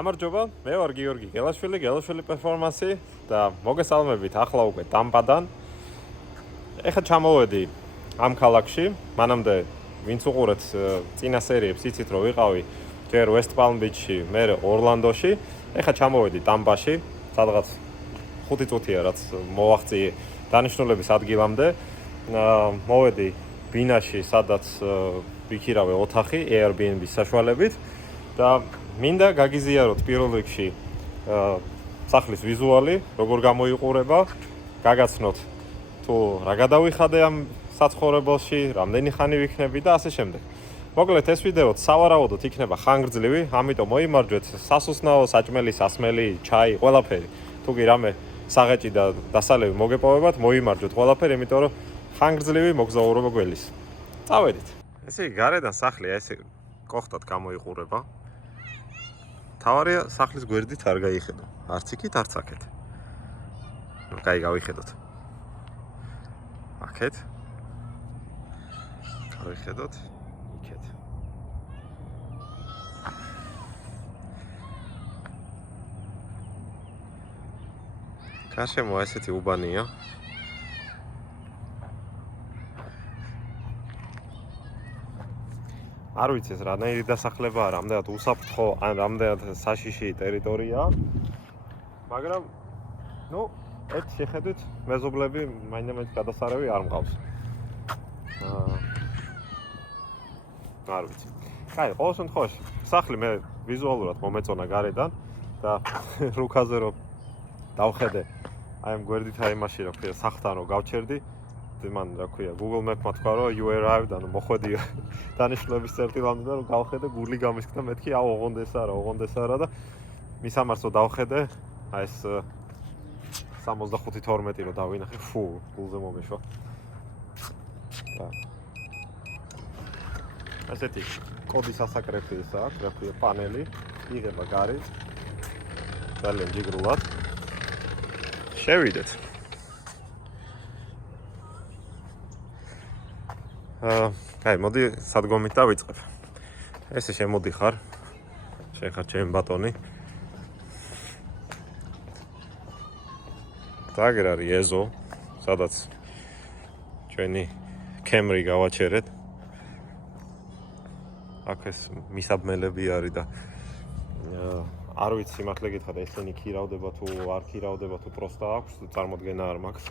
გამარჯობა, მე ვარ გიორგი გელაშვილი, Gelashvili Performance და მოგესალმებით ახლა უკვე დამპადან. ეხლა ჩამოვედი ამ ქალაქში, მანამდე ვინც უყურეთ წინა სერიებს, იცით რომ ვიყავი ჯერ West Palm Beach-ში, მერე ორლანდოში. ეხლა ჩამოვედი ტამპაში, სადღაც 5 წუთია რაც მოვაღწიე დანიშნულების ადგილამდე. მოვედი ბინაში, სადაც ვიქირავე ოთახი Airbnb-ის საშუალებით და მინდა გაგიზიაროთ პირველ რიგში სახლის ვიზუალი, როგორ გამოიყურება, გაგაცნოთ თუ რა გადავიხადე ამ საცხოვრებელში, რამდენი ხანი ვიქნები და ასე შემდეგ. მოკლედ ეს ვიდეო სავარაუდოდ იქნება ხანგრძლივი, ამიტომ მოიმარჯვეთ სასუსნაო, საჭმელი, სასმელი, ჩაი, ყველაფერი. თუ კი რამე საღეჭი და დასალევი მოგეპოვებათ, მოიმარჯვეთ ყველაფერი, იმიტომ რომ ხანგრძლივი მოგზაურობა გველის. წავედით. ესე იგი, გარედან სახლი ესე კოხტად გამოიყურება. თავარია სახლის გვერდით არ გაიხედო. არც იქით, არც აქეთ. კაი, გავიხედოთ. აქეთ. გავიხედოთ. იქეთ. გარშემო ესეთი უბანია. არ ვიცი ეს რანაირი დასახლებაა, რამდენად უსაფრთხო ან რამდენად საშიში ტერიტორია, მაგრამ ერთ შეხედვით მეზობლები მაინდა-მაინც გადასარევი არ მყავს. არ ვიცი. კაი, ყოველ შემთხვევაში სახლი მე ვიზუალურად მომეწონა გარედან და რუკაზე რომ დავხედე აი ამ გვერდით აი მაშინ რა ქვია სახლთან რომ გავჩერდი მან რა ქვია Google Map-მა თქვა რომ you arrived, ანუ მოხვედი დანიშნულების წერტილამდე და რომ გავხედე გული გამისკდა, მეთქი აუ ოღონდ ეს არა და მისამართს რომ დავხედე აი ეს 65-12 რომ დავინახე, ფუ, გულზე მომეშვა. ასეთი კოდის ასაკრეფი ეს აქვს, რა ქვია პანელი, იღება გარეთ. ძალიან ჯიგრულად. შევიდეთ. აი, მოდი სადგომით დავიწყებ. ესე შემოდიხარ. შენ ხარ ჩემი ბატონი. დაგერ არის ეზო, სადაც ჩვენი Camry გავაჩერეთ. აქ ეს მისაბმელები არის და არ ვიცი სიმართლე გითხრათ, ესენი ქირავდება თუ არ ქირავდება თუ პროსტა აქვს, წარმოდგენა არ მაქვს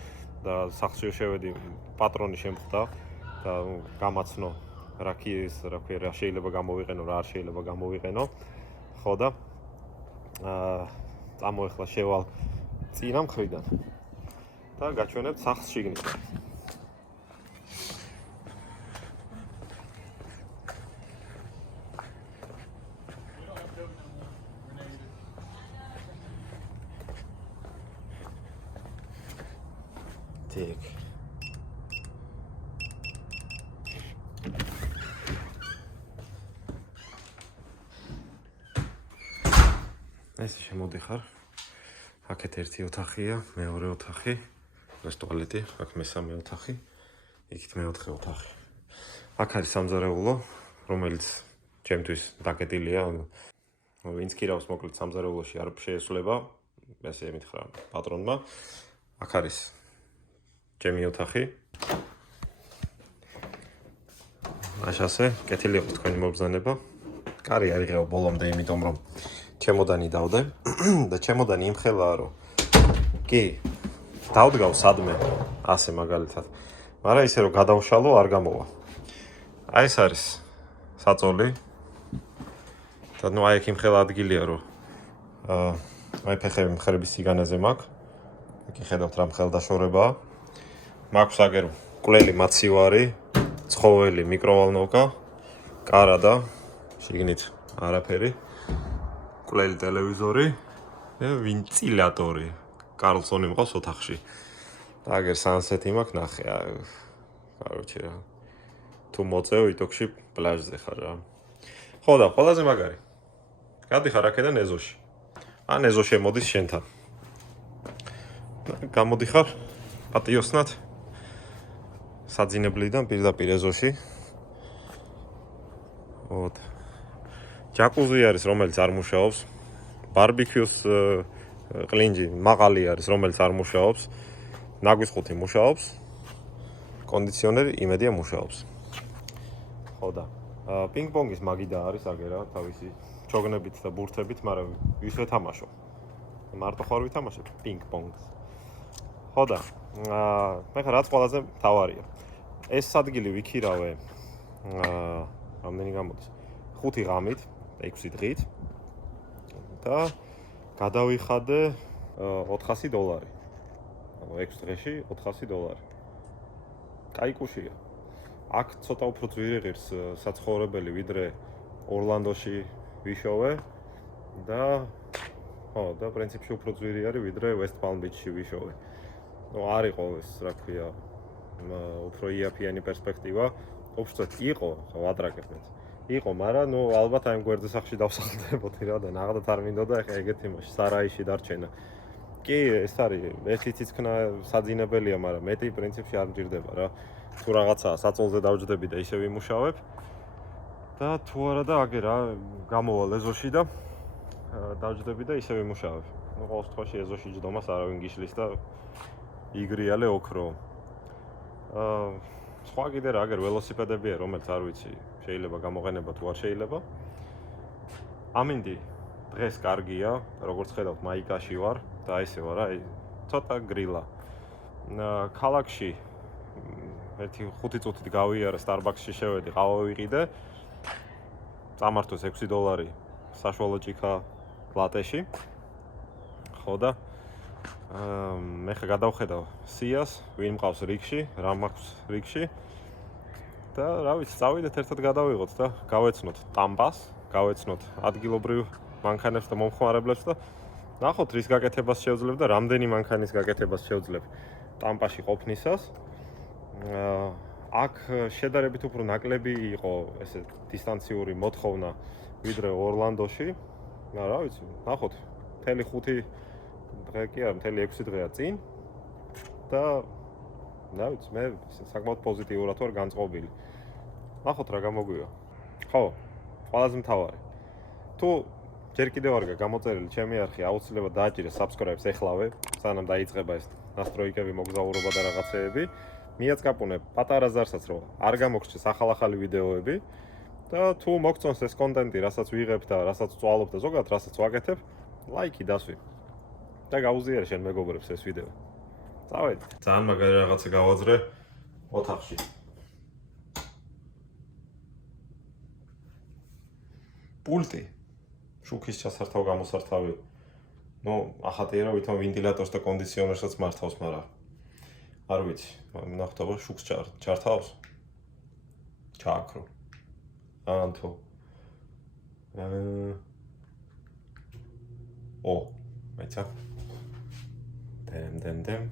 და სახლში შევედი, პატრონი შემხვდა და გამაცნო რა შეიძლება გამოვიყენო, რა არ შეიძლება გამოვიყენო. ხო და წამოეხლა შევალ წინა მხრიდან და გაჩვენებთ სახლს შიგნით. Take. ესე შემოდიხარ. აქეთ ერთი ოთახია, მეორე ოთახი, ეს ტუალეტი, აქ მესამე ოთახი, იქით მეოთხე ოთახი. აქ არის სამზარეულო, რომელიც ჩემთვის დაკეტილია. ვინც ქირავს მოკლედ სამზარეულოში არ შეესრულება, ესე მითხრა პატრონმა. აქ არის ჩემი ოთახი. ასე, კეთილი იყო თქვენი მობრძანება. კარი არ იღეო ბოლომდე, იმიტომ რომ ჩემოდანი დავდე და ჩემოდანი იმხელაა რომ კი დავდგავ სადმე ასე მაგალითად, მაგრამ ისე რომ გადავშალო არ გამოვა. აი ეს არის საწოლი და აი აქ იმხელა ადგილია რომ აი ფეხები მხრების სიგანეზე მაქვს. იქ ხედავთ რა მხელდაშორებაა. მაქვს აგერ მკვლელი მაცივარი, ცხოველი, მიკროვალნოვკა, კარა და შიგნით არაფერი. მკვლელი ტელევიზორი და ვენტილატორი. კარლსონი მყავს ოთახში. და აგერ სანსეთი მაქვს ნახე. კაროჩე რა. თუ მოწევ იტოქში პლაჟზე ხარ რა. ხო და ყველაზე მაგარი. გადიხარ აქედან ეზოში. ან ეზო შემოდის შენთან. გამოდიხარ პატიოსნად საძინებლიდან პირდაპირ ეზოში. ჯაკუზი არის, რომელიც არ მუშაობს. ბარბიქიუს ყლინჯი მაღალი არის, რომელიც არ მუშაობს. ნაგვის ხუთი მუშაობს. კონდიციონერი იმედია მუშაობს. ხო და პინგ-პონგის მაგიდა არის აგერა თავისი ჩოგნებით და ბურთებით, მაგრამ ვის ვეთამაშო. მარტო ხარ ვითამაშებ პინგ-პონგს. ხო და მე ხარ რაც ყველაზე მთავარია. ეს ადგილი ვიქირავე რამდენი გამოდის? 5 ღამით, 6 დღით და გადავიხადე $400. ანუ 6 დღეში $400. კაი კუშია. აქ ცოტა უფრო ძვირი ღირს საცხოვრებელი ვიდრე ორლანდოში ვიშოვე და ხო და პრინციპში უფრო ძვირი არის ვიდრე West Palm Beach-ში ვიშოვე. ნუ არ იყო ეს, რა ქვია, უფრო იაფიანი პერსპექტივა. უბრალოდ იყო, ხო, ადრაკებდეთ. იყო, მაგრამ ნუ ალბათ აი გვერდზე სახში დავსახლდებოდი რა და ნაღდათ არ მინდოდა ეხა ეგეთი იმაში სარაიში დარჩენა. კი, ეს არის ერთი თითქნა საძინებელია, მაგრამ მეტი პრინციპში არ მჭირდება რა. თუ რაღაცა საწოლზე დავჯდები და ისე ვიმუშავებ და თუ არა და აგერა გამოვალ ეზოში და დავჯდები და ისე ვიმუშავებ. ნუ ყოველ შემთხვევაში ეზოში ჯდომას არავინ გიშლის და იგრიალე ოქრო. სხვა კიდე რა აგერ ველოსიპედებია, რომელიც არ ვიცი, შეიძლება გამოყენება თუ არ შეიძლება. ამინდი დღეს კარგია, როგორც ხედავთ, მაიკაში ვარ და ესე ვარ, აი ცოტა გრილა. ქალაქში 1-5 წუთით გავიარე Starbucks-ში შევედი, ყავა ვიყიდე. წამართვეს $6 საშუალო ჭიქა ლატეში. ხო და მე ხა გადავხედავ სიას, ვინ მყავს რიგში, რა მაქვს რიგში. და რა ვიცი, წავიდეთ ერთად გადავიღოთ და გავეცნოთ ტამპას, გავეცნოთ ადგილობრივ მანქანებს და მომხმარებლებს და ნახოთ რის გაკეთებას შევძლებ და რამდენი მანქანის გაკეთებას შევძლებ ტამპაში ყოფნისას. აქ შედარებით უფრო ნაკლები იყო ესე დისტანციური მოთხოვნა ვიდრე ორლანდოში. რა ვიცი, ნახოთ, მთელი 5 დღე კი არა, მთელი 6 დღეა წინ და რა ვიცი, მე საკმაოდ პოზიტიურად ვარ განწყობილი. ნახოთ რა გამოგვივა. ხო, ყველაზე მთავარი. თუ ჯერ კიდევ არ გამოწერილი ჩემი არხი, აუცილებლად დააჭირე subscribe-ს ეხლავე, სანამ დაიწყება ეს ნასტროიკები, მოგზაურობა და რაღაცეები. მიაწკაპუნე პატარა ზარსაც, რომ არ გამოგრჩეს ახალ-ახალი ვიდეოები და თუ მოგწონს ეს კონტენტი, რასაც ვიღებ და რასაც ვწვალობ და ზოგადად რასაც ვაკეთებ, ლაიქი დასვი. და გაუზიარე შენ მეგობრებს ეს ვიდეო. წავედი. ძალიან მაგარი რაღაცა გავაძრე ოთახში. პულტი. შუქის ჩასართავ გამოსართავი. ნუ ახატია რა ვითომ ვენტილატორს და კონდიციონერსაც მართავს, მაგრამ არ ვიცი, ნახტობა შუქს ჩართავს. ჩააქრო. ანთო. მეცა. დემ.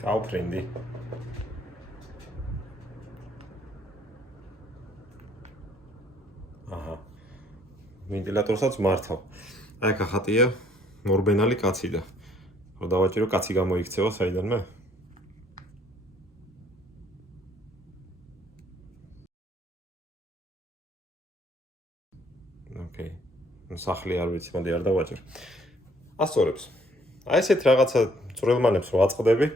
გაუფრინდი. აჰა. ვენტილატორსაც მართავ. აი ხახატია მორბენალი კაცი და რომ დავაჭირო კაცი გამოიქცევა საიდანმე? ოკეი. სახლი არ ვიცი, მოდი არ დავაჭირო. ასწორებს. აი ესეთ რაღაცა წვრილმანებს რო აწყდები,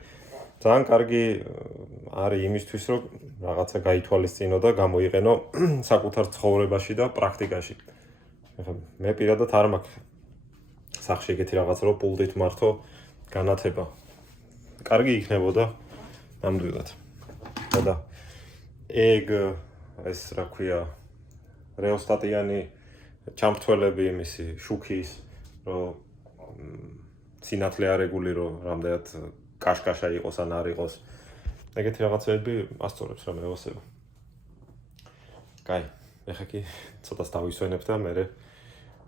ძალიან კარგი არის იმისთვის, რომ რაღაცა გაითვალისწინო და გამოიყენო საკუთარ ცხოვრებაში და პრაქტიკაში. ეხლა მე პირადად არ მაქვს სახში ეგეთი რაღაც რო პულტით მართო განათება. კარგი იქნებოდა ნამდვილად. და ეგ ეს რა ქვია რეოსტატიანი ჩამრთველები იმისი შუქის რომ სინათლე არეგულირო რამდენად კაშკაშა იყოს ან არ იყოს. ეგეთი რაღაცები ასწორებს რა მეოსება. კაი, ეხა კი ცოტას დავისვენებ და მე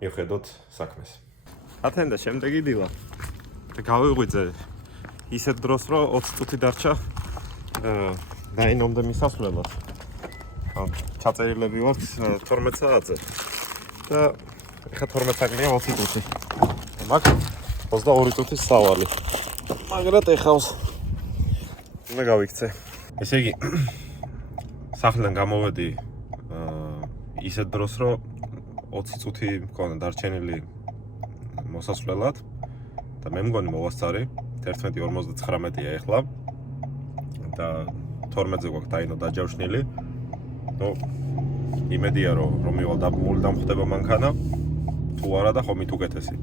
მივხედოთ საქმეს. ათენდა შემდეგი დილა. გავიღვიძე ისეთ დროს რომ 20 წუთი დარჩა დაინომდე მისასვლელად. ჩაწერილები ვართ 12 საათზე. და ეხა 12 საათია 20 წუთი. მაგ 22 წუთის სავალი. მაგრად ეხავს. უნდა გავიქცე. ესე იგი, სახლიდან გამოვედი ისეთ დროს რომ 20 წუთი მქონდა დარჩენილი მოსასვლელად და მე მგონი მოვასწარი 11:59-ია ეხლა და 12-ზე გვაქვს დაინო დაჯავშნილი. ნუ იმედია რომ მივალ დამხვდება მანქანა თუ არა და ხომ მithuκეთესი.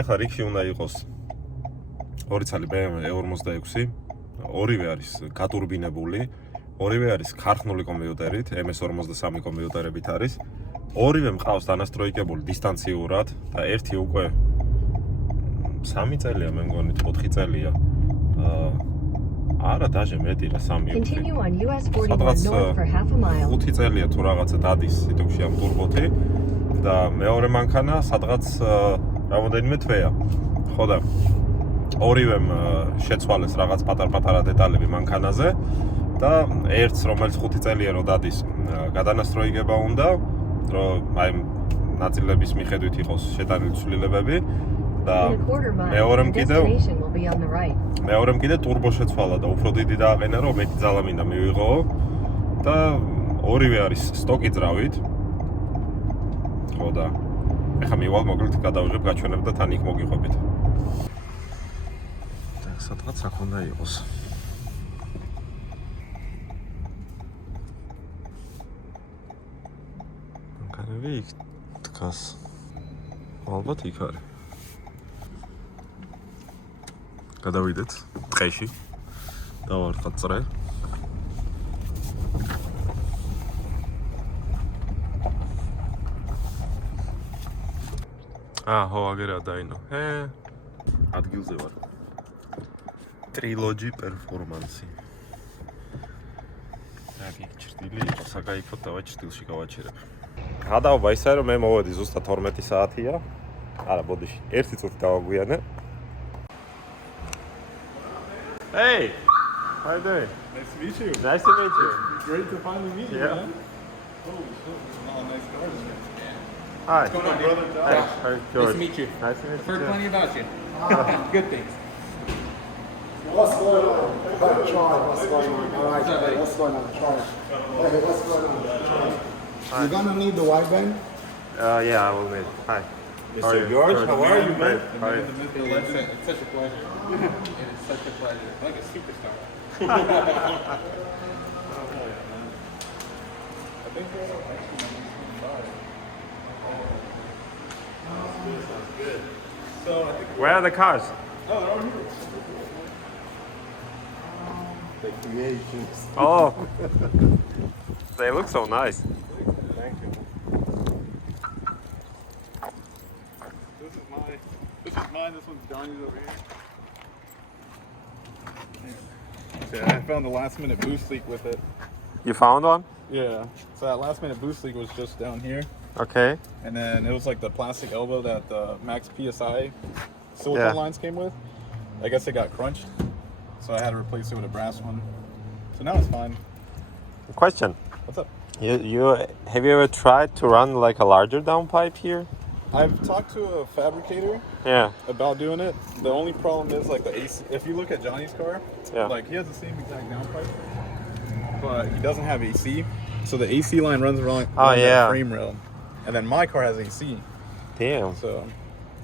ეხლა რიგში უნდა იყოს 2 ცალი BMW E46, ორივე არის გატურბინებული, ორივე არის ქარხნული კომპიუტერით, MS-43 კომპიუტერებით არის. ორივე მყავს დანასტროიკებული დისტანციურად და ერთი უკვე 3 წელია, მე მგონი 4 წელია. არა, დაჟე მეტი რა 3-4. სადღაც 5 წელია თუ რაღაცა დადის სიტუქში ამ ტურბოთი და მეორე მანქანა სადღაც რამოდენიმე თვეა. ხო და ორივემ შეცვალეს რაღაც პატარ-პატარა დეტალები მანქანაზე და ერთს რომელიც 5 წელია რომ დადის გადანასტროიგება უნდა, რომ აი ნაწილების მიხედვით იყოს შეტანილი ცვლილებები და მეორემ კიდე ტურბო შეცვალა და უფრო დიდი დააყენა რომ მეტი ძალა მინდა მივიღო და ორივე არის სტოკი ძრავით. ხო და ეხლა მივალ მოკლედ გადავიღებ გაჩვენებ და თან იქ მოგიყვებით. და სადღაც აქ უნდა იყოს. მანქანები იქ დგას. ალბათ იქ არის. გადავიდეთ ტყეში. დავარხოთ წრე. ხო, აგერა დაინო. ადგილზე ვარ. Trilogy Performance. აქ ჭრტილი იყო, საკაიფოდ დავა ჭრტილში გავაჩერებ. გადაობა ისე რომ მე მოვედი ზუსტად 12 საათია. არა, ბოდიში, 1 წუთი დავაგვიანე. Hey! How are you doing? Nice to meet you. Nice to meet you. Great to finally meet you, Yeah. man. Holy shit, there's a lot of nice cars here. Hi. What's going on, brother? Hey, Josh. hey, Nice George. to meet you. Nice to meet I've you. heard too. plenty about you. Good things. What's going on? Charlie, what's going on? All right, hey, what's going on, Charlie? Hey, what's going on, Charlie? You're gonna need the wideband? Yeah, I will need. Hi. Mr. George, how are you, man? How are you? It's such a pleasure. It is such a pleasure. Like a superstar. I think they're actually Sounds good. So I think Where are the cars? they're over here. The creations. Oh. They look so nice. Thank you. This is mine. This one's Johnny's over here. Yeah, I found the last minute boost leak with it. You found one? Yeah. So that last minute boost leak was just down here. Okay. And then it was like the plastic elbow that the Max PSI silicone lines came with. I guess it got crunched. So I had to replace it with a brass one. So now it's fine. Question. What's up? Have you ever tried to run like a larger downpipe here? I've talked to a fabricator Yeah. about doing it. The only problem is like the AC. If you look at Johnny's car, Yeah. like he has the same exact downpipe, but he doesn't have AC. So the AC line runs around yeah. that frame rail, and then my car has AC. Damn. So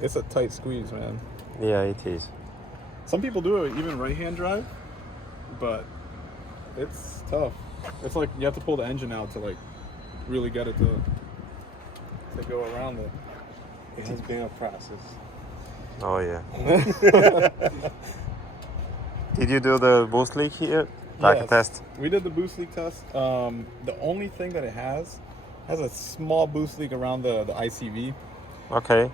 it's a tight squeeze, man. Yeah, it is. Some people do it even right-hand drive, but it's tough. It's like you have to pull the engine out to like really get it to go around it. It has been a process. Oh yeah. Did you do the boost leak here? Like a Yes. test? We did the boost leak test. The only thing that it has a small boost leak around the ICV. Okay.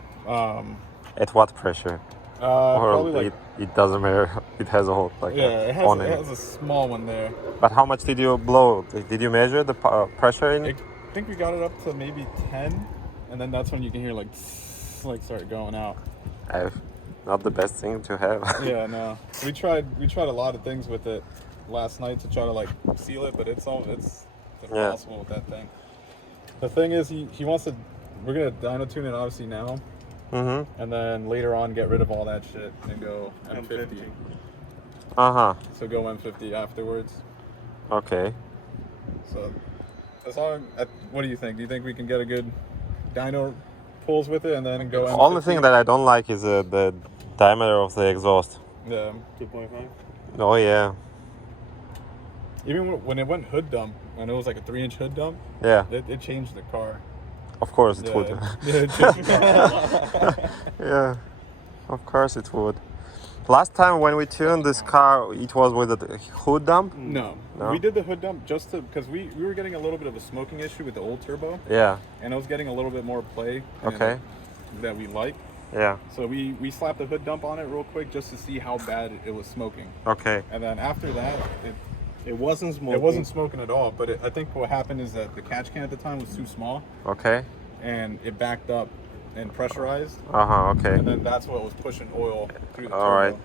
At what pressure? Probably like it doesn't matter. It has a hole like yeah, it on has a small one there. But how much did you blow? Did you measure the pressure in it? I think we got it up to maybe 10, and then that's when you can hear like start going out. Not the best thing to have. Yeah, no. We tried a lot of things with it last night to try to like seal it, but it's impossible with that thing. The thing is, he wants to. We're gonna dyno tune it obviously now, and then later on get rid of all that shit and go M50. Uh-huh. So go M50 afterwards. Okay. So as long what do you think? Do you think we can get a good dyno pulls with it and then go? Only thing that I don't like is the diameter of the exhaust. Yeah. 2.5. Oh yeah. Even when it went hood dump, when it was like a 3-inch hood dump, Yeah. it changed the car. Of course it Yeah, would. yeah, it changed the car. Yeah. Of course it would. Last time when we tuned this car, it was with a hood dump. No, No? we did the hood dump just because we were getting a little bit of a smoking issue with the old turbo, Yeah. and it was getting a little bit more play. Okay. That we like. Yeah. So we slapped the hood dump on it real quick just to see how bad it was smoking. Okay. And then after that, It wasn't smoking. it wasn't smoking at all. But I think what happened is that the catch can at the time was too small, Okay. and it backed up and pressurized. Okay. And then that's what was pushing oil through the turbo.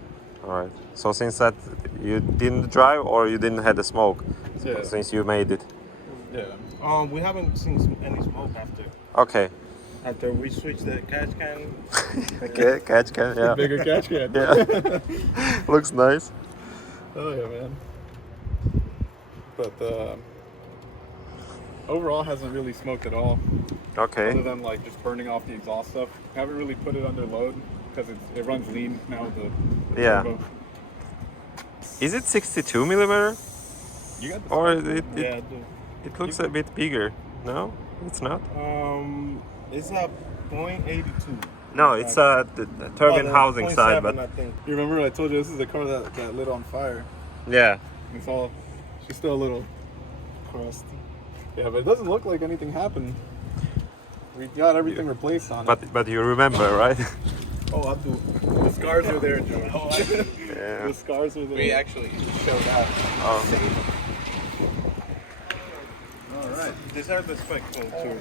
All right. So since that you didn't drive or you didn't have the smoke, Yeah. since you made it. Yeah. We haven't seen any smoke after. Okay. After we switched the catch can. Okay. Catch can. Yeah. Bigger catch can. Yeah. Looks nice. Oh yeah, man. But overall, hasn't really smoked at all. Other Okay. than like just burning off the exhaust stuff. Haven't really put it under load because it runs lean now with the Yeah. turbo. Is it 62 millimeter You got the or Yeah, I do. it looks a bit bigger? No, it's not. It's a .82. No, it's the turbine housing side, but I think. You remember I told you this is a car that lit on fire. yeah. It's all. She's still a little crusty. Yeah, but it doesn't look like anything happened. We got everything replaced on it. But you remember, right? Oh, I do. The scars are there, Joe. Yeah. The scars are there. We actually showed up. Oh. All right. These are the specs on too.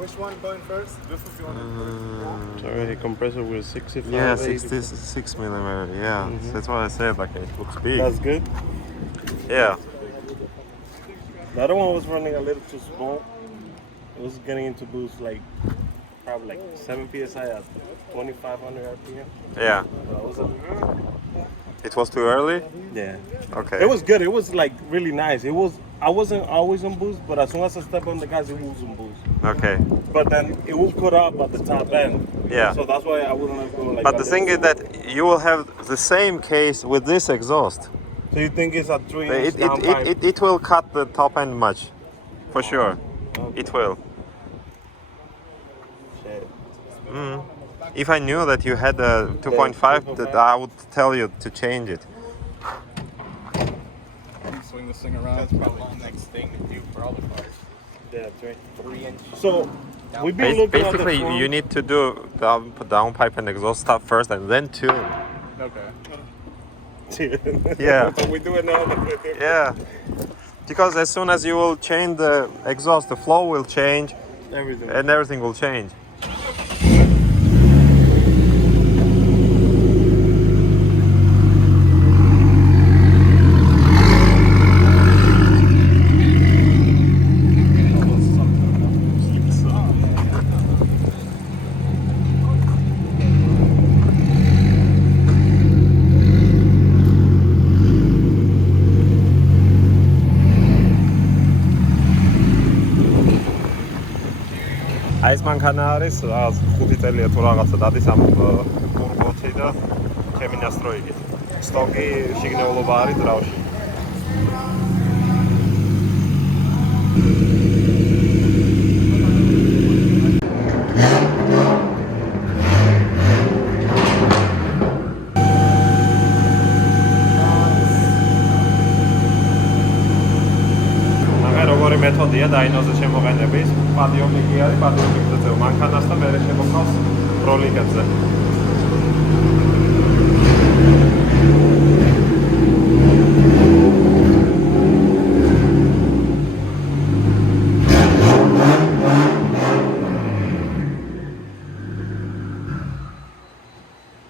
Which one going first? This is the one. It's already compressor with 65. Yeah, 80. 66 millimeter. Yeah, that's what I said. Like it looks big. That's good. Yeah. The other one was running a little too small. It was getting into boost like probably like 7 psi at 2,500 RPM. Yeah. So I was It was too early. yeah. Okay. It was good. It was like really nice. It was. I wasn't always on boost, but as soon as I step on the gas, it was on boost. Okay. But then it will cut up at the top end. Yeah. So that's why I wouldn't go like But that. the thing is that you will have the same case with this exhaust. So you think it's a 3-inch downpipe? It will cut the top end much, for sure. It will. Shit. If I knew that you had a 2.5, that I would tell you to change it. Swing this thing around. That's probably the next thing to do for all the cars. Yeah, 3. 3-inch. So we've been looking at the Basically, front. you need to do downpipe and exhaust stuff first and then tune. Okay. Yeah. But we do it now. Yeah. Because as soon as you will change the exhaust, the flow will change Everything. and everything will change. აი ეს მანქანა არის რაღაც 5 წელია თუ რაღაცა დადის ამ ტურბოთი და ჩემი ნასტროიგით. სტოკი შიგნეულობა არის ძრავში. მაგა როგორი მეთოდია დაინოზე შემოყენების? პადიომიკი არის, პადიომიკზე წევ მანქანას და მერე შემოყავს როლიკებზე.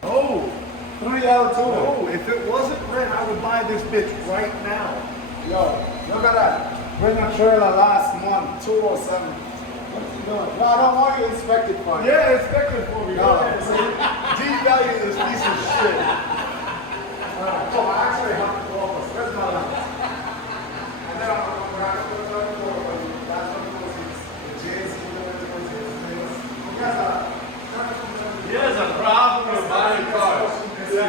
Oh, 3L2. Oh, if it wasn't red, I would buy this bitch right now. Yo, look at that. Bring a trailer last month, 207. What's he doing? No, I don't want you inspected for me. Yeah, inspected for me. No. G value is a piece of shit. Oh, I actually have to go office. Where's my lunch? And then I'm going to go back to the door. That's It is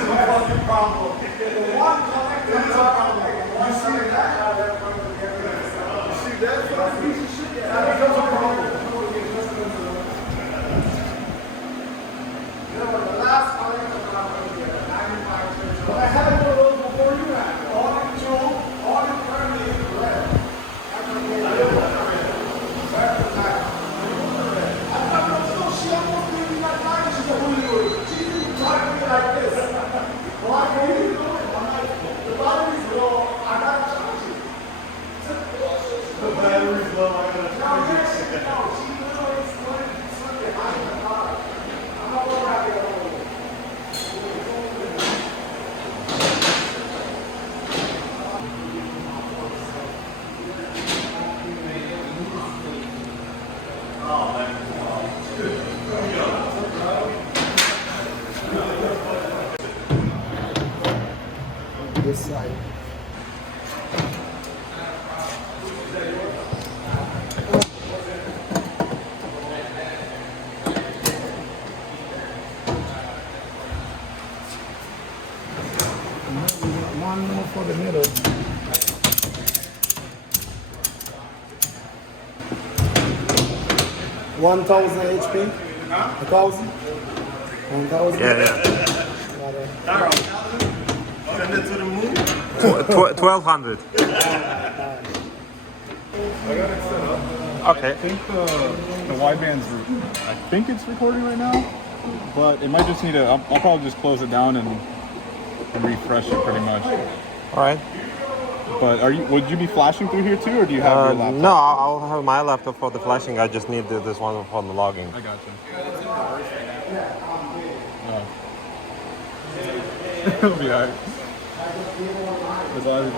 a fucking problem. The one collector is a problem. You see that? You see that fucking piece of shit? That becomes a problem. You know, the last collector was not going to get a 95. But I had one of those before you had. All in two, all in currently is red. I don't know red. Red for that. I thought, no, she almost gave me my mind. She's a hooligan. She didn't talk to me like this. Well, I know you know it. I'm like, the battery's low. I gotta charge it. The battery's low. I gotta charge it. No, she literally slid behind the car. I'm not going back there. This side. One more for the middle. $1,000 HP? 1,000? 1,000? Yeah. Send it to the moon. 1200. I got it set up. Okay. I think the wideband's, I think it's recording right now, but it might just need I'll probably just close it down and refresh it pretty much. All right. But would you be flashing through here too, or do you have your laptop? No, I'll have my laptop for the flashing. I just need this one for the logging. I got you. Oh. It'll be alright. As long as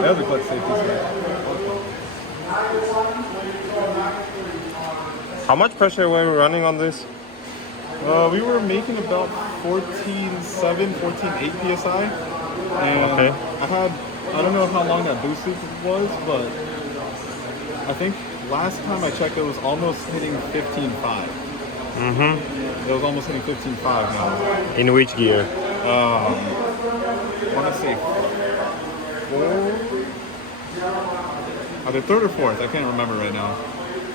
the other clutch safety is How much pressure were we running on this? we were making about 14.7, 14.8 psi, and Okay. I don't know how long that boosted was, but I think last time I checked it was almost hitting 15.5. Mm-hmm. It was almost hitting 15.5 now. In which gear? I want to say 4, either third or fourth. I can't remember right now.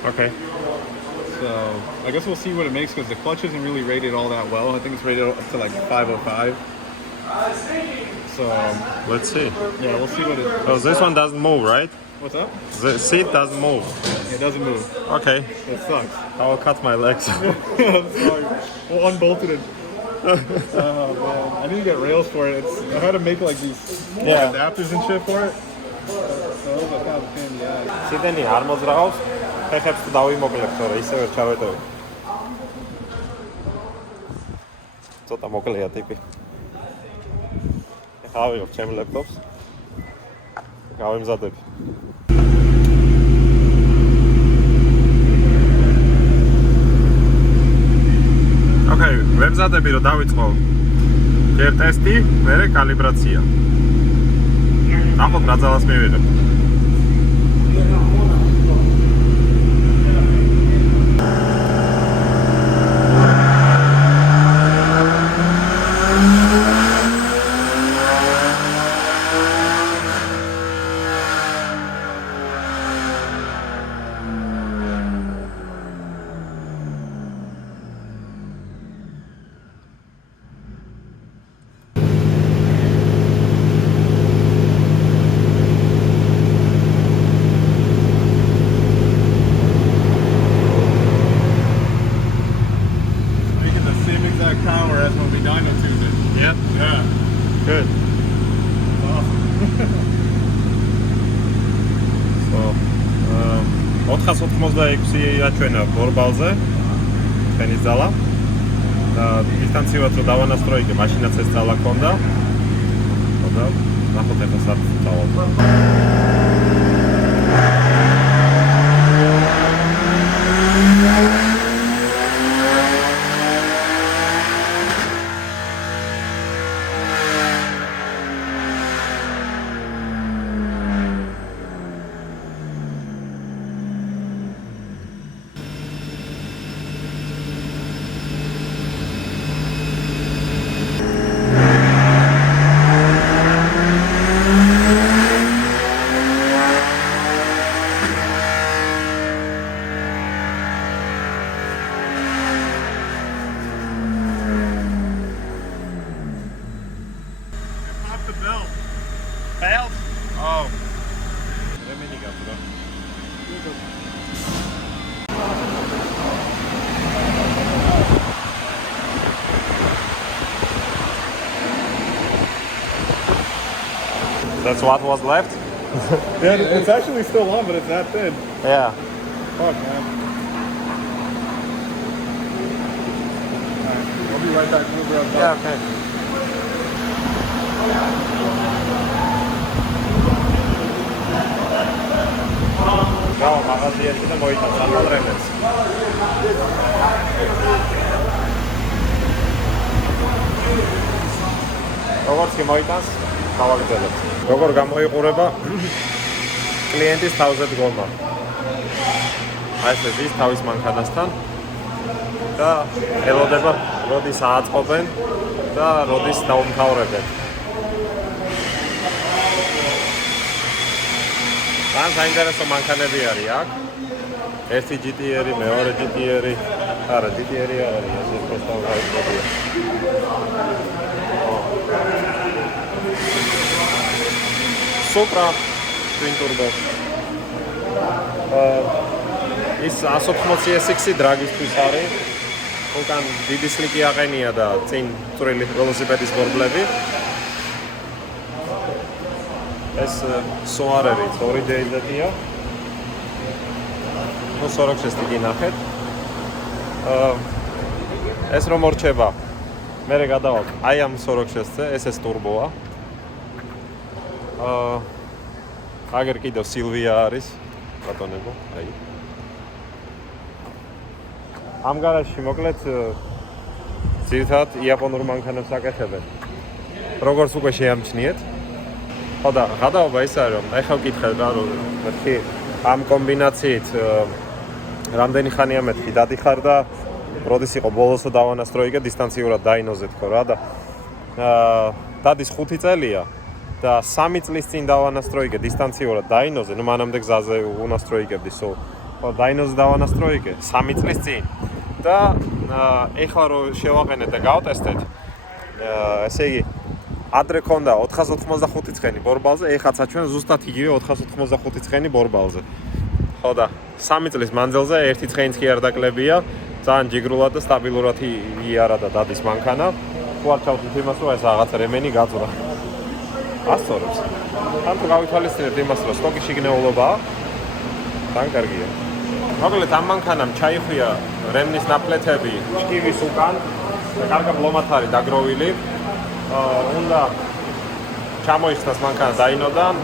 Okay. So I guess we'll see what it makes because the clutch isn't really rated all that well. I think it's rated up to like 505. So Let's see. yeah, we'll see what it. So this one doesn't move, right? What's up? The seat doesn't move. It doesn't move. Okay. It sucks. I will cut my legs. I'm sorry. We'll unbolted it. Oh man, I need to get rails for it. I had to make like these adapters and shit for it. So it was a kind of pain in the ass. სიდენი არ მოძრაობს. ფეხებს თუ დავიმოკლებ, თორე ისე ვერ ჩავეტოვე. ცოტა მოკლეა ტიპი. ეხლა ავიღებ ჩემ ლეპტოპს. გავემზადებ. Okay, ვემზადები რომ დავიწყო ჯერ ტესტი, მერე კალიბრაცია. ნახოთ რა ძალას მივიღებ. Power as when we dyno-tuned it. Yep. Yeah. Good. Awesome. So, 486 აჩვენა ბორბალზე ჩვენი ძალა და დისტანციურად რო დავანასტროიგე, მაშინაც ეს ძალა ქონდა. და ნახოთ ახლა სად დავალ. That's what was left? Yeah, it's actually still on, but it's that thin. Yeah. Fuck, man. Alright, I'll be right back. We'll grab that. Yeah, okay. Bravo, მაღაზია ერთი და მოიტანს ამალრემებს. როგორც კი მოიტანს, გავაგრძელებთ. როგორ გამოიყურება კლიენტის თავზე დგომა. აი ეს ის თავის მანქანასთან და ელოდება როდის ააწყობენ და როდის დაუმთავრებენ. ძალიან საინტერესო მანქანები არის აქ. ერთი GT-ერი, მეორე GT-ერი, არა GT-ერი არის, ეს просто გაიგებია. Supra twin turbo. ის 180 SX-ი დრაგისთვის არის. უკან დიდი სლიკი აყენია და წინ წვრილი ველოსიპედის ბორბლები. ეს Subaru 2JZ-ია. ნუ 46-ი გინახეთ. ეს რომ მორჩება. მე გადავალ აი ამ 46-ზე, ეს ტურბოა. აგერ კიდევ Silvia არის, ბატონებო, აი. ამ გარაჟში მოკლედ ძირითადად იაპონურ მანქანებს აკეთებენ. როგორც უკვე შეამჩნიეთ. ხო და გადაობა ის არის რომ აი ხავ კითხე რა რომ მეთქი ამ კომბინაციით რამდენი ხანია მეთქი დადიხარ და როდის იყო ბოლოსო დავანასტროიგე დისტანციურად დაინოზე თქო რა და დადის 5 წელია და 3 წლის წინ დავანასტროიგე დისტანციურად დაინოზე ნუ მანამდე გზაზე უნასტროიგებდი სულ ხო დაინოზე დავანასტროიგე 3 წლის წინ და ეხლა რომ შევაყენეთ და გავტესტეთ ესე იგი ადრე ქონდა 485 ცხენი ბორბალზე, ეხლა საჩვენ ზუსტად იგივე 485 ცხენი ბორბალზე. ხო და 3 წლის მანძილზე ერთი ცხენიც კი არ დაკლებია, ძალიან ჯიგრულად და სტაბილურად იარა და დადის მანქანა. თუ არ ჩავთვლით იმას, რომ ეს რაღაც რემენი გაძვრა. ასწორებს. თან თუ გავითვალისწინებთ იმას, რომ სტოკი შიგნეულობაა, თან კარგია. მოკლედ ამ მანქანამ ჩაიხვია რემნის ნაფლეთები შკივის უკან და კარგად ლომად არის დაგროვილი. უნდა ჩამოიხსნას მანქანა დაინოდან,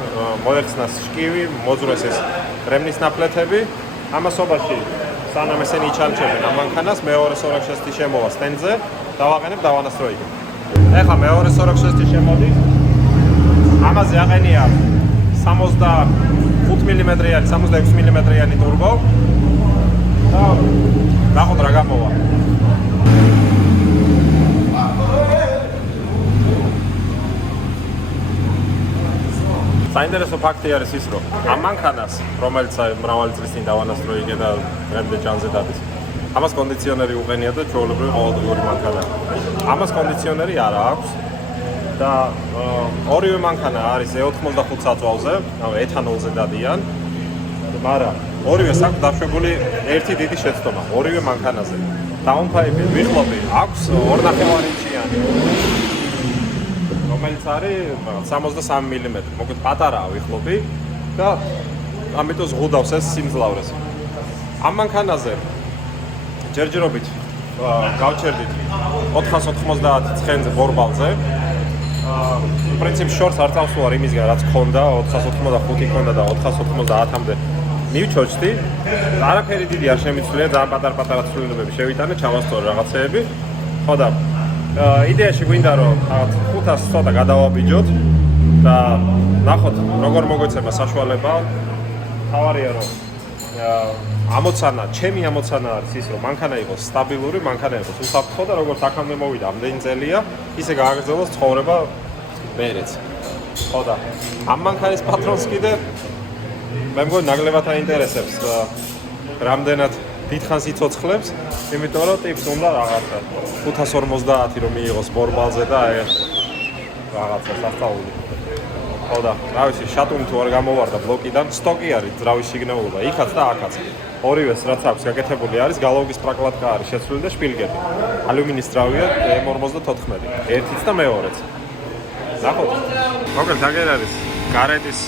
მოეხსნას შკივი, მოძვრეს ეს რემნის ნაფლეთები. ამასობაში სანამ ესენი იჩანჩებენ ამ მანქანას, მეორე 46-ი შემოვა სტენდზე, დავაყენებ დავანასტროიგე. ეხლა მეორე 46-ი შემოდის. ამაზე აყენია 65 მმ-იანი, 66 მმ-იანი ტურბო. და ნახოთ რა გამოვა. საინტერესო ფაქტი არის ის, რომ ამ მანქანას, რომელიც მრავალი წლის წინ დავანასტროიგე და დღემდე ჯანზე დადის, ამას კონდიციონერი უყენია და ჩვეულებრივი ყოველდღიური მანქანაა. ამას კონდიციონერი არა აქვს და ორივე მანქანა არის E85 საწვავზე, ეთანოლზე დადიან, მაგრამ ორივე აქვს დაშვებული ერთი დიდი შეცდომა, ორივე მანქანაზე. დაუნფაები, ვიხლობი აქვს 2.5 ინჩიანი. რომელიც არის 63 მმ. მოკლედ პატარაა ვიხლობი და ამიტომ ზღუდავს ეს სიმძლავრეს. ამ მანქანაზე ჯერჯერობით გავჩერდით 490 ცხენზე ბორბალზე. პრინციპში შორს არ წავსულა იმისგან რაც ქონდა, 485 ქონდა და 490-მდე მივჩოჩდი. არაფერი დიდი არ შემიცვლია, ძალიან პატარ-პატარა ცვლილებები შევიტანე, ჩავასწორო რაღაცეები. ხო და იდეაში გვინდა რომ 500 ცოტა გადავაბიჯოთ და ნახოთ როგორ მოგვეცემა საშუალება. თავარია რომ ამოცანა, ჩემი ამოცანა არის ის რომ მანქანა იყოს სტაბილური, მანქანა იყოს უსაფრთხო და როგორც აქამდე მოვიდა ამდენი წელია, ისე გააგრძელოს ცხოვრება მერეც. ხო და ამ მანქანის პატრონს კიდე მე მგონი ნაკლებად აინტერესებს რამდენად დიდხანს იცოცხლებს, იმიტომ რომ ტიპს უნდა რაღაცა 550 რომ მიიღოს ბორბალზე და ეს რაღაცა სასწაული. ხო და რა ვიცი, შატუნი თუ არ გამოვარდა ბლოკიდან, სტოკი არის ძრავის შიგნეულობა, იქაც და აქაც. ორივეს რაც აქვს გაკეთებული არის, გალაუგის პრაკლატკა არის შეცვლილი და შპილგები. ალუმინის ძრავია M54, ერთიც და მეორეც. ნახოთ. მოკლედ აგერ არის გარეთის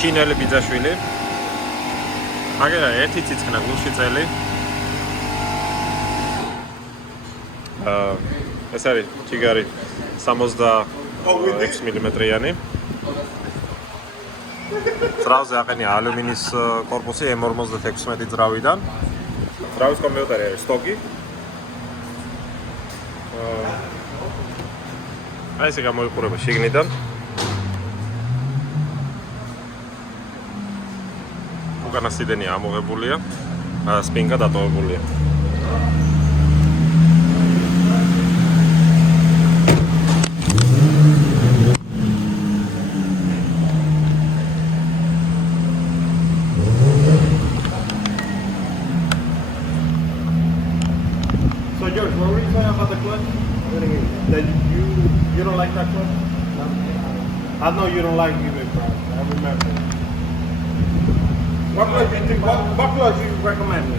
ჩინელი ბიძაშვილი. აგერა ერთი ციცქნა გულში წელი. ეს არის ჩიგარი 66 მმ-იანი. ძრავზე აყენია ალუმინის корпуსი M56 ძრავიდან. ძრავის კომპიუტერი არის სტოკი. აი ესე გამოიყურება შიგნიდან. უკანა სიდენი ამოღებულია, სპინკა დატოვებულია. So George, what were you saying about the clutch? That you don't like that clutch? No. I know you don't like either, bro. I remember. What clutch do you think? What clutch do you recommend me?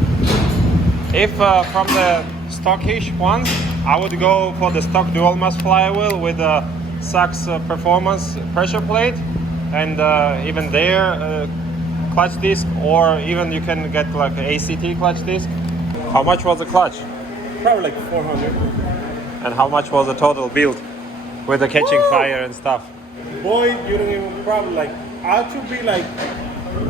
If from the stockish ones, I would go for the stock dual mass flywheel with the Sachs Performance pressure plate, and even there clutch disc, or even you can get like an ACT clutch disc. How much was the clutch? Probably like 400. And how much was the total build with the catching fire and stuff? Boy, you don't even probably like. I had to be like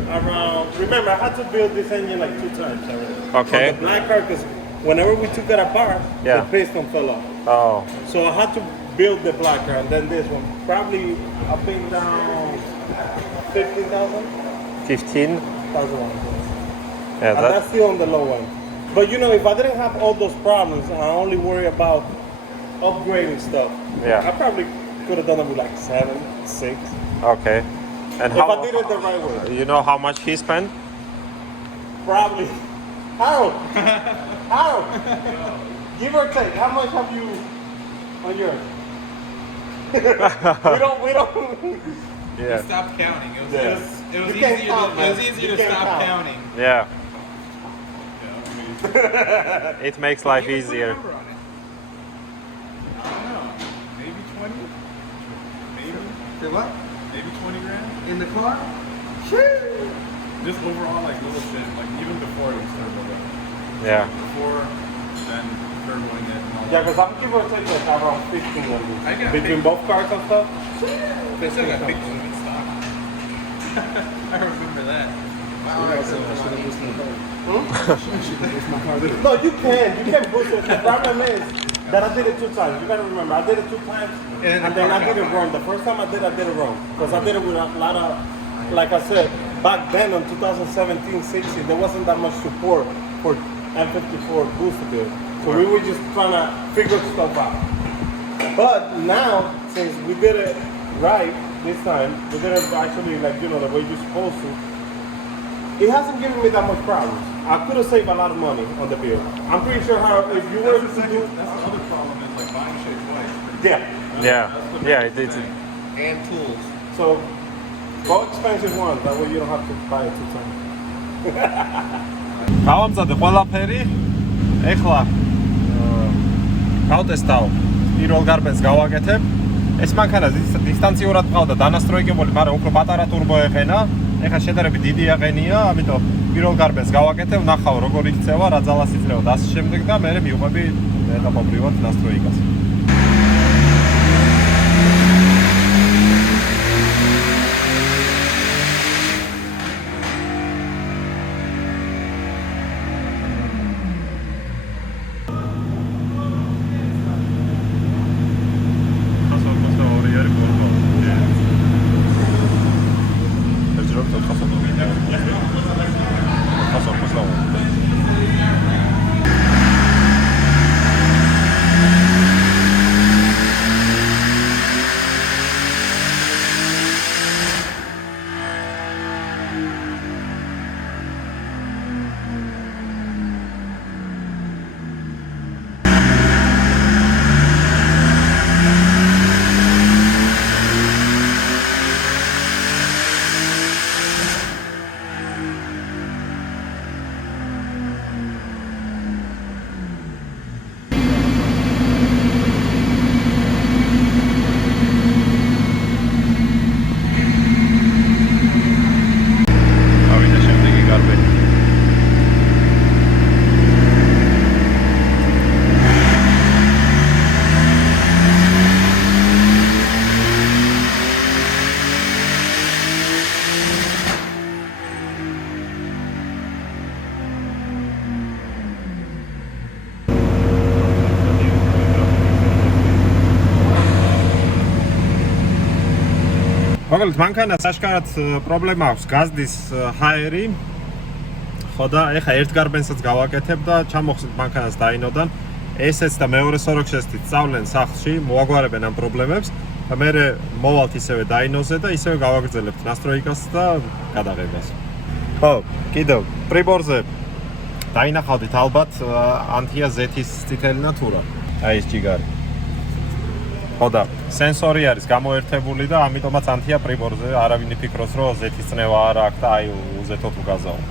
around. Remember, I had to build this engine like 2 times already. Okay. On the black car, because whenever we took it apart, Yeah. the piston fell off. Oh, So I had to build the black car, and then this one. Probably I think down 15,000. 15. Yeah, And that's still on the low end. But you know, if I didn't have all those problems and I only worry about upgrading stuff, Yeah. I probably could have done it with like 7, 6. okay. And If I did it the right way. you know how much he spent? Probably. How? How? Give or take. How much have you on yours? we don't. Yeah. Stop counting. It was, Yeah. it was You can't easier. count, It was man. easier You to can't stop count. counting. Yeah. Yeah, I mean, It makes life you can put a easier. number on it. I don't know. Maybe 20. Maybe. Say what? Maybe 20 grand. In the car? Just overall, like little shit. Like even before it was turbo. Yeah. Before, then turboing it and all Yeah, that. because I'm give or take like around 15 on this. I got Between big- both cars and stuff. They still got big in stock. I remember that. No, you can boost it. The problem is that I did it 2 times. You gotta remember, I did it 2 times, And and then I did it wrong. The first time I did it wrong. Because I did it with a lot of, like I said, back then in 2017, 16, there wasn't that much support for M54 booster build. So we were just trying to figure stuff out. But now, since we did it right this time, we did it actually like, you know, the way you're supposed to, it hasn't given me that much problems. I could have saved a lot of money on the build. I'm pretty sure how if you were to do, That's the other problem is like buying shit twice. yeah. Yeah. Yeah. It's And tools. So go expensive one. That way you don't have to buy it 2 times. დავამზადე ყველაფერი. ეხლა გავტესტავ. პირველ გარბენს გავაკეთებ. ეს მანქანა დისტანციურად ყავდა დანასტროიგებული, მაგრამ უფრო პატარა ტურბო ეყენა. ეხლა შედარებით დიდი აყენია, ამიტომ პირველ გარბენს გავაკეთებ, ნახავ როგორ იქცევა, რა ძალას იძლევა და ასე შემდეგ და მე მივყვები ეტაპობრივად ნასტროიგას. მოკლედ მანქანას აშკარად პრობლემა აქვს გაზდის ჰაერი. ხო და ეხა ერთ გარბენსაც გავაკეთებ და ჩამოხსნით მანქანას დაინოდან. ესეც და მეორე სოროქშესტით სწავლენ სახლში, მოაგვარებენ ამ პრობლემებს და მე მოვალთ ისევე დაინოზე და ისევე გავაგრძელებთ ნასტროიკას და გადაღებას. ხო, კიდევ პრიბორზე დაინახავდით ალბათ ანთია Z-ის წითელი ნატურა. აი ეს ჯიგარი. ხო და სენსორი არის გამოერთებული და ამიტომაც ანთია პრიბორზე არავინ იფიქროს რომ Z-ის წნევა არ აქვს და აი უზეთოდ უგაზაოთ.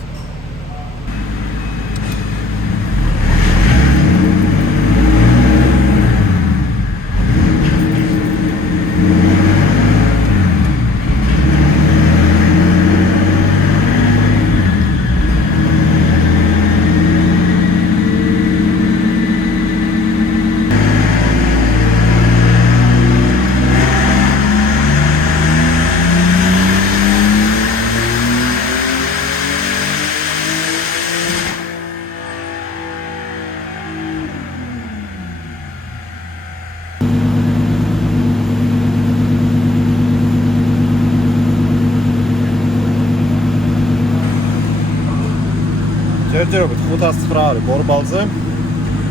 ჯერჯერობით 509 არის ბორბალზე.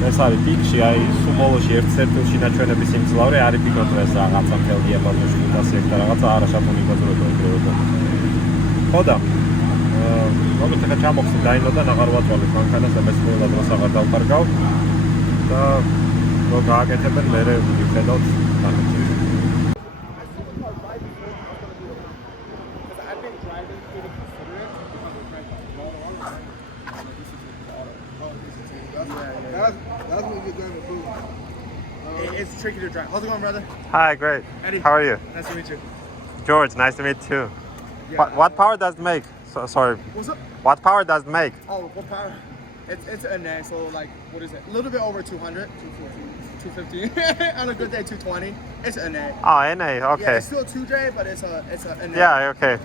ეს არის პიკში, აი სუმოლოში ერთ-ერთი ნაჩვენების სიმძლავრე არის პიკოტრე ეს რაღაცა მთელ დიაპაზონში 500 ჰექტარ რაღაცა არა შაპონი ბაზრობა ეგრევე. ხო და მოგეთ ახლა ჩამოხსნით დაინოდან აღარ ვაწვალებ მანქანას, ამას ყველა დროს აღარ დავკარგავ და რო გააკეთებენ მე ვიხედავთ თანაც. That's what you're gonna do. It's tricky to drive. How's it going, brother? Hi, great. Eddie. How are you? Nice to meet you. George, nice to meet you too. Yeah. What power does it make? Sorry. What's up? What power does it make? Oh, what power? It's a NA, so like, what is it? A little bit over 200. 250. On a good day, 220. It's a NA. Oh, NA. Okay. Yeah, it's still a 2J, but it's a NA. Yeah, okay.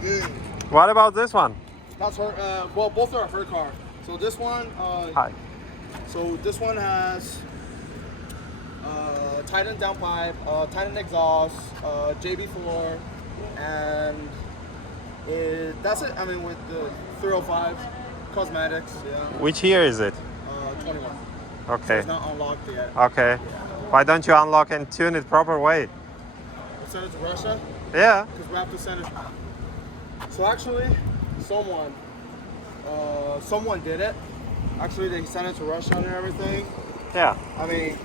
Good. What about this one? That's her. Well, both are her car. So this one. Hi. So this one has Titan downpipe, Titan exhaust, JB4, and that's it. I mean, with the 305 cosmetics. Yeah. Which year is it? 21. Okay. It's not unlocked yet. Okay. Why don't you unlock and tune it proper way? We send it to Russia Yeah. because we have to send it. So actually, someone did it. Actually, they sent it to Russia and everything. Yeah. I mean,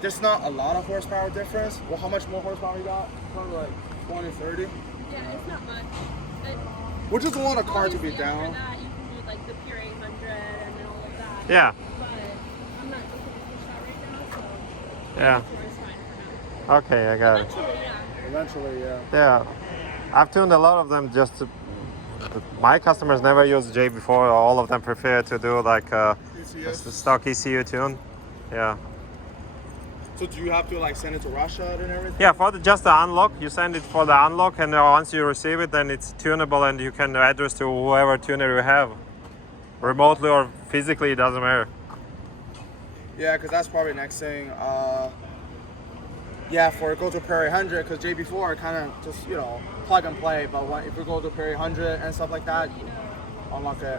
there's not a lot of horsepower difference. Well, how much more horsepower you got? Probably like 20, 30. Yeah, it's not much. We just want a car to be Obviously, down. after that, you can do like the pure 800 and then all of that. Yeah. But I'm not looking to push that right now, so Yeah. pure is fine for now. Okay, I got it. Eventually, yeah. Eventually, yeah. Yeah. I've tuned a lot of them just to. My customers never use J before. All of them prefer to do like the stock ECU tune. Yeah. So do you have to like send it to Russia and everything? Yeah, for just the unlock, you send it for the unlock, and once you receive it, then it's tunable, and you can address to whoever tuner you have, remotely or physically. It doesn't matter. Yeah, because that's probably next thing. Yeah, for go to Prairie 100, because JB4 kind of just plug and play. But if we go to Prairie 100 and stuff like that, unlock it.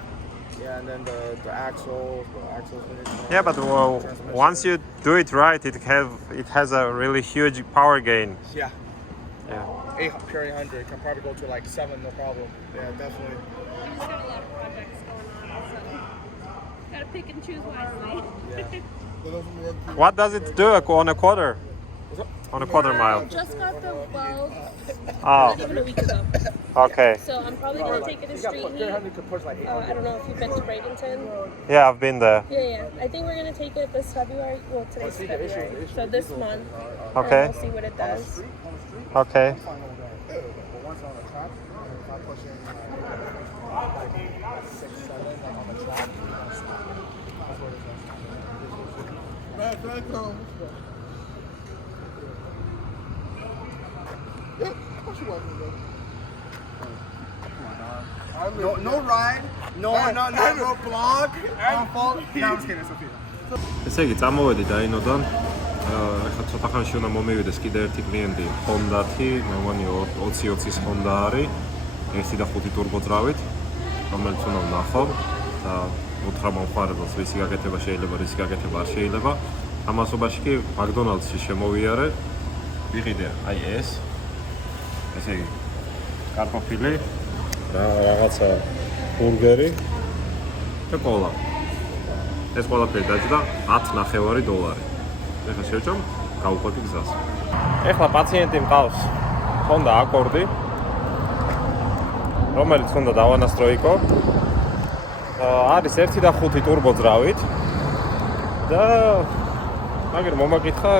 Yeah, and then the axles. Yeah, but once you do it right, it has a really huge power gain. Yeah. Yeah. 8 Prairie 100 can probably go to like 7, no problem. Yeah, definitely. We just got a lot of projects going on, so gotta pick and choose wisely. Yeah. What does it do on a quarter? On a quarter mile. Just got the weld Oh, even a week ago. okay. So I'm probably gonna take it to street heat. could push like 800. I don't know if you've been to Bradenton. Yeah, I've been there. Yeah. I think we're gonna take it this February. Well, today's February, so this month. Okay. And we'll see what it does. Okay. But once on the track, if I push in like 6, 7 like on the track, that's what it does. No ride, no vlog, no fault. No, I'm just kidding, it's okay. ესე იგი, წამოვედი დაინოდან. ეხლა ცოტა ხანში უნდა მომივიდეს კიდე ერთი კლიენტი Honda-თი, მე მგონი 20-20-ის Honda არის, 1.5 ტურბოძრავით, რომელიც უნდა ვნახო და უთხრა მომხმარებელს რისი გაკეთება შეიძლება, რისი გაკეთება არ შეიძლება. ამასობაში კი McDonald's-ში შემოვიარე, ვიყიდე აი ეს, ესე იგი, კარტოფილი, რაღაცა ბურგერი და კოლა. ეს ყველაფერი დაჯდა $10.9. ეხლა შევჭამ, გავუყვები გზას. ეხლა პაციენტი მყავს Honda Accord-ი, რომელიც უნდა დავანასტროიკო. არის 1.5 ტურბოძრავით და მაგრამ მომაკითხა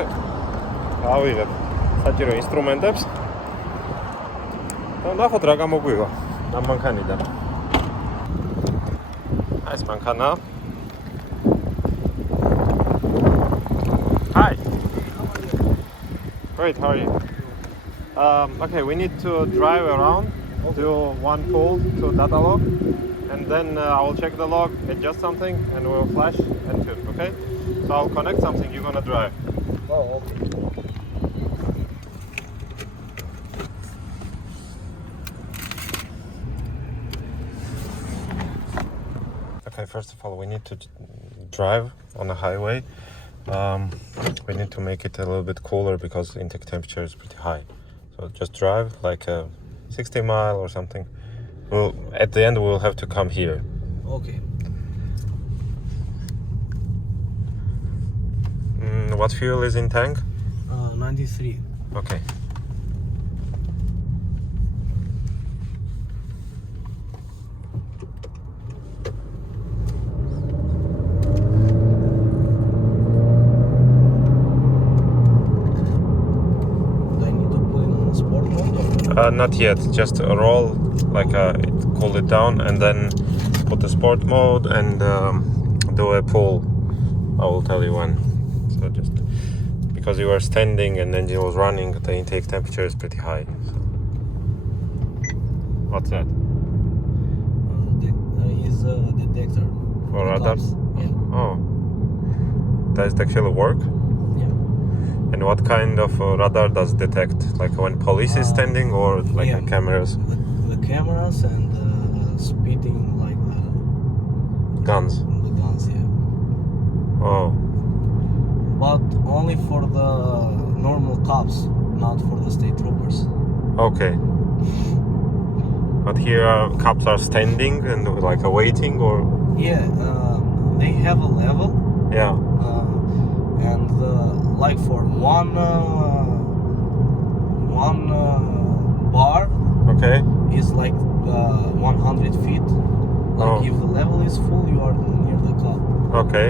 ავიღებ საჭირო ინსტრუმენტებს და ნახოთ რა გამოგვივა ამ მანქანიდან. აი ეს მანქანა. Hi. Great, how are you? Okay, we need to drive around, do one pull to data log, and then I will check the log, adjust something, and we'll flash and tune, okay? So I'll connect something, you're gonna drive. Oh, okay. Okay, first of all, we need to drive on the highway. We need to make it a little bit cooler because the intake temperature is pretty high. So just drive like a 60 mile or something. At the end, we'll have to come here. Okay. What fuel is in tank? 93. Okay. Do I need to put it on sport mode? Not yet. Just roll like cool it down, and then put the sport mode and do a pull. I will tell you when. So just because you are standing and engine was running, the intake temperature is pretty high. So. What's that? Is a detector. For radar? Yeah. Oh. Does it actually work? Yeah. And what kind of radar does it detect? Like when police is standing or like yeah. the cameras? The cameras and speeding like Guns. the guns, yeah. Oh. But only for the normal cops, not for the state troopers. Okay. But here cops are standing and like waiting or? Yeah, they have a level, Yeah. and like for one bar Okay. is like 100 feet. Like Oh. if the level is full, you are near the cop. Okay.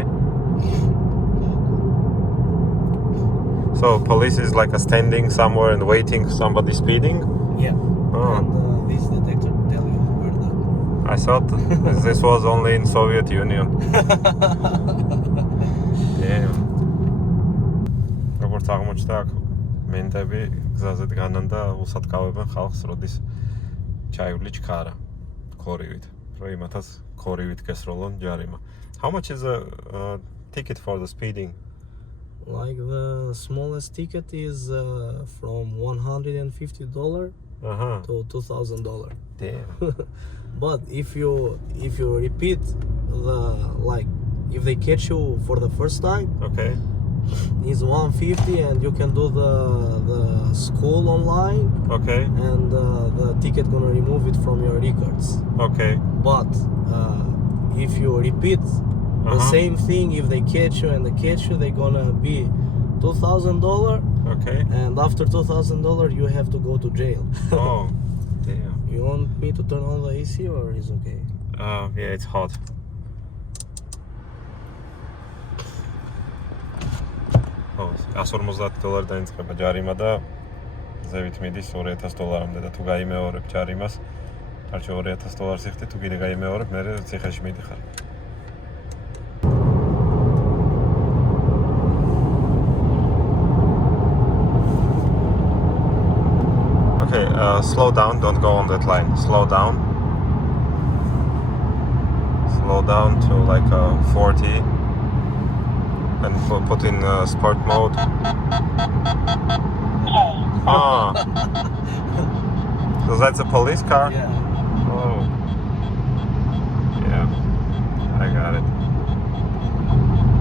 So police is like standing somewhere and waiting somebody speeding? Yeah. Oh. And this detector tell you where the. I thought this was only in Soviet Union. Damn. როგორც აღმოჩნდა, აქ მენტები გზაზე დგანან და უსატკავებენ ხალხს, როდის ჩაივლი ჩქარა ქორივით, რომ იმათაც ქორივით გესროლონ ჯარიმა. How much is a ticket for the speeding? Like the smallest ticket is from $150 Uh-huh. to $2,000. Damn. But if you repeat if they catch you for the first time, Okay. is $150 and you can do the school online, Okay. and the ticket gonna remove it from your records. Okay. But if you repeat the same thing, if they catch you and they catch you, they're gonna be $2,000, Okay. and after $2,000 you have to go to jail. Oh. Damn. You want me to turn on the AC or is okay? Yeah, it's hot. Oh, $150 დაინწყება ჯარიმა და ზევით მიდის $2,000-მდე და თუ გაიმეორებ ჯარიმას, არჩი $2,000 იხდი, თუ კიდე გაიმეორებ, მერე ციხეში მიდიხარ. Okay, slow down, don't go on that line. Slow down. Slow down to like 40. and put in sport mode. Ah. So that's a police car? Yeah. Oh. Yeah, I got it.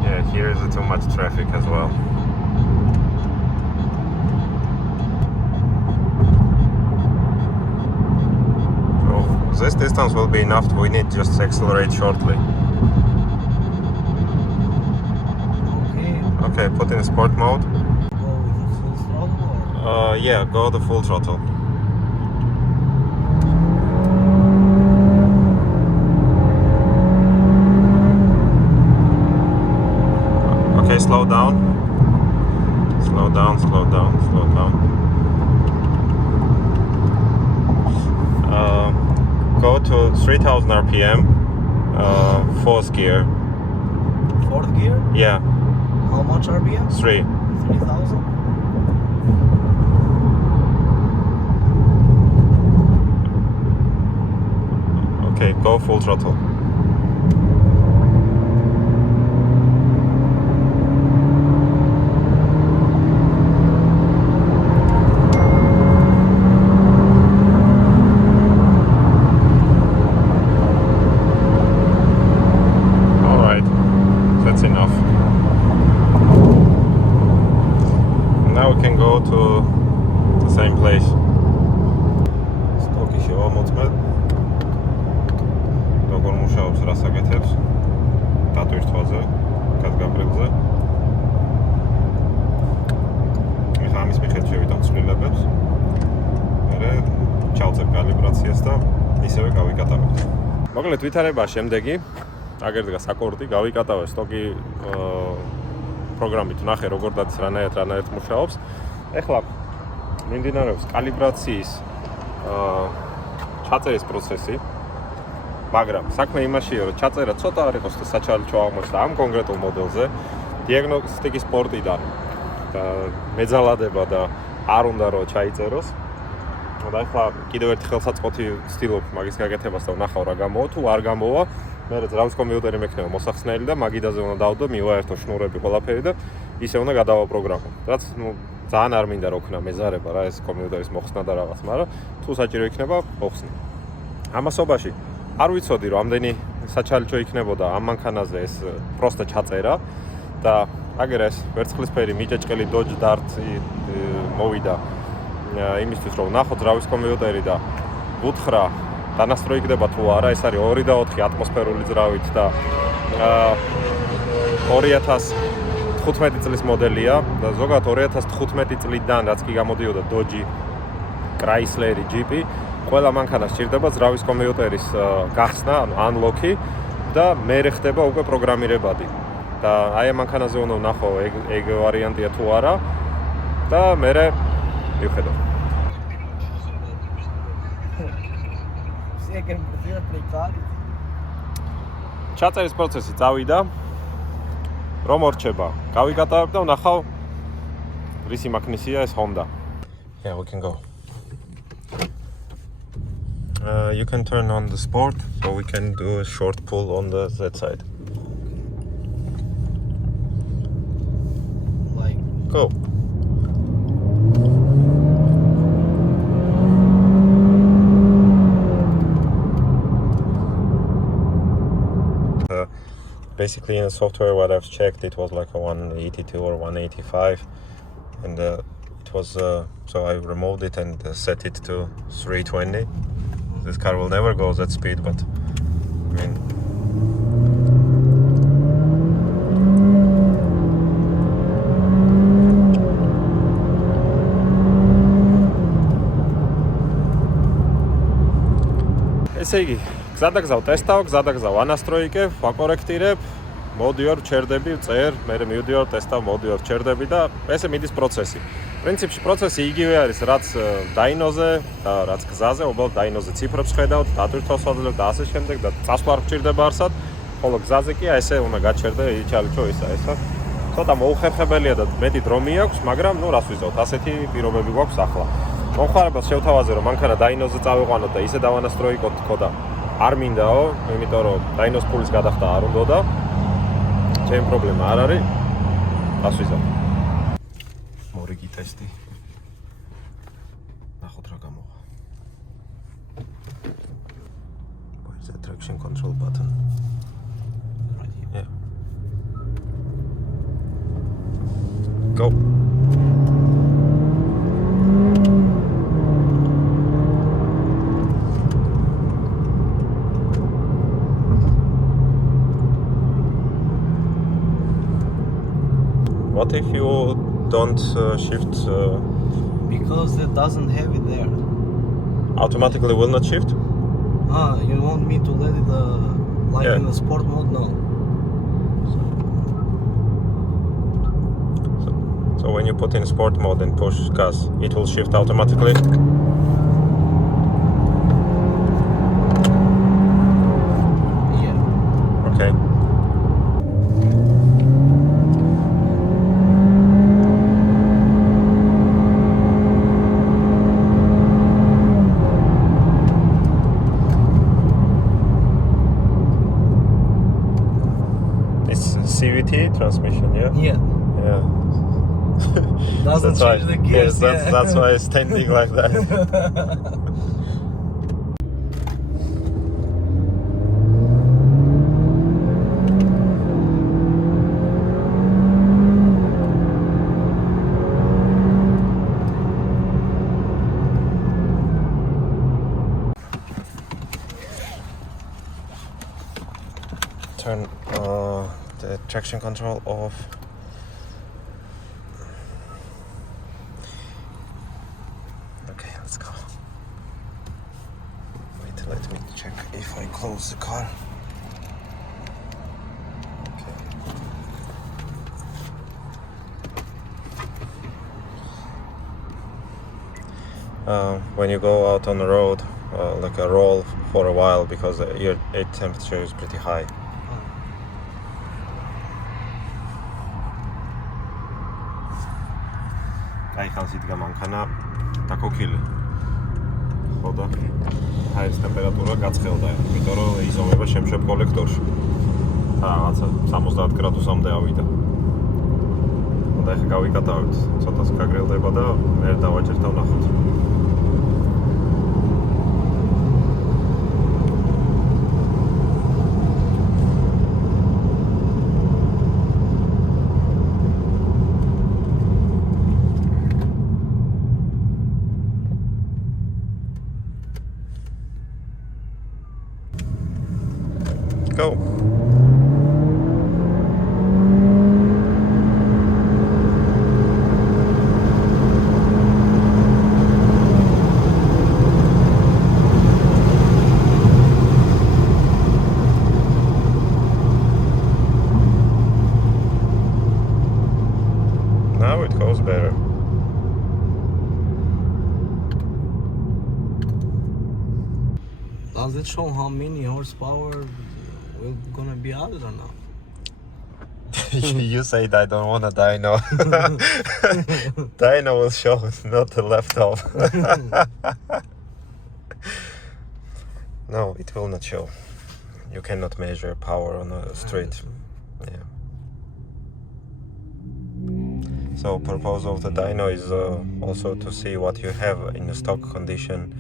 Yeah, here is too much traffic as well. Oh, this distance will be enough. We need just accelerate shortly. Okay, put in sport mode. Go with the full throttle or? Yeah, go the full throttle. Okay, slow down. Slow down, slow down, slow down. Go to 3000 RPM, fourth gear. Fourth gear? Yeah, How much RPM? 3. 3,000? Okay, go full throttle. Alright, that's enough. Now we can go to the same place. Stoki შევამოწმეთ. როგორ მუშაობს, რას აკეთებს დატვირთვაზე, გაზგაფრილზე. ეხლა ამის მიხედვით შევიდām ცვლილებებს. მერე ჩავწევ კალიბრაციას და ისევე გავიკატავებთ. მოკლედ ვითარება შემდეგი. აგერდგა საკორდი, გავიკატავე სტოკი პროგრამით ვნახე როგორ დადის რანაირად მუშაობს. ეხლა მიმდინარეობს კალიბრაციის ჩაწერის პროცესი. მაგრამ საქმე იმაშია, რომ ჩაწერა ცოტა არ იყოს და საჩალჩო აღმოჩნდა ამ კონკრეტულ მოდელზე დიაგნოსტიკის პორტიდან და მეძალადება და არ უნდა რომ ჩაიწეროს. და ეხლა კიდევ ერთი ხელსაწყოთი ვცდილობ მაგის გაკეთებას და ვნახავ რა გამოვა, თუ არ გამოვა, მერე ძრავის კომპიუტერი მექნება მოსახსნელი და მაგიდაზე უნდა დავდო, მივაერთო შნურები ყველაფერი და ისე უნდა გადავა პროგრამა. რაც ძალიან არ მინდა რომ ქნა მეზარება რა ეს კომპიუტერის მოხსნა და რაღაც, მაგრამ თუ საჭირო იქნება, მოხსნი. ამასობაში არ ვიცოდი რომ ამდენი საჩალჩო იქნებოდა ამ მანქანაზე ეს პროსტა ჩაწერა და აგერ ეს ვერცხლისფერი მიჭეჭკელი Dodge Dart მოვიდა იმისთვის რომ ვნახო ძრავის კომპიუტერი და ვუთხრა დანასტროიკდება თუ არა, ეს არის 2 და 4 ატმოსფერული ძრავით და 2015 წლის მოდელია და ზოგადად 2015 წლიდან რაც კი გამოდიოდა Dodge, Chrysler, GEP ყველა მანქანას სჭირდება ძრავის კომპიუტერის გახსნა, ანუ unlock-ი და მერე ხდება უკვე პროგრამირებადი. და აი ამ მანქანაზე უნდა ვნახო ეგ ვარიანტია თუ არა და მერე მივხედავ. ჩაწერის პროცესი წავიდა. რომ ორჩება, გავიკატავებ და ვნახავ რისი მანქანისია ეს Honda. Yeah, we can go. You can turn on the sport, so we can do a short pull on the Z side. Like, Go. Basically in the software what I've checked, it was like a 182 or 185 and it was so I removed it and set it to 320. This car will never go that speed, but I mean ესე იგი, გზადაგზავ ტესტავ, გზადაგზავ ანასტროიკებ, ვაკორექტირებ, მოდიორ ჩერდები, წერ, მერე მივდივარ ტესტავ, მოდიორ ჩერდები და ესე მიდის პროცესი. პრინციპში პროცესი იგივე არის, რაც დაინოზე და რაც გზაზე, უბრალოდ დაინოზე ციფრებს ხედავთ, დატვირთვას ვაძლევთ და ასე შემდეგ და წასვლა არ გჭირდება არსად, ხოლო გზაზე კი ესე უნდა გაჩერდე, იჩალიჩო ესა. ცოტა მოუხერხებელია და მეტი დრო მიაქვს, მაგრამ ნუ რას ვიზავთ, ასეთი პირობები გვაქვს ახლა. მომხმარებელს შევთავაზე რომ მანქანა დაინოზე წავიყვანოთ და ისე დავანასტროიკოთ თქო და არ მინდაო, იმიტომ რომ დაინოს ფულის გადახდა არ უნდოდა. ჩემი პრობლემა არ არის. გასვიზა. მორიგი ტესტი. ნახოთ რა გამოვა. Where's the traction control button? Right here. Yeah. Go. What if you don't shift? Because it doesn't have it there. Automatically will not shift? You want me to let it like Yeah. in the sport mode? No. So when you put in sport mode and push gas, it will shift automatically? Yeah. Okay. It's CVT transmission, yeah? Yeah. Yeah. Doesn't change the gears. Yes, that's why it's standing like that. Turn the traction control off. Okay, let's go. Wait, let me check if I close the car. Okay. When you go out on the road, like a roll for a while because your air temperature is pretty high. აი ხალხი იდგა მანქანა დაკოქილი. ხო და აირის ტემპერატურა გაცხელდა, იმიტომ რომ იზომება შემშვებ კოლექტორში. რაღაცა 70 გრადუსამდე ავიდა. და ეხლა გავიკატავთ, ცოტას გაგრელდება და მე დავაჭერთ და ვნახოთ. Go. Now it goes better. Does it show how many horsepower will gonna be added or not? You said I don't want a dyno. Dyno will show, not the left off. No, it will not show. You cannot measure power on a street. Yeah. So purpose of the dyno is also to see what you have in the stock condition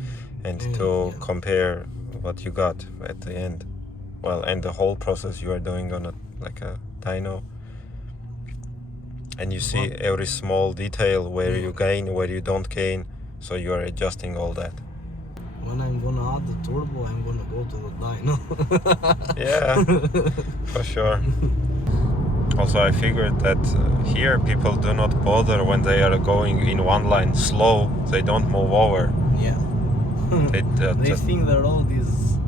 and to compare what you got at the end. Well, and the whole process you are doing on a dyno, and you see every small detail where you gain, where you don't gain, so you are adjusting all that. When I'm gonna add the turbo, I'm gonna go to the dyno. Yeah, for sure. Also, I figured that here people do not bother when they are going in one line slow, they don't move over. Yeah. They just think the road is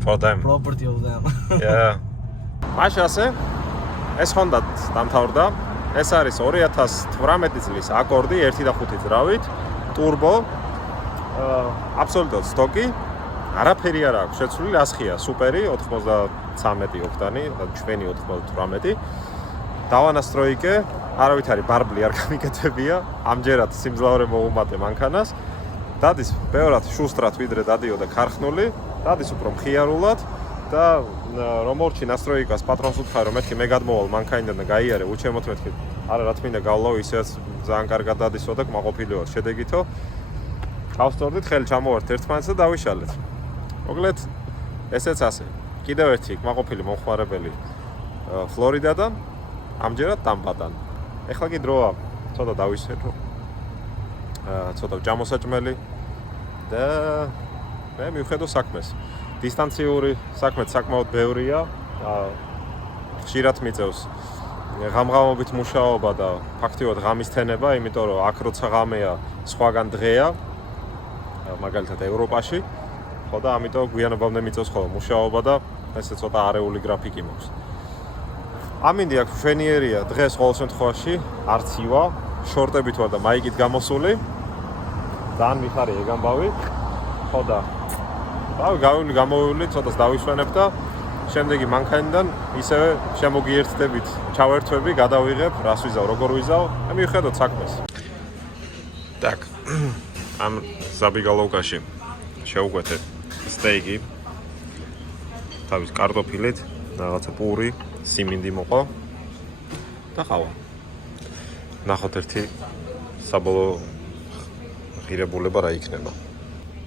for them. property of them. Yeah. მაშ ასე ეს Honda დამთავრდა. ეს არის 2018 წლის აკორდი 1.5 ძრავით, turbo, აბსოლუტურად სტოკი, არაფერი არ აქვს შეცვლილი, ასხია, სუპერი 93 ოქტანი, ჩვენი 98. დავანასტროიკე, არავით არის Burble არ გამიკეთებია, ამჯერად სიმძლავრე მოუმატე მანქანას. დადის ბევრად შუსტრად ვიდრე დადიოდა ქარხნული, დადის უფრო მხიარულად. და რომ ორჩი ნასტროიკას პატრონს უთხრა რომ მეთქი მე გადმოვალ მანქანიდან და გაიარე უჩემოთ მეთქი არა რა თქმა უნდა გავლავ ისეც ძალიან კარგად დადისო და კმაყოფილი ვარ შედეგითო გავსწორდით ხელი ჩამოვართ ერთმანეთს და დავიშალეთ მოკლედ ესეც ასე კიდევ ერთი კმაყოფილი მომხმარებელი ფლორიდადან ამჯერად ტამპადან ეხლა კი დროა ცოტა დავისვერო ცოტა ჯამოსაჭმელი და მე მივხედო საქმეს დისტანციური საქმეც საკმაოდ ბევრია ხშირად მიწევს ღამღამობით მუშაობა და ფაქტიურად ღამის თენება იმიტომ რომ აქ როცა ღამეა სხვაგან დღეა მაგალითად ევროპაში ხო და ამიტომ გვიანობამდე მიწევს ხოლმე მუშაობა და ესე ცოტა არეული გრაფიკი მაქვს ამინდი აქ მშვენიერია დღეს ყოველ შემთხვევაში არც ივა შორტებით ვარ და მაიკით გამოსული ძალიან მიხარია ეგ ამბავი ხო და გამოვივლი ცოტას დავისვენებ და შემდეგი მანქანიდან ისევე შემოგიერთდებით ჩავერთვები გადავიღებ რას ვიზავ როგორ ვიზავ და მივხედოთ საქმეს так ამ საბიგალოვკაში შევუკვეთე სტეიკი თავის კარტოფილით რაღაცა პური სიმინდი მოყვა და ხავა ნახოთ ერთი საბოლოო ღირებულება რა იქნება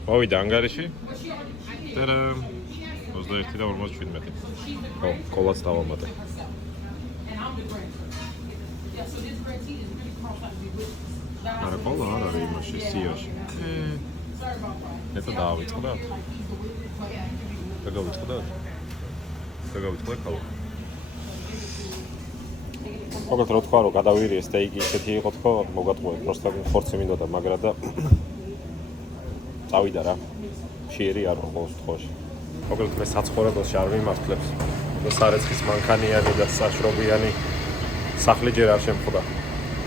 მოვიდა ანგარიში და 21 და 57 ხო კოლას დავამატე არა კოლა არ არის იმაში სიაში ეტა დავიწყდა და გავიწყდა კოლა მოგეთ რო თქვა რომ გადავირიე სტეიკი ისეთი იყო თქო მოგატყუე პროსტა ხორცი მინდოდა მაგრა და წავიდა რა შეერი არ ყოველ შემთხვევაში მოგეთ მე საცხოვრებელში არ მიმართლებს და სარეცხის მანქანიანი და საშრობიანი სახლი ჯერ არ შემხვდა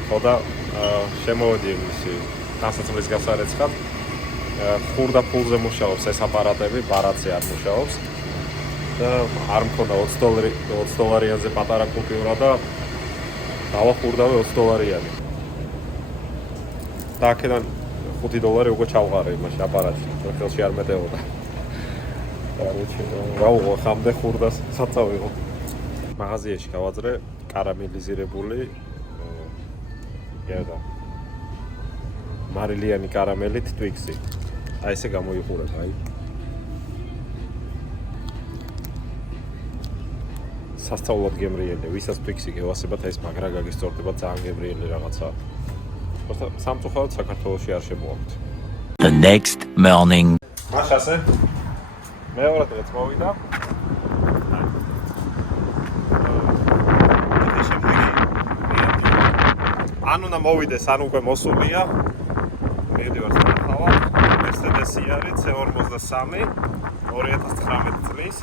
ხო და შემოვედი ისი განსაცმლის გასარეცხად ხურდა ფულზე მუშაობს ეს აპარატები ბარათზე არ მუშაობს და არ მქონდა $20 პატარა კუპიურა და დავახურდავე $20 და აქედან $5 უკვე ჩავყარე იმაში აპარატში ხელში არ მეტეოდა გაუღო ხამდე ხურდას საწავიღო მაღაზიაში გავაძრე კარამელიზირებული და მარილიანი კარამელით ტვიქსი აი ესე გამოიყურებ აი სასწაულად გემრიელი ვისაც ტვიქსი გევასებათ ეს მაგრა გაგისწორდება ძალიან გემრიელი რაღაცა просто სამწუხაროდ საქართველოში არ შემოაქვთ The next morning მაშასე მეორე დღეც მოვიდა ან უნდა მოვიდეს ან უკვე მოსულია მივდივარ ხავა Mercedes-ი არის C43 2019 წლის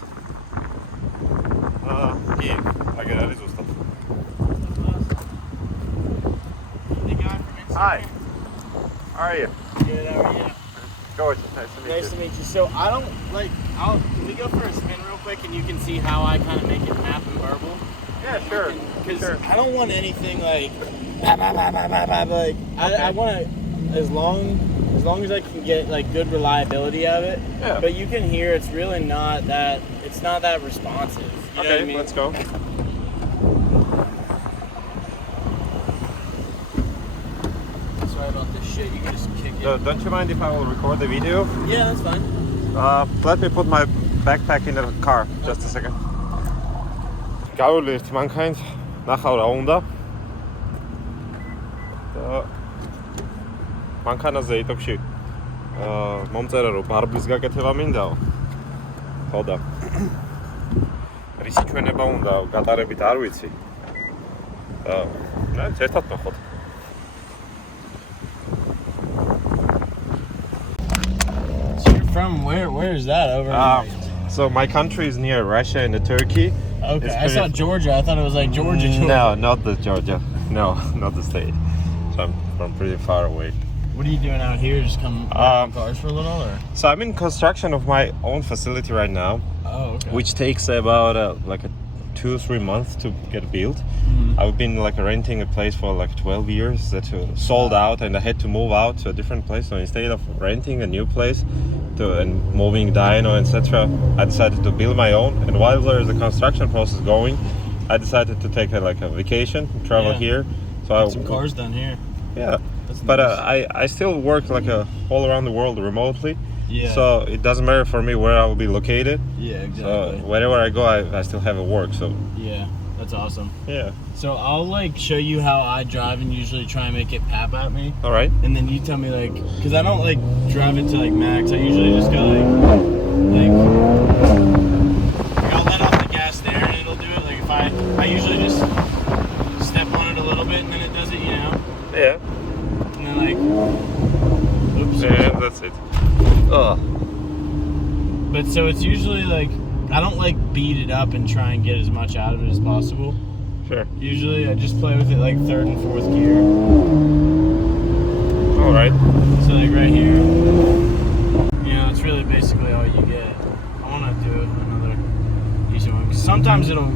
კი აგერ არის ზუსტად Hi how are you Good, how are you? Good, nice to meet you. So I don't like. Can we go for a spin real quick, and you can see how I kind of make it map in Burble? Yeah, sure. Because I don't want anything like, like I want as long as I can get like good reliability of it. Yeah. But you can hear it's really not that. It's not that responsive. You know what I mean? Let's go. Sorry about this shit. You can just kick it. Don't you mind if I will record the video? Yeah, that's fine. Let me put my backpack in the car. Just a second. გავული ერთი მანქანით, ნახავ რა უნდა. და მანქანაზე იტოქში მომწერა რომ ბარბლის გაკეთება მინდაო. ხო და რისი ჩვენება უნდა გატარებით არ ვიცი. და ერთად ნახოთ. From where is that over? So my country is near Russia and Turkey. Okay, I saw Georgia. I thought it was like Georgia. No, not the Georgia. No, not the state. So I'm pretty far away. What are you doing out here? Just come cars for a little, or? So I'm in construction of my own facility right now, Oh, okay. which takes about like 2-3 months to get built. I've been like renting a place for like 12 years that sold out, and I had to move out to a different place. So instead of renting a new place and moving dyno, etc., I decided to build my own. And while there is a construction process going, I decided to take a vacation, travel here. So Get some cars done here. Yeah, That's but nice. I still work like all around the world remotely. Yeah. So it doesn't matter for me where I will be located. Yeah, exactly. So wherever I go, I still have a work. So Yeah, that's awesome. yeah. So I'll like show you how I drive and usually try and make it pap at me. All right. And then you tell me like, cause I don't like drive it to like max. I usually just go like I'll let off the gas there and it'll do it. Like if I usually just step on it a little bit and then it does it, you know. Yeah. And then like, oops. Yeah, that's it. Oh. But so it's usually like I don't like beat it up and try and get as much out of it as possible. Sure. Usually I just play with it like 3rd and 4th gear. All right. So like right here, you know, it's really basically all you get. I want to do another decent one. 'Cause sometimes it'll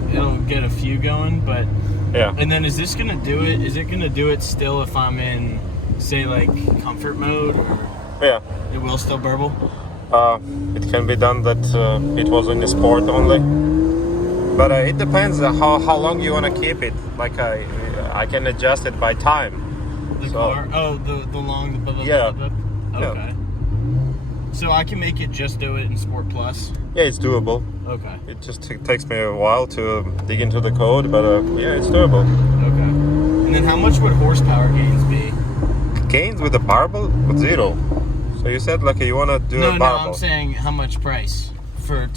get a few going, but Yeah. and then is this gonna do it? Is it gonna do it still if I'm in, say, like comfort mode, or Yeah. it will still burble? It can be done that it was in the sport only. But it depends how long you want to keep it. Like I can adjust it by time. The So- car? Oh, the long. Yeah. Okay. So I can make it just do it in Sport Plus. Yeah, it's doable. Okay. It just takes me a while to dig into the code, but yeah, it's doable. Okay. And then how much would horsepower gains be? Gains with the Burble with 0. So you said like you want to do a No, Burble. I'm saying how much price for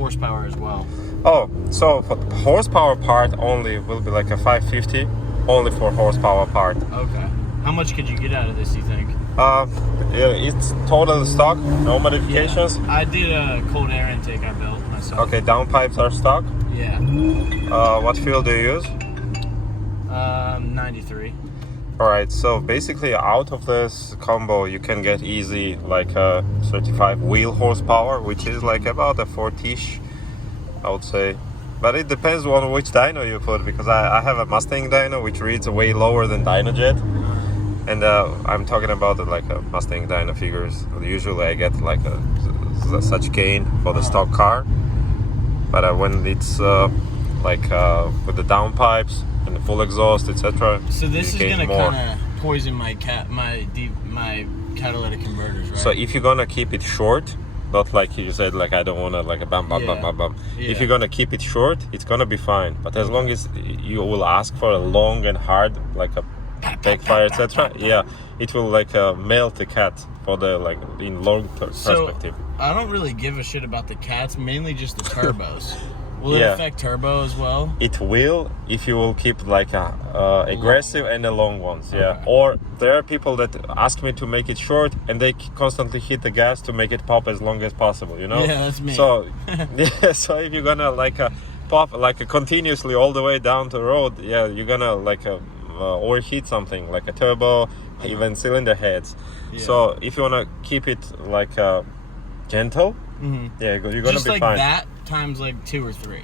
horsepower as well. Oh, so for the horsepower part only will be like a 550, only for horsepower part. Okay. How much could you get out of this, you think? Yeah, it's total stock, no modifications. I did a cold air intake I built myself. Okay, downpipes are stock. Yeah. What fuel do you use? 93. Alright, so basically out of this combo you can get easy like a 35 wheel horsepower, which is like about a 40-ish, I would say. But it depends on which dyno you put, because I have a Mustang dyno which reads way lower than DynoJet. And I'm talking about like a Mustang dyno figures. Usually I get like such gain for the stock car. But when it's with the downpipes and the full exhaust, etc. So this is gonna more. kind of poison my catalytic converters, right? So if you're gonna keep it short, not like you said, like I don't wanna like a bam bam bam bam bam. Yeah. If you're gonna keep it short, it's gonna be fine. But as long as you will ask for a long and hard, like a backfire, etc. Yeah, it will like melt the cat for the like in long perspective. I don't really give a shit about the cats, mainly just the turbos. Will it Yeah. affect turbo as well? It will if you will keep like a aggressive and the long ones, yeah. Okay. Or there are people that ask me to make it short and they constantly hit the gas to make it pop as long as possible, you know. Yeah, that's me. So yeah, so if you're gonna like pop like continuously all the way down the road, yeah, you're gonna like overheat something like a turbo, even cylinder heads. Yeah. So if you wanna keep it like gentle, yeah, you're gonna Just be like fine. that times like 2 or 3.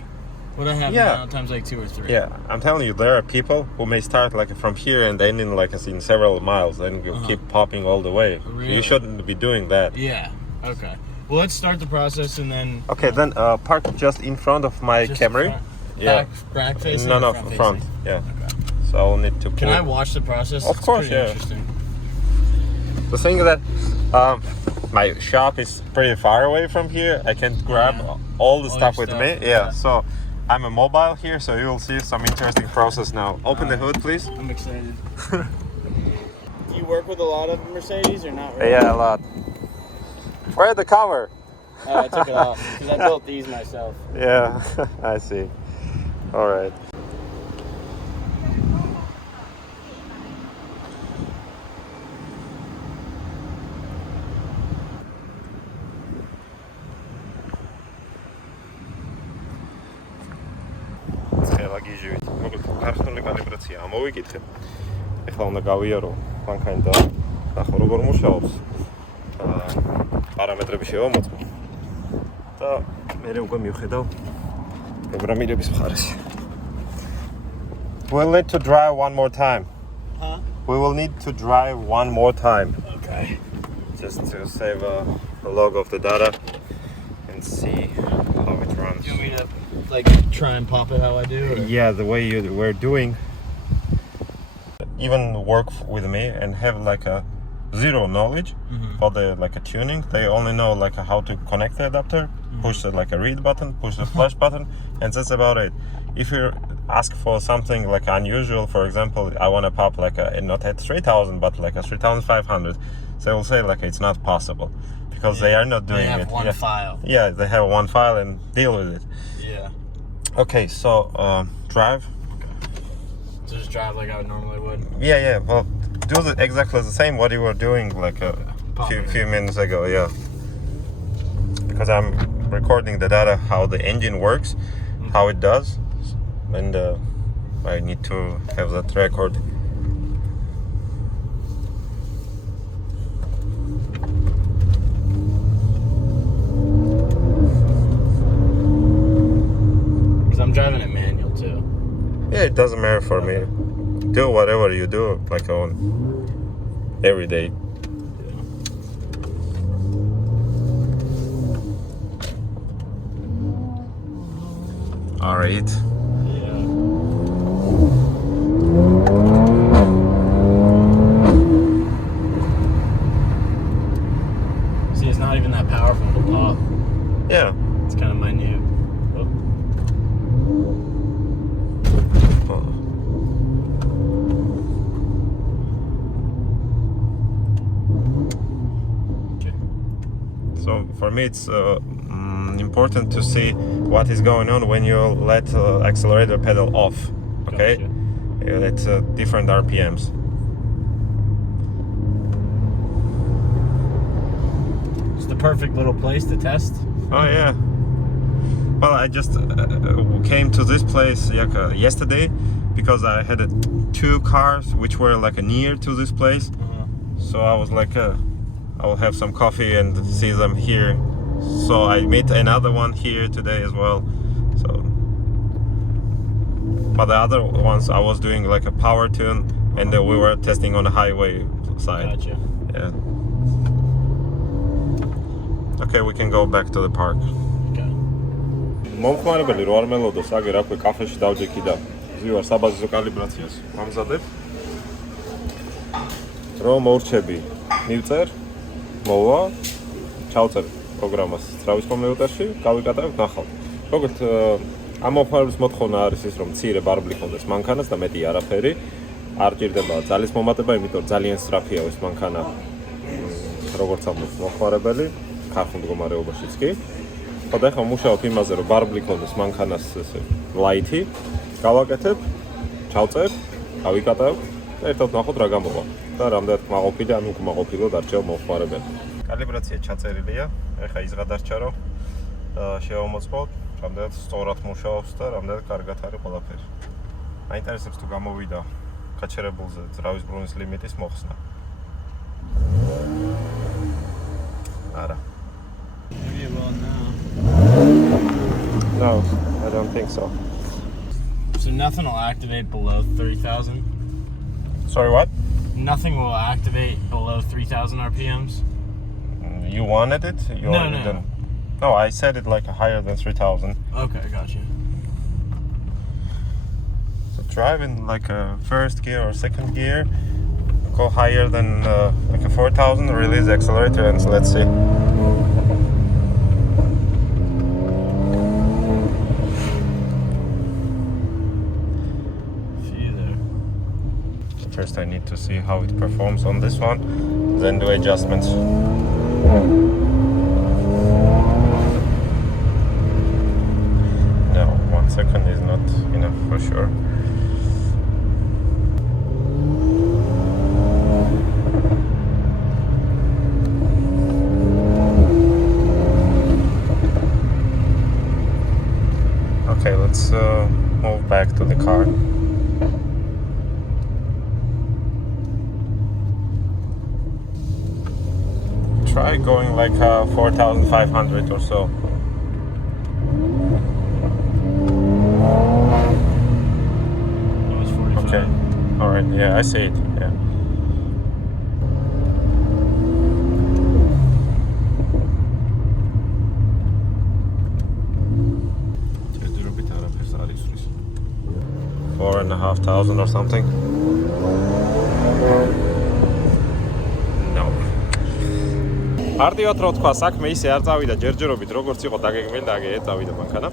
What I have Yeah. now times like 2 or 3. Yeah, I'm telling you, there are people who may start like from here and end in like in several miles, and you keep popping all the way. Really? You shouldn't be doing that. Yeah. Okay. Well, let's start the process and then. Okay, then park just in front of my Just Camry. front- Yeah. Back facing. No, or no, front front. facing? Yeah. Okay. So I'll need to. Can pull. I watch the process? Of It's course, pretty yeah. Interesting. The thing is that my shop is pretty far away from here. I can't grab all the All stuff your with stuff, me. yeah. Yeah, so I'm a mobile here, so you will see some interesting process now. Open the hood, please. I'm excited. Do you work with a lot of Mercedes or not really? Yeah, a lot. Where the cover? Oh, I took it off because I built these myself. Yeah, I see. All right. ეხლა გიჟივით. მოკლედ ქართული კალიბრაცია ამოვიკითხე. ეხლა უნდა გავიარო მანქანა და ნახო როგორ მუშაობს. პარამეტრები შევამოწმო. და მე უკვე მივხედავ პროგრამირების მხარეს. We'll need to drive one more time. Huh? We will need to drive one more time. Okay. Just to save a log of the data and see how it runs. Do you want me to like try and pop it how I do? Or? Yeah, the way you were doing. Even work with me and have like a zero knowledge for the like a tuning. They only know like how to connect the adapter, push the, like a read button, push the flash button, and that's about it. If you ask for something like unusual, for example, I want to pop like a not at 3000 but like a 3500, they will say like it's not possible because they are not doing They have it. one file. Yeah, they have one file and deal with it. Yeah. Okay, so drive. So just drive like I normally would. Yeah. Well, do exactly the same what you were doing like a few minutes ago. Yeah. Because I'm recording the data how the engine works, how it does, and I need to have that record. Because I'm driving it manual too. Yeah, it doesn't matter for me. Do whatever you do, like on every day. All right. See, it's not even that powerful to pop. Yeah. It's kind of minute. So for me, it's important to see what is going on when you let accelerator pedal off. Okay, Gotcha. It's different RPMs. It's the perfect little place to test. Oh yeah. Well, I just came to this place yesterday because I had two cars which were like near to this place. So I was like, I will have some coffee and see them here. So I met another one here today as well. So, but the other ones I was doing like a power tune, and we were testing on the highway side. Gotcha. Yeah. Okay, we can go back to the park. Okay. მომხმარებელი რო არ მელოდოს, აგერ აქვე კაფეში დავჯექი და ზივარ საბაზისო კალიბრაციას ამზადებ. რომ მორჩები, მივწერ, მოვა, ჩავწერ პროგრამას ძრავის კომპიუტერში, გავიკატავებ, ნახავთ. როგორც ამ მომხმარებლის მოთხოვნა არის ის, რომ მცირე ბარბლი ჰქონდეს მანქანას და მეტი არაფერი. არ ჭირდება ძალის მომატება, იმიტომ რომ ძალიან სწრაფია ეს მანქანა. როგორც ამბობს მომხმარებელი, ქარხულ მდგომარეობაშიც კი. ხოდა ახლა მუშაობ იმაზე, რომ ბარბლი ჰქონდეს მანქანას ესე ლაითი, გავაკეთებ, ჩავწერ, გავიკატავებ და ერთად ნახოთ რა გამოვა. და რამდენად კმაყოფილი ან უკმაყოფილო დარჩევა მომხმარებელი. კალიბრაცია ჩაწერილია, ეხლა ის გადარჩა რომ შევამოწმოთ, რამდენად სწორად მუშაობს და რამდენად კარგად არის ყველაფერი. მაინტერესებს თუ გამოვიდა გაჩერებულზე ძრავის ბრუნის ლიმიტის მოხსნა. არა. Maybe it will now. No, I don't think so. So nothing will activate below 3,000? Sorry, what? Nothing will activate below 3,000 RPMs? You wanted it? You No, already no. done. No, I said it like higher than 3,000. Okay, gotcha. So drive in like a first gear or second gear, go higher than like a 4,000, release the accelerator and let's see. First I need to see how it performs on this one, then do adjustments. No, 1 second is not enough for sure. Okay, let's move back to the car. Try going like 4,500 or so. Alright, yeah, I see it. Yeah. $4,500 or something. No. Არტივად რო თქვა, საქმე ისე არ წავიდა ჯერჯერობით, როგორც იყო დაგეგმილი და ეწავიდა მანქანა.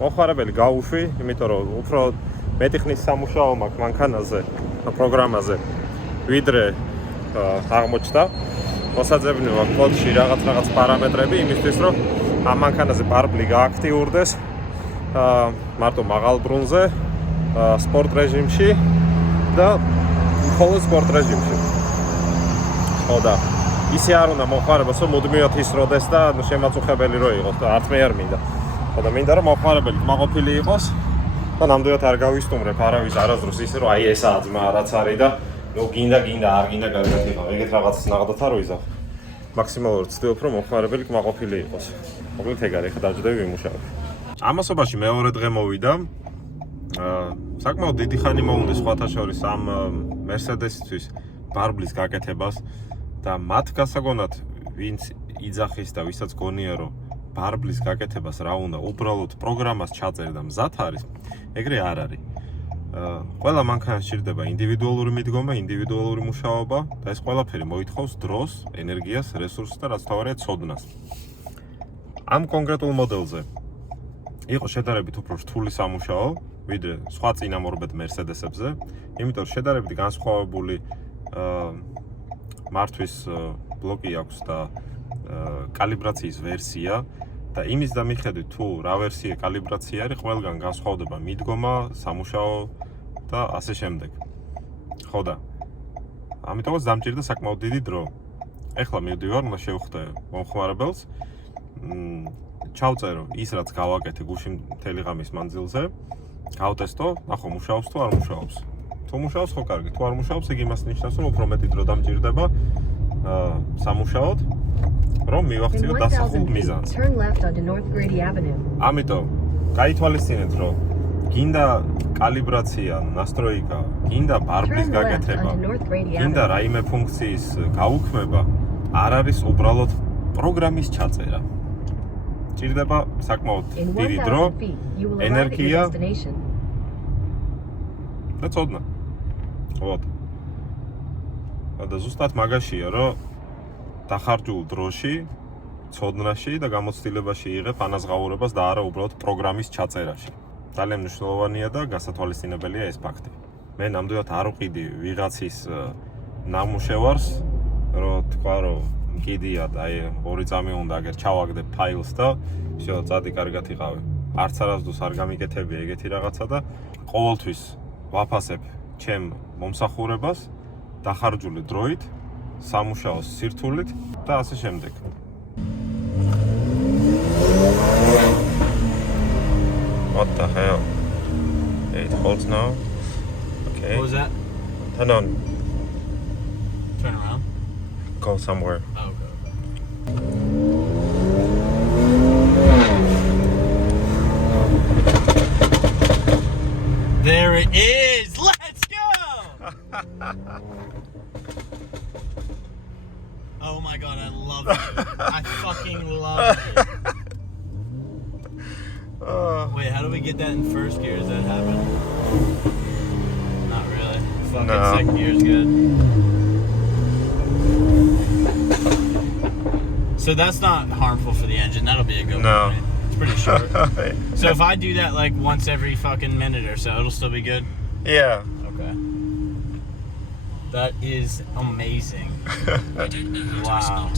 მოხარებელი გაუშვი, იმიტომ რომ უფრო მეტი ხნის სამუშაო მაქვს მანქანაზე, პროგრამაზე, ვიდრე აღმოჩნდა. მოსაძებნია კოდში რაღაც პარამეტრები იმისთვის, რომ ამ მანქანაზე Burble გააქტიურდეს მარტო მაღალ ბრუნზე, სპორტ რეჟიმში და მხოლოდ სპორტ რეჟიმში. ხო და ისე არ უნდა მოხარებას, რომ მუდმივად ისროდეს და შემაწუხებელი რო იყოს და არც მე არ მინდა. ხო და მინდა რომ მოხარებელი კმაყოფილი იყოს და ნამდვილად არ გავისტუმრებ არავის არასდროს ისე რომ აი ესაა ძმა რაც არის და ნუ გინდა არ გინდა კარგად იყავ. ეგეთ რაღაცას ნაღდათ არ ვიზავ. მაქსიმალურად ვცდილობ რომ მოხარებელი კმაყოფილი იყოს. მოკლედ ეგ არის, ხა დაждები ვიმუშავებ. ამასობაში მეორე დღე მოვიდა. საკმაოდ დიდი ხანი მოუნდა სხვათა შორის ამ Mercedes-ისთვის Burble-ის გაკეთებას და მათ გასაგონად ვინც იძახის და ვისაც გონია რომ Burble-ის გაკეთებას რა უნდა უბრალოდ პროგრამას ჩაწერდა მზად არის, ეგრე არ არის. ყველა მანქანას სჭირდება ინდივიდუალური მიდგომა, ინდივიდუალური მუშაობა და ეს ყველაფერი მოითხოვს დროს, ენერგიას, რესურსს და რაც თავარია ცოდნას. ამ კონკრეტულ მოდელზე იყო შედარებით უფრო რთული სამუშაო, ვიდრე სხვა წინამორბედ Mercedes-ებზე, იმიტომ რომ შედარებით განსხვავებული მართვის ბლოკი აქვს და კალიბრაციის ვერსია და იმის და მიხედვით თუ რა ვერსია კალიბრაცია არის, ყველგან განსხვავდება მიდგომა, სამუშაო და ასე შემდეგ. ხო და ამიტომაც დამჭირდა საკმაოდ დიდი დრო. ეხლა მივდივარ, უნდა შევხვდე მომხმარებელს. ჩავწერო ის რაც გავაკეთე გუშინ მთელი ღამის მანძილზე, გავტესტო, ნახო მუშაობს თუ არ მუშაობს. თუ მუშაობს, ხო კარგი, თუ არ მუშაობს, ეგ იმას ნიშნავს, რომ უფრო მეტი დრო დამჭირდება სამუშაოდ, რომ მივახციო დასახულ მიზანს. ამიტომ გაითვალისწინეთ, რომ გინდა კალიბრაცია, ნასტროიკა, გინდა Burble-ის გაკეთება, გინდა რაიმე ფუნქციის გაუქმება, არ არის უბრალოდ პროგრამის ჩაწერა. ჭირდება საკმაოდ დიდი დრო, ენერგია და ცოდნა. Вот. და ზუსტად მაგაშია, რომ დახარჯულ დროში, ცოდნაში და გამოცდილებაში იღებ ანაზღაურებას და არა უბრალოდ პროგრამის ჩაწერაში. ძალიან მნიშვნელოვანია და გასათვალისწინებელია ეს ფაქტი. მე ნამდვილად არ ვყიდი ვიღაცის ნამუშევარს, რომ თქვა რომ კიდია და აი 2 წამი უნდა აგერ ჩავაგდებ ფაილს და всё, წადი კარგად იყავი. არც არასდროს არ გამიკეთები ეგეთი რაღაცა და ყოველთვის ვაფასებ ჩემ მომსახურებას დახარჯული დროით, სამუშაოს სირთულით და ასე შემდეგ. What the hell? It holds now. Okay. What was that? Turn on. Turn around. Go somewhere. Oh, okay. There it is! Let's go! Oh my god, I love it. I fucking love it. Wait, how do we get that in first gear? Does that happen? Not really. Fucking No. second gear is good. So that's not harmful for the engine. That'll be a good No. one, right? It's pretty short. So if I do that like once every fucking minute or so, it'll still be good? Yeah. Okay. That is amazing. Wow.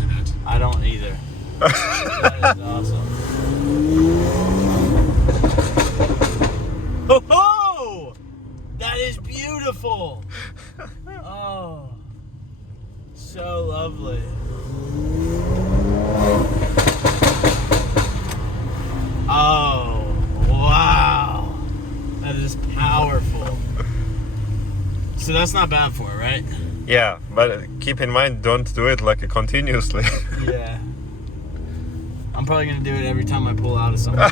I don't either. That is awesome. Oh, that is beautiful. Oh, so lovely. Oh, wow. That is powerful. So that's not bad for it, right? Yeah, but keep in mind, don't do it like continuously. Yeah. I'm probably gonna do it every time I pull out of something.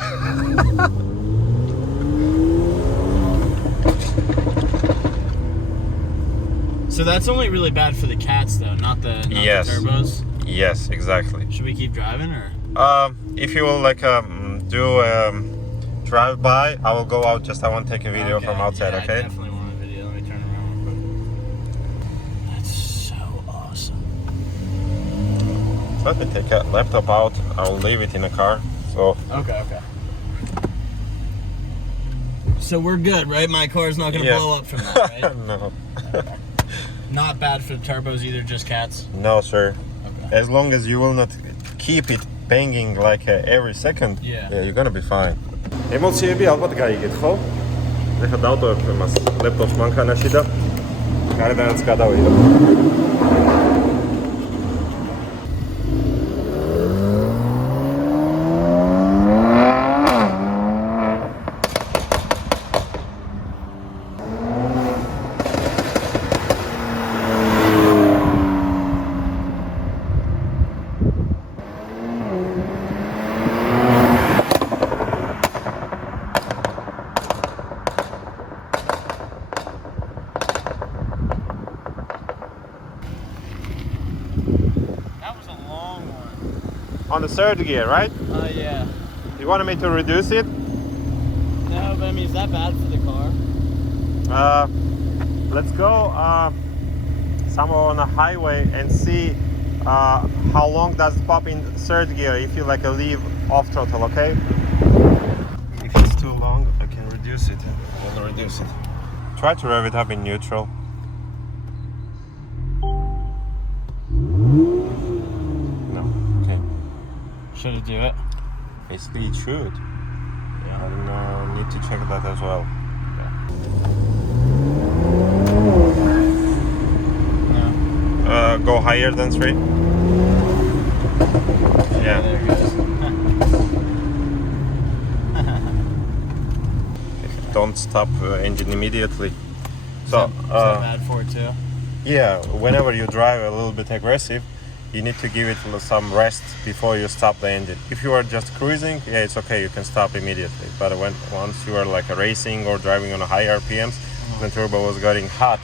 So that's only really bad for the cats, though, not the Yes. the turbos. Yes, exactly. Should we keep driving or? If you will like do drive by, I will go out. Just I want to take a video Okay, from outside. yeah, Okay. I definitely want a video. Let me turn around real quick. That's so awesome. Let me take a laptop out. I'll leave it in the car. So Okay. So we're good, right? My car's not gonna Yeah. blow up from that, right? no, Not bad for the turbos either, just cats. no, sir. Okay. As long as you will not keep it banging like every second, Yeah. you're gonna be fine. ემოციები ალბათ გაიგეთ, ხო? ეხლა დავტოვებ მას ლეპტოპს მანქანაში და გარედანაც გადავიდო. That was a long one. On the third gear, right? Yeah. You wanted me to reduce it? No, but I mean, is that bad for the car? Let's go somewhere on a highway and see how long does it pop in third gear if you like leave off throttle, okay? If it's too long, I can reduce it. I'll reduce it. Try to rev it up in neutral. No, okay. Should it do it? Basically it should. Yeah. And need to check that as well. No. Go higher than 3. Yeah. There it goes. Don't stop engine immediately. Is So, that bad for it too? yeah, whenever you drive a little bit aggressive, you need to give it some rest before you stop the engine. If you are just cruising, yeah, it's okay, you can stop immediately. But once you are like racing or driving on a high RPMs, when turbo was getting hot,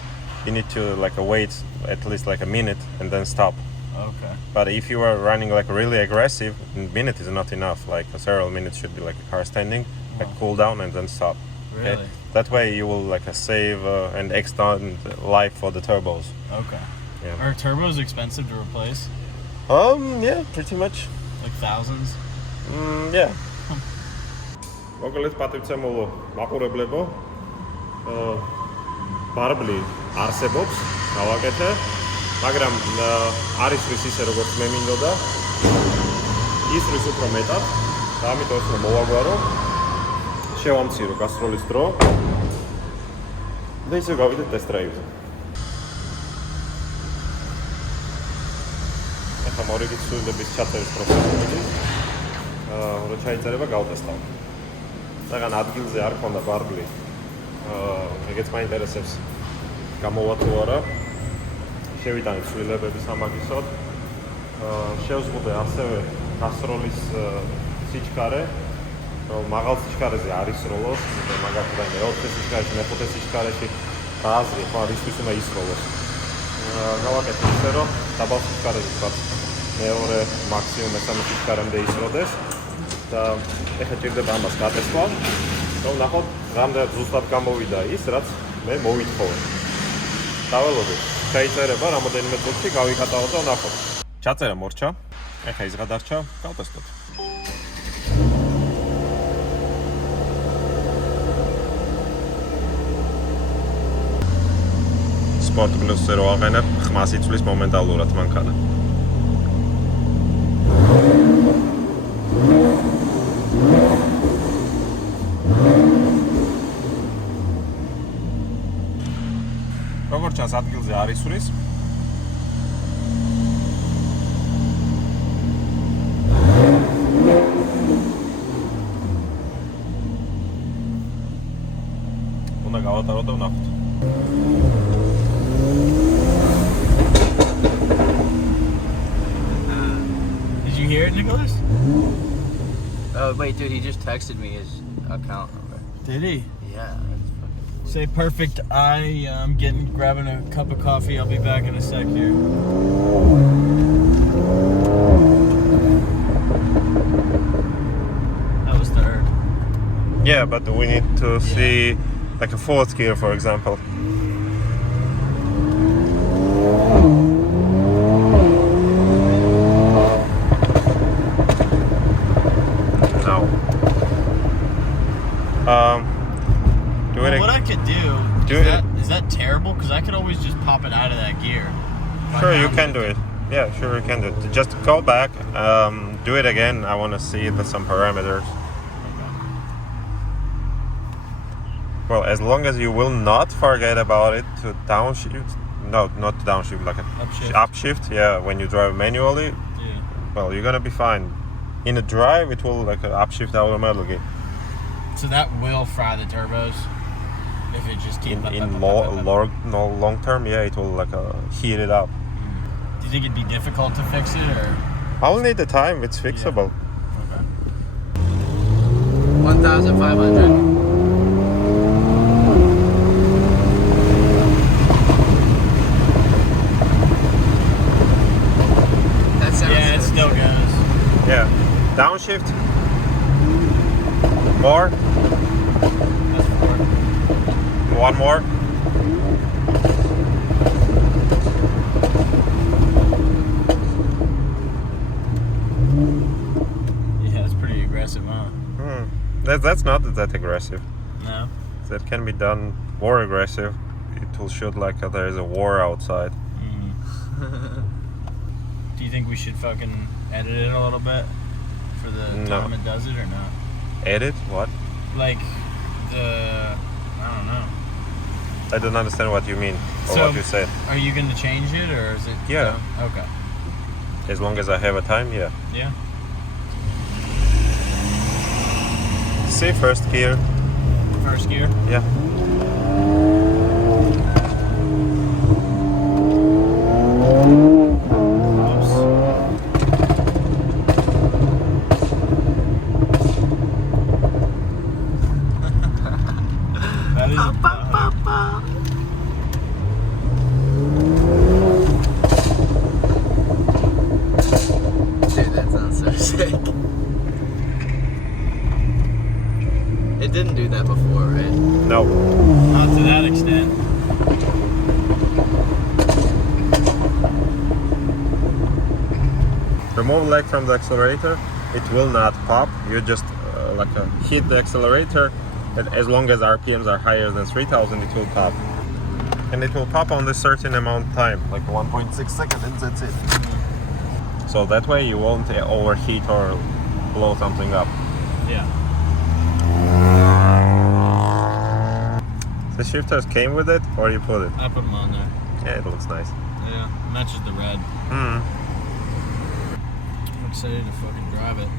you need to like wait at least like a minute and then stop. Okay. But if you are running like really aggressive, a minute is not enough. Like several minutes should be like a car standing, like cool down and then stop. Really? That way you will like save and extend life for the turbos. Okay. Yeah. Are turbos expensive to replace? Yeah, pretty much. Like thousands? Yeah. მოგლეთ პატივცემულო მაყურებლებო. Burble არსებობს, გავაკეთე, მაგრამ არის რის ისე როგორც მე მინდოდა. ის რის უფრო მეტად, და ამიტომ ეს მოვაგვარო. შევამცირო გასროლის დრო. და ისე გავიდეთ ტესტ დრაივზე. ეხლა მორიგით სულების ჩაწერის პროცესი. რო ჩაიწერება გავტესტავ. საგან ადგილზე არ ქონდა Burble. ეგეც მაინტერესებს გამოვა თუ არა. შევიტანეთ სულებები სამაგისოდ. შევზღუდე ასევე გასროლის სიჩქარე. მაღალ სიჩქარეზე არ ისროლოს, მაგალითად მე 4 სიჩქარეში, მე 5 სიჩქარეში აზრი ხო რისთვის უნდა ისროლოს. გავაკეთე ისე რომ დაბალ სიჩქარეზე თქვა მეორე მაქსიმუმ მესამე სიჩქარემდე ისროდეს და ეხლა ჭირდება ამას გატესტვა, რომ ნახოთ რამდენად ზუსტად გამოვიდა ის, რაც მე მოვითხოვე. დაველოდოთ, ჩაიწერება რამოდენიმე წუთში გავიკატავო და ნახოთ. ჩაწერა მორჩა, ეხლა ის რა დარჩა, გავტესტოთ. Sport Plus-ზე რო აღენებ, ხმას იცვლის მომენტალურად მანქანა. როგორც ჩანს ადგილზე არ ისვრის. უნდა გავატარო და ვნახოთ. Did you hear it, Nicholas? Oh wait, dude, he just texted me his account number. Did he? Yeah, that's fucking. Say perfect. I'm grabbing a cup of coffee. I'll be back in a sec here. That was third. Yeah, but we need to see like a fourth gear, for example. No. Do it. What I could do is that terrible? Because I could always just pop it out of that gear. Sure, you can do it. Yeah, sure, you can do it. Just go back, do it again. I want to see some parameters. Well, as long as you will not forget about it to downshift. No, not to downshift, like a upshift. Yeah, when you drive manually. Yeah. Well, you're gonna be fine. In a drive, it will like upshift automatically. So that will fry the turbos if it just keeps in long term, yeah, it will like heat it up. Do you think it'd be difficult to fix it, or? I'll need the time. It's fixable. Okay. 1,500. Yeah, it still goes. Yeah. Downshift. More. That's 4. One more. Yeah, it's pretty aggressive, huh? That's not that aggressive. No. That can be done more aggressive. It will shoot like there is a war outside. Do you think we should fucking edit it a little bit for the time it does it, or not? Edit? What? Like I don't know. I don't understand what you mean or what you said. Are you going to change it, or is it? Yeah. Okay. As long as I have a time, yeah. Yeah. See, first gear. First gear. Yeah. That is Dude, that sounds so sick. It didn't do that before, right? No. not to that extent. Remove leg from the accelerator. It will not pop. You just hit the accelerator, and as long as RPMs are higher than 3000, it will pop. And it will pop on this certain amount of time, like 1.6 seconds, and that's it. So that way you won't overheat or blow something up. Yeah. The shifters came with it, or you put it? I put them on there. Yeah, it looks nice. Yeah, matches the red. I'm excited to fucking drive it.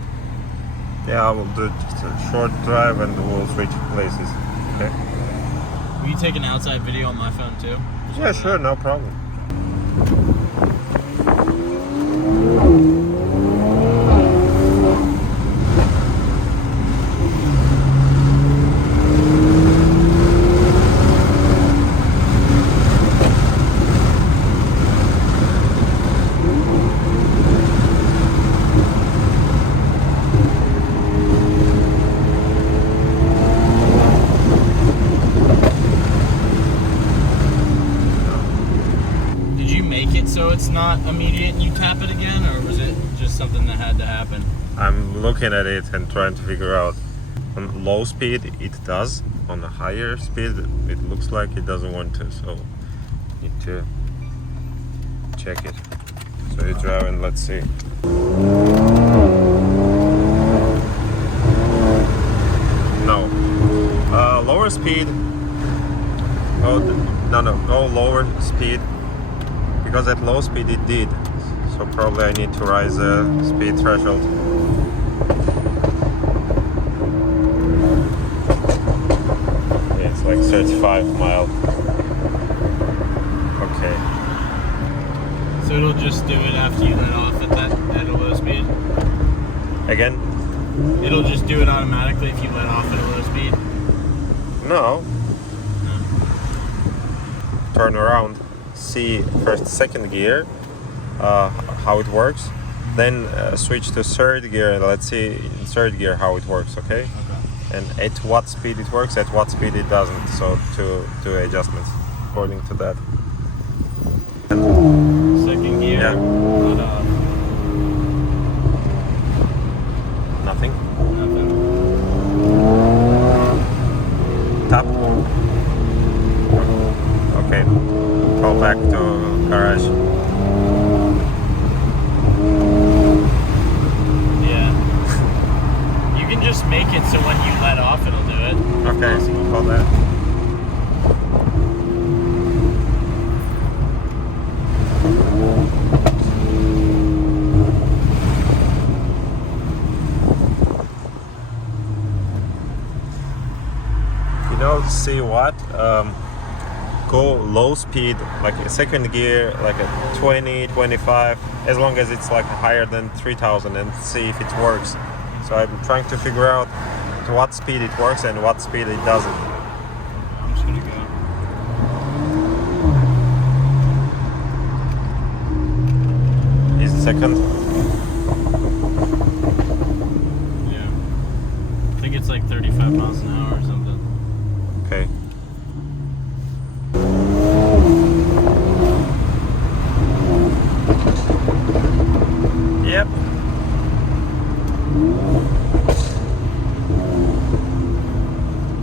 Yeah, I will do just a short drive and we'll switch places. Okay. Will you take an outside video on my phone too? Yeah, sure, no problem. So it's not immediate and you tap it again, or was it just something that had to happen? I'm looking at it and trying to figure out. On low speed it does, on a higher speed it looks like it doesn't want to, so need to check it. So you drive and let's see. No. Lower speed. Oh, no lower speed. Because at low speed it did, so probably I need to raise the speed threshold. Yeah, it's like 35 miles. Okay. So it'll just do it after you let off at a low speed? Again? It'll just do it automatically if you let off at a low speed? No. turn around, see first second gear, how it works, then switch to third gear and let's see in third gear how it works, okay? And at what speed it works, at what speed it doesn't, so to adjustments according to that. Second gear. Yeah. Not off. Nothing. Nothing. Tap. Okay. Go back to garage. Yeah. You can just make it so when you let off, it'll do it. Okay, call that. You know, see what? Go low speed, like a second gear, like a 20, 25, as long as it's like higher than 3000 and see if it works. So I'm trying to figure out to what speed it works and what speed it doesn't. I'm just gonna go. Is it second? Yeah. I think it's like 35 miles an hour or something. Okay. Yep.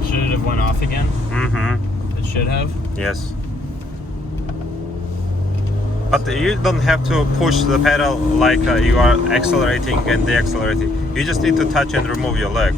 Should it have went off again? Mm-hmm. It should have. Yes. But you don't have to push the pedal like you are accelerating and deaccelerating. You just need to touch and remove your leg.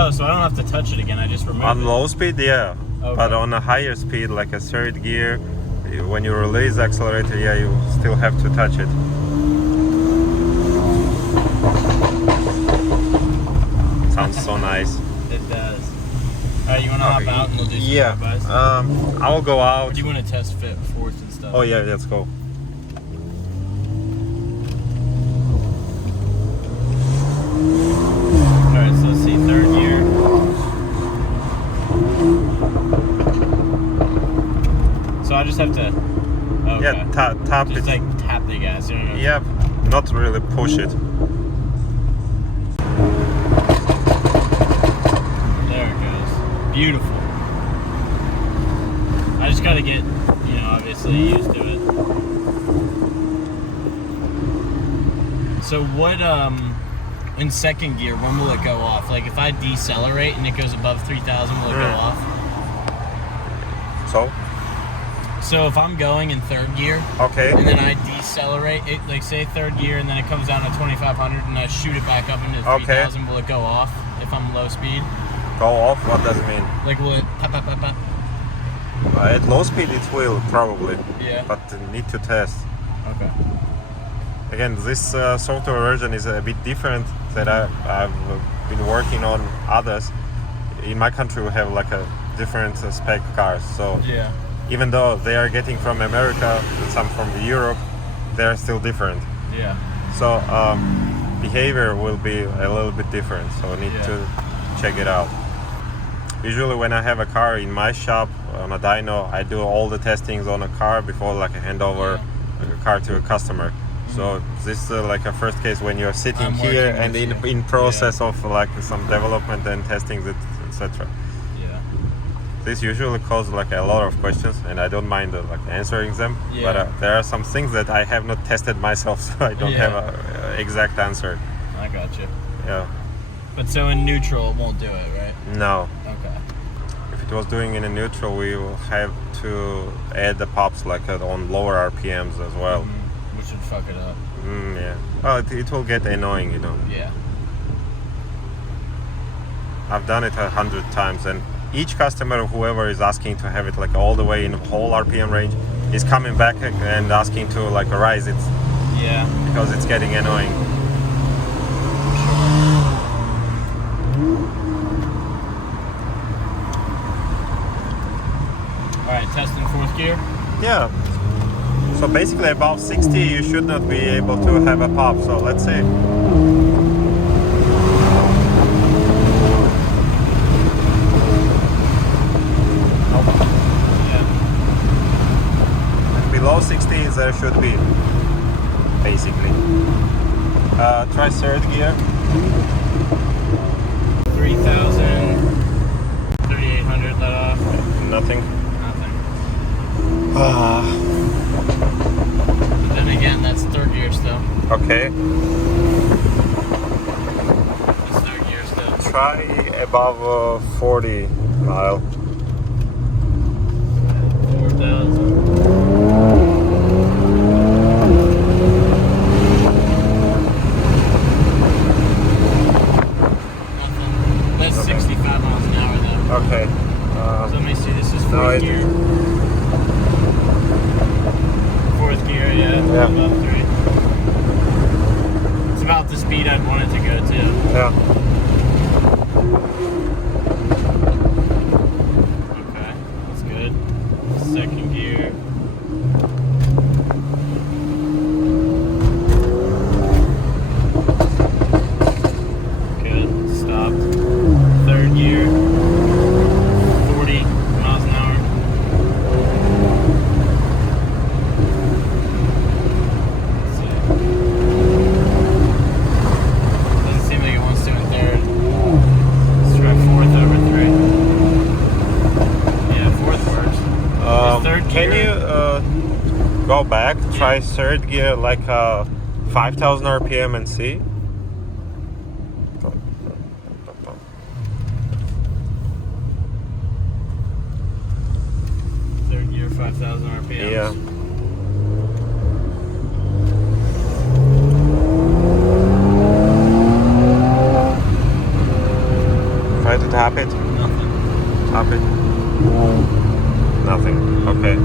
Oh, so I don't have to touch it again. I just remove On it. low speed, yeah. Okay. But on a higher speed, like a third gear, when you release the accelerator, yeah, you still have to touch it. Sounds so nice. It does. Alright, you want to hop out and we'll do some Yeah. drive-bys? I'll go Or out. do you want to test fit fourth and stuff? Oh yeah, let's go. Alright, so let's see. Third gear. So I just have to... Okay. Yeah, tap Just it. like tap the gas. You know? Yep, not really push it. There it goes. Beautiful. I just gotta get, obviously used to it. So what, in second gear, when will it go off? Like if I decelerate and it goes above 3,000, will it go off? So if I'm going in third gear, Okay. and then I decelerate it, like say third gear, and then it comes down to 2,500, and I shoot it back up into 3,000, will it go off if I'm low speed? Go off? What does it mean? Like will it pop, pop, pop, pop? At low speed it will probably. Yeah. But need to test. Okay. Again, this software version is a bit different that I've been working on others. In my country we have like a different spec cars, so Yeah. even though they are getting from America and some from Europe, they are still different. Yeah. So behavior will be a little bit different, so I need to check it out. Usually when I have a car in my shop on a dyno, I do all the testings on a car before like I hand over a car to a customer. So this is like a first case when you're sitting I'm here working and with in process of like some development and testing, etc. Yeah. This usually causes like a lot of questions, and I don't mind like answering them. Yeah. But there are some things that I have not tested myself, so I don't have a exact answer. I got you. Yeah. But so in neutral, it won't do it, right? No. Okay. If it was doing in a neutral, we will have to add the pops like on lower RPMs as well. Which would fuck it up. Yeah. Well, it will get annoying, Yeah. I've done it 100 times, and each customer, whoever is asking to have it like all the way in the whole RPM range, is coming back and asking to like rise it Yeah. because it's getting annoying. Alright, testing fourth gear. Yeah. So basically above 60 you should not be able to have a pop, so let's see. And below 60 there should be, basically. Try third gear. 3,000, 3,800 let off. Nothing. Nothing. Ah. But then again, that's third gear still. Okay. That's third gear still. Try above 40 mile. 4,000. That's 65 miles an hour though. Okay. So let me see, this is no, fourth gear. Fourth gear, yeah. Yeah. About 3. It's about the speed I'd want it to go to. Yeah. Okay, that's good. Second gear. Good, stopped. Third gear. 40 miles an hour. Let's see. Doesn't seem like it wants to in third. Let's try fourth over 3. Yeah, fourth works. Third Can gear. you go back, try third gear like 5,000 RPM and see? Third gear, 5,000 RPM. Yeah. Try to tap it. Nothing. Tap it. Nothing. Okay.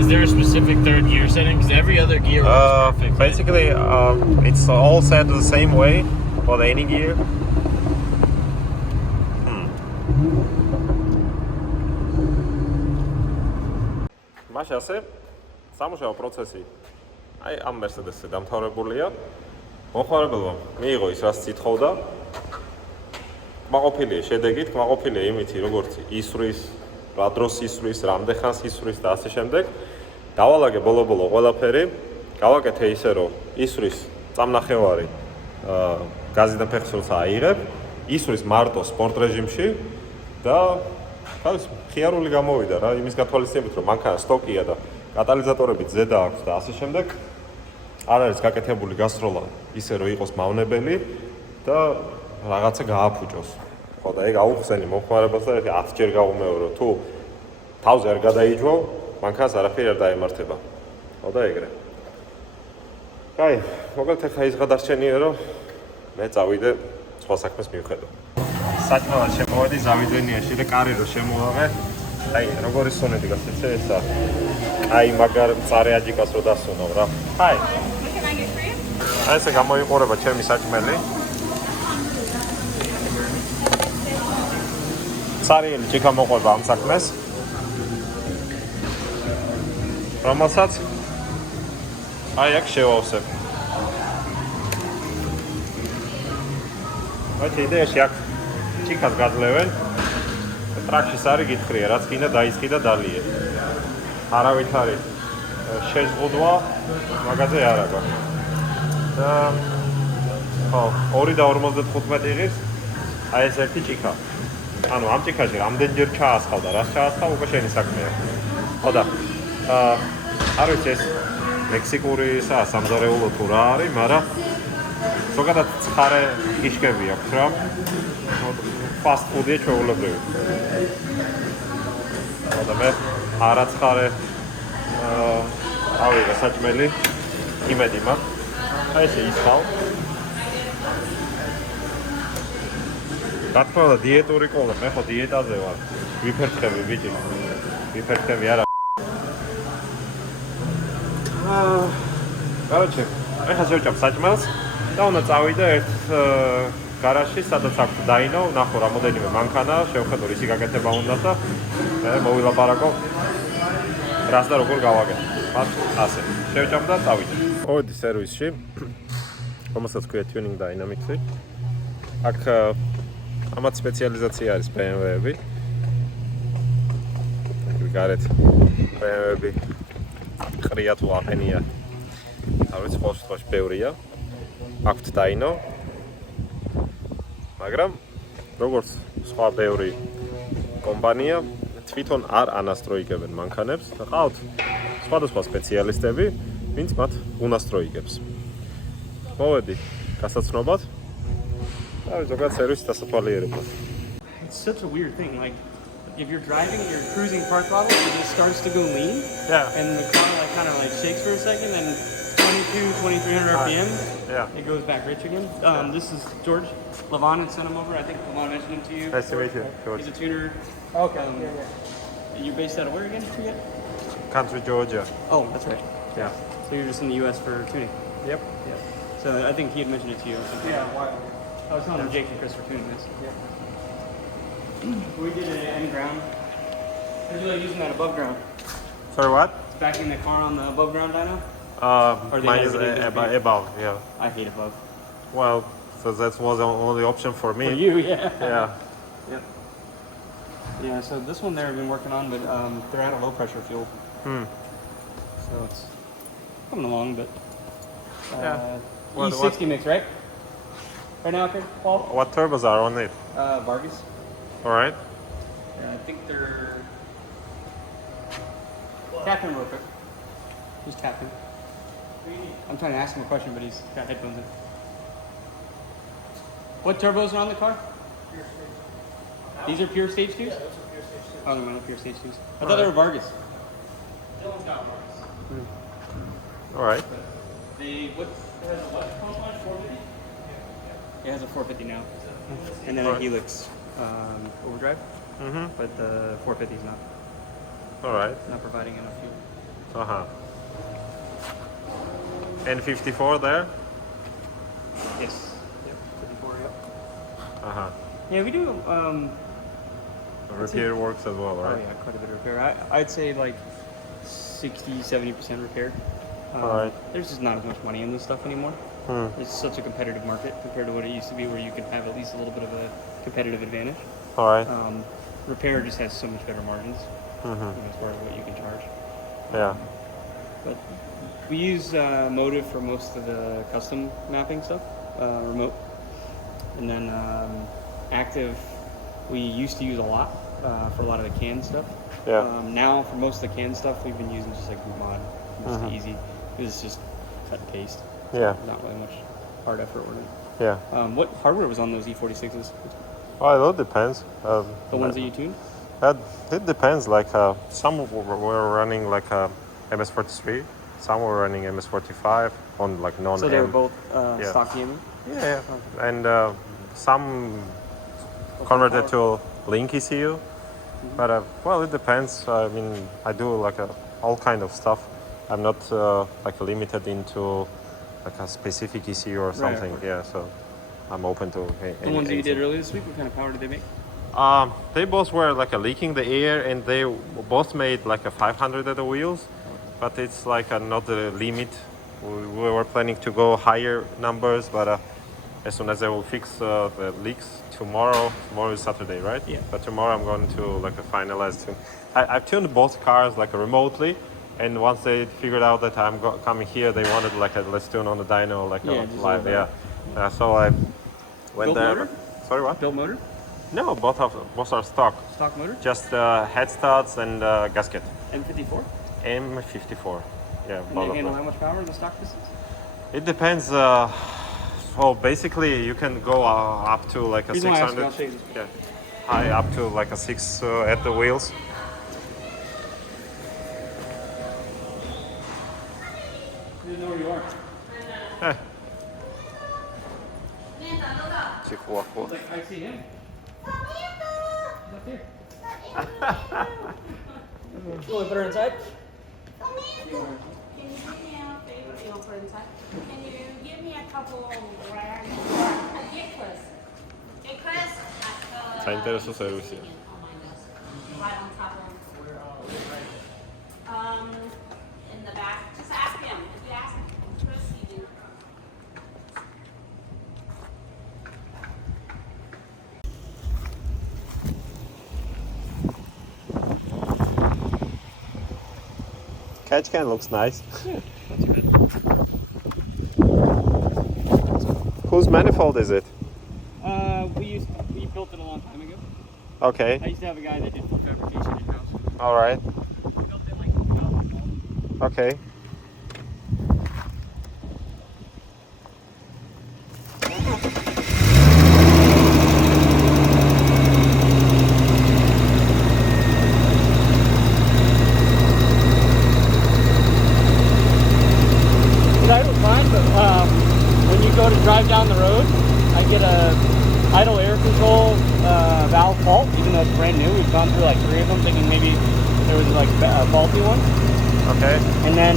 Is there a specific third gear setting? Because every other gear works perfectly. Basically, it's all set the same way for any gear. მაშ ასე სამუშაო პროცესი აი ამ Mercedes-ზე დამთავრებულია. მოხარებელმა მიიღო ის რაც ითხოვდა. კმაყოფილია შედეგით, კმაყოფილია იმით, როგორც ისვრის, რა დროს ისვრის, რამდენ ხანს ისვრის და ასე შემდეგ. დავალაგე ბოლო-ბოლო ყველაფერი. გავაკეთე ისე, რომ ისვრის წამნახევარი გაზიდან ფეხსროლს აიღებ, ისვრის მარტო სპორტ რეჟიმში და თავის ხიარული გამოვიდა რა, იმის გათვალისწინებით, რომ მანქანა სტოკია და კატალიზატორები ზედა აქვს და ასე შემდეგ. არ არის გაკეთებული გასროლა ისე, რომ იყოს მავნებელი და რაღაცა გააფუჭოს. ხო და ეგ აუხსენი მოხმარებას და 10 ჯერ გავუმეორო, თუ თავზე არ გადაიჯვო, მანქანას არაფერი არ დაემართება. ხო და ეგრე. აი, მოკლედ ახლა ის გადარჩენია, რომ მე წავიდე სხვა საქმეს მივხედო. საჭმელად შემოვედი ზავიძენიაში და კარი რო შემოვაღე. აი, როგორი სუნები გასცე ესა. აი, მაგარ მწარე აჯიკას რო დასუნავ რა. აი. აი, ესე გამოიყურება ჩემი საჭმელი. ცარიელი ჭიქა მოყვება ამ საქმეს. რომელსაც აი აქ შევავსებ. აი იდეაში აქ ჭიქას გაძლევენ. ტრაქში სარი გითხრია, რაც კიდე დაიწყი და დალიე. არავით არის შეზღუდვა, მაგაზე არა გაქვს. და ხო, 2.55 იღებს აი ეს ერთი ჭიქა. ანუ ამ ჭიქაში რამდენჯერ ჩაასხავ და რას ჩაასხავ, უკვე შენი საქმეა. ხო და არ ვიცი ეს მექსიკური სამზარეულო თუ რა არის, მაგრამ ზოგადად ცხარე იშკები აქვს რა. ფასტ ფუდია ჩვეულებრივი. და მე არაცხარე ავიღე საჭმელი იმედი მაქვს. აი ესე ისხავ. რა თქმა უნდა დიეტური ყოლა, მე ხო დიეტაზე ვარ. ვიფერთხები ბიჭი. ვიფერთხები არა. Короче, ეხლა შევჭამ საჭმელს და უნდა წავიდე ერთ გარაჟში, სადაც აქვს დაინო, ნახო რამოდენიმე მანქანა, შევხედო რისი გაკეთება უნდა და მე მოვილაპარაკო რას და როგორ გავაკეთე. მათ ასე. შევჭამ და წავიდე. მოვედი სერვისში. რომელსაც ქვია tuning dynamics-ი. აქ ამათ სპეციალიზაცია არის BMW-ები. გარეთ BMW-ები ყრია თუ აყენია. არ ვიცი, ყოველ შემთხვევაში ბევრია. აქვთ დაინო. მაგრამ როგორც სხვა ბევრი კომპანია თვითონ არ ანასტროიგებენ მანქანებს და ყავთ სხვადასხვა სპეციალისტები, ვინც მათ უნასტროიგებს. მოვედი გასაცნობად და ზოგადად სერვისის დასათვალიერებლად. It's such a weird thing. Like, if you're driving, you're cruising park throttle, it just starts to go lean. Yeah. And the car kind of shakes for a second, and 2300 RPM. Yeah. It goes back rich again. This is George. Levon had sent him over. I think Levon mentioned him to you. Nice to meet you, George. He's a tuner. Okay. You're based out of where again? Forget. Country Georgia. Oh, that's right. Yeah. So you're just in the U.S. for tuning. Yep. Yeah. So I think he had mentioned it to you. Yeah, why? I was telling him Jake and Chris were tuning this. Yeah. We did it at end ground. There's really using that above ground. Sorry, what? Backing the car on the above ground dyno? Or they Mine is never did this above, yeah. I hate above. Well, so that was the only option for me. For you, yeah. Yeah. Yep. Yeah, so this one there I've been working on, but they're out of low pressure fuel. So it's coming along, but Yeah. What- E60 mix, right? Right now, okay, Paul? What turbos are on it? Vargas. All right. Yeah, I think they're tapping real quick. He's tapping. I'm trying to ask him a question, but he's got headphones in. What turbos are on the car? These are pure stage 2s? Yeah, those are pure stage 2s. Oh, no, not pure stage 2s. I thought they were Vargas. Dylan's got Vargas. All right. It has a what? 450? It has a 450 now. And then a Right. Helix overdrive, Mm-hmm. but the 450 is All right. not providing enough fuel. Uh-huh. N54 there? Yes. Yep. 54, yep. Uh-huh. Yeah, we do Repair works as well, oh right? yeah, quite a bit of repair. I'd say like 60-70% repair. Alright. There's just not as much money in this stuff anymore. It's such a competitive market compared to what it used to be, where you could have at least a little bit of a competitive advantage. All right. Repair just has so much better margins as far as what you can charge. Yeah. But we use Motive for most of the custom mapping stuff, remote. And then Active, we used to use a lot for a lot of the canned stuff. Yeah. Now, for most of the canned stuff, we've been using just like Mod. Just easy. It's just cut and paste. Yeah. Not really much hard effort with it. Yeah. What hardware was on those E46s? Well, it all depends. The ones that you tuned? It depends. Like some were running like a MS43, some were running MS45 on like non-M. So they were both Yeah. stock gaming? Yeah. And some converted to Link ECU. But well, it depends. I mean, I do like all kind of stuff. I'm not like limited into like a specific ECU or something. Right. Yeah, so I'm open to The ones that you did earlier this week, what kind of power did they make? They both were like leaking the air, and they both made like a 500 at the wheels, but it's like not the limit. We were planning to go higher numbers, but as soon as I will fix the leaks tomorrow is Saturday, right? Yeah. But tomorrow I'm going to like finalize. I've tuned both cars like remotely, and once they figured out that I'm coming here, they wanted like let's tune on the dyno like just live. like that. Yeah. So I went Built there. motor? Sorry, what? Built motor? No, both are stock. Stock motor? Just head studs and gasket. M54? M54. Yeah, And both they of handle them. how much power in the stock pistons? It depends. Well, basically you can go up to like a Reason why I asked 600. you, I'll show you this. Yeah, high up to like a 6 at the wheels. You didn't know where you are. Chihuahua. Like, I see him. He's up here. You want to put her inside? Can you do me a favor? You want to put it inside? Can you give me a couple of rags, a necklace, Hey, Chris. საინტერესო სერვისია. Right on top of him. In the back. Just ask him. If you ask Chris, he do. Catch can looks nice. Whose manifold is it? We built it a long time ago. Okay. I used to have a guy that did full fabrication in house. All right. We built it like 2012. Okay. But when you go to drive down the road, I get a idle air control valve fault, even though it's brand new. We've gone through like 3 of them, thinking maybe there was like a faulty one. Okay. And then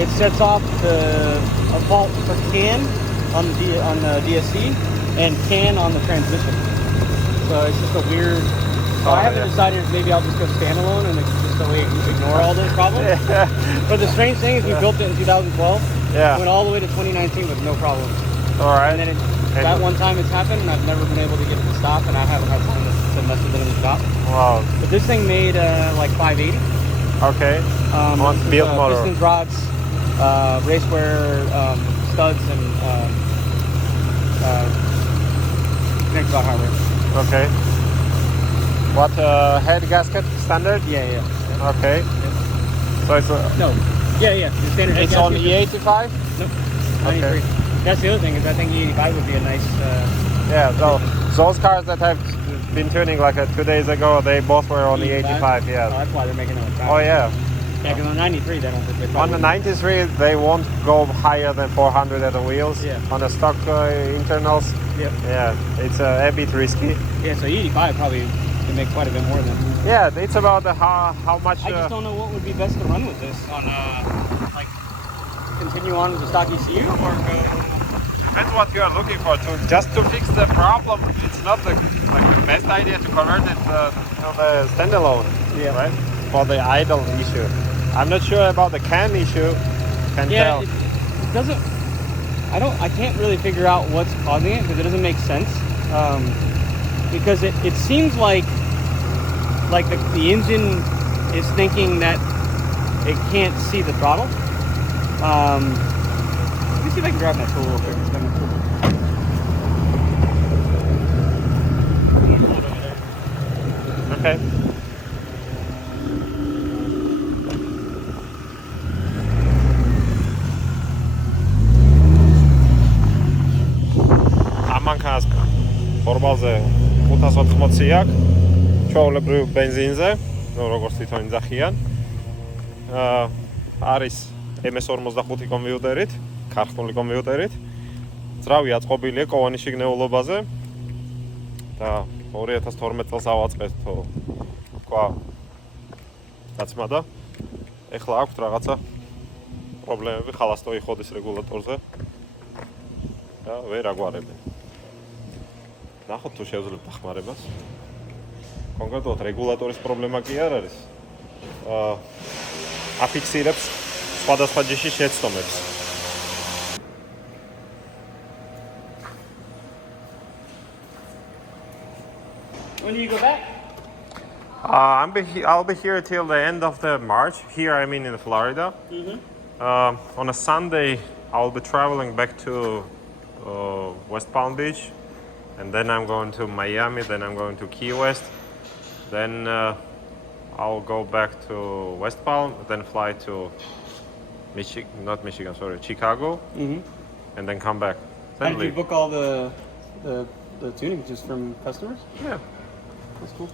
it sets off a fault for CAN on the DSC and CAN on the transmission. So it's just a weird. So I haven't decided if maybe I'll just go standalone and just so we ignore all those problems. But the strange thing is we built it in 2012. Yeah. Went all the way to 2019 with no problems. All right. And then that one time it's happened, and I've never been able to get it to stop, and I haven't had time to mess with it in the shop. Wow. But this thing made like 580. Okay. On build motor. Pistons, rods, racewear, studs, and connected by hardware. Okay. What head gasket standard? Yeah. Okay. So it's No. Yeah. The standard. it's on E85. Nope. 93. That's the other thing is I think E85 would be a nice. Yeah. So those cars that I've been tuning like 2 days ago, they both were on E85. Yeah. Oh, that's why they're making them. Oh yeah. Yeah, because on 93 they don't. They On the 93, they won't go higher than 400 at the wheels. Yeah. On the stock internals. Yep. Yeah, it's a bit risky. Yeah, so E85 probably can make quite a bit more than. Yeah, it's about how much. I just don't know what would be best to run with this on like continue on with the stock ECU or go. Depends what you are looking for. Just to fix the problem, it's not the best idea to convert it to the standalone. Yeah. Right. For the idle issue, I'm not sure about the CAN issue. Can tell. It doesn't. I can't really figure out what's causing it because it doesn't make sense. Because it seems like the engine is thinking that it can't see the throttle. Let me see if I can grab my tool real quick. Okay. ამანქანას ფორმალზე 580 აქვს, ჩვეულებრივ ბენზინზე, როგორც თვითონ იძახიან. არის MS45 კომპიუტერით, ქართული კომპიუტერით. ძრავი აწყობილია კოვანის შიგნეულობაზე და 2012 წელს ავაწყეთ თქვა დაცმა და ეხლა აქვს რაღაცა პრობლემები ხალასტოი ხოდის რეგულატორზე და ვერ აგვარებენ. ნახოთ თუ შევძლებთ დახმარებას. კონკრეტულად რეგულატორის პრობლემა კი არ არის. აფიქსირებს სხვადასხვა ჯიშის შეცდომებს. When do you go back? I'll be here till the end of the March. Here, I mean in Florida. On a Sunday, I'll be traveling back to West Palm Beach, and then I'm going to Miami. Then I'm going to Key West. Then I'll go back to West Palm. Then fly to Chicago, and then come back. How did you book all the tuning just from customers? Yeah. That's cool.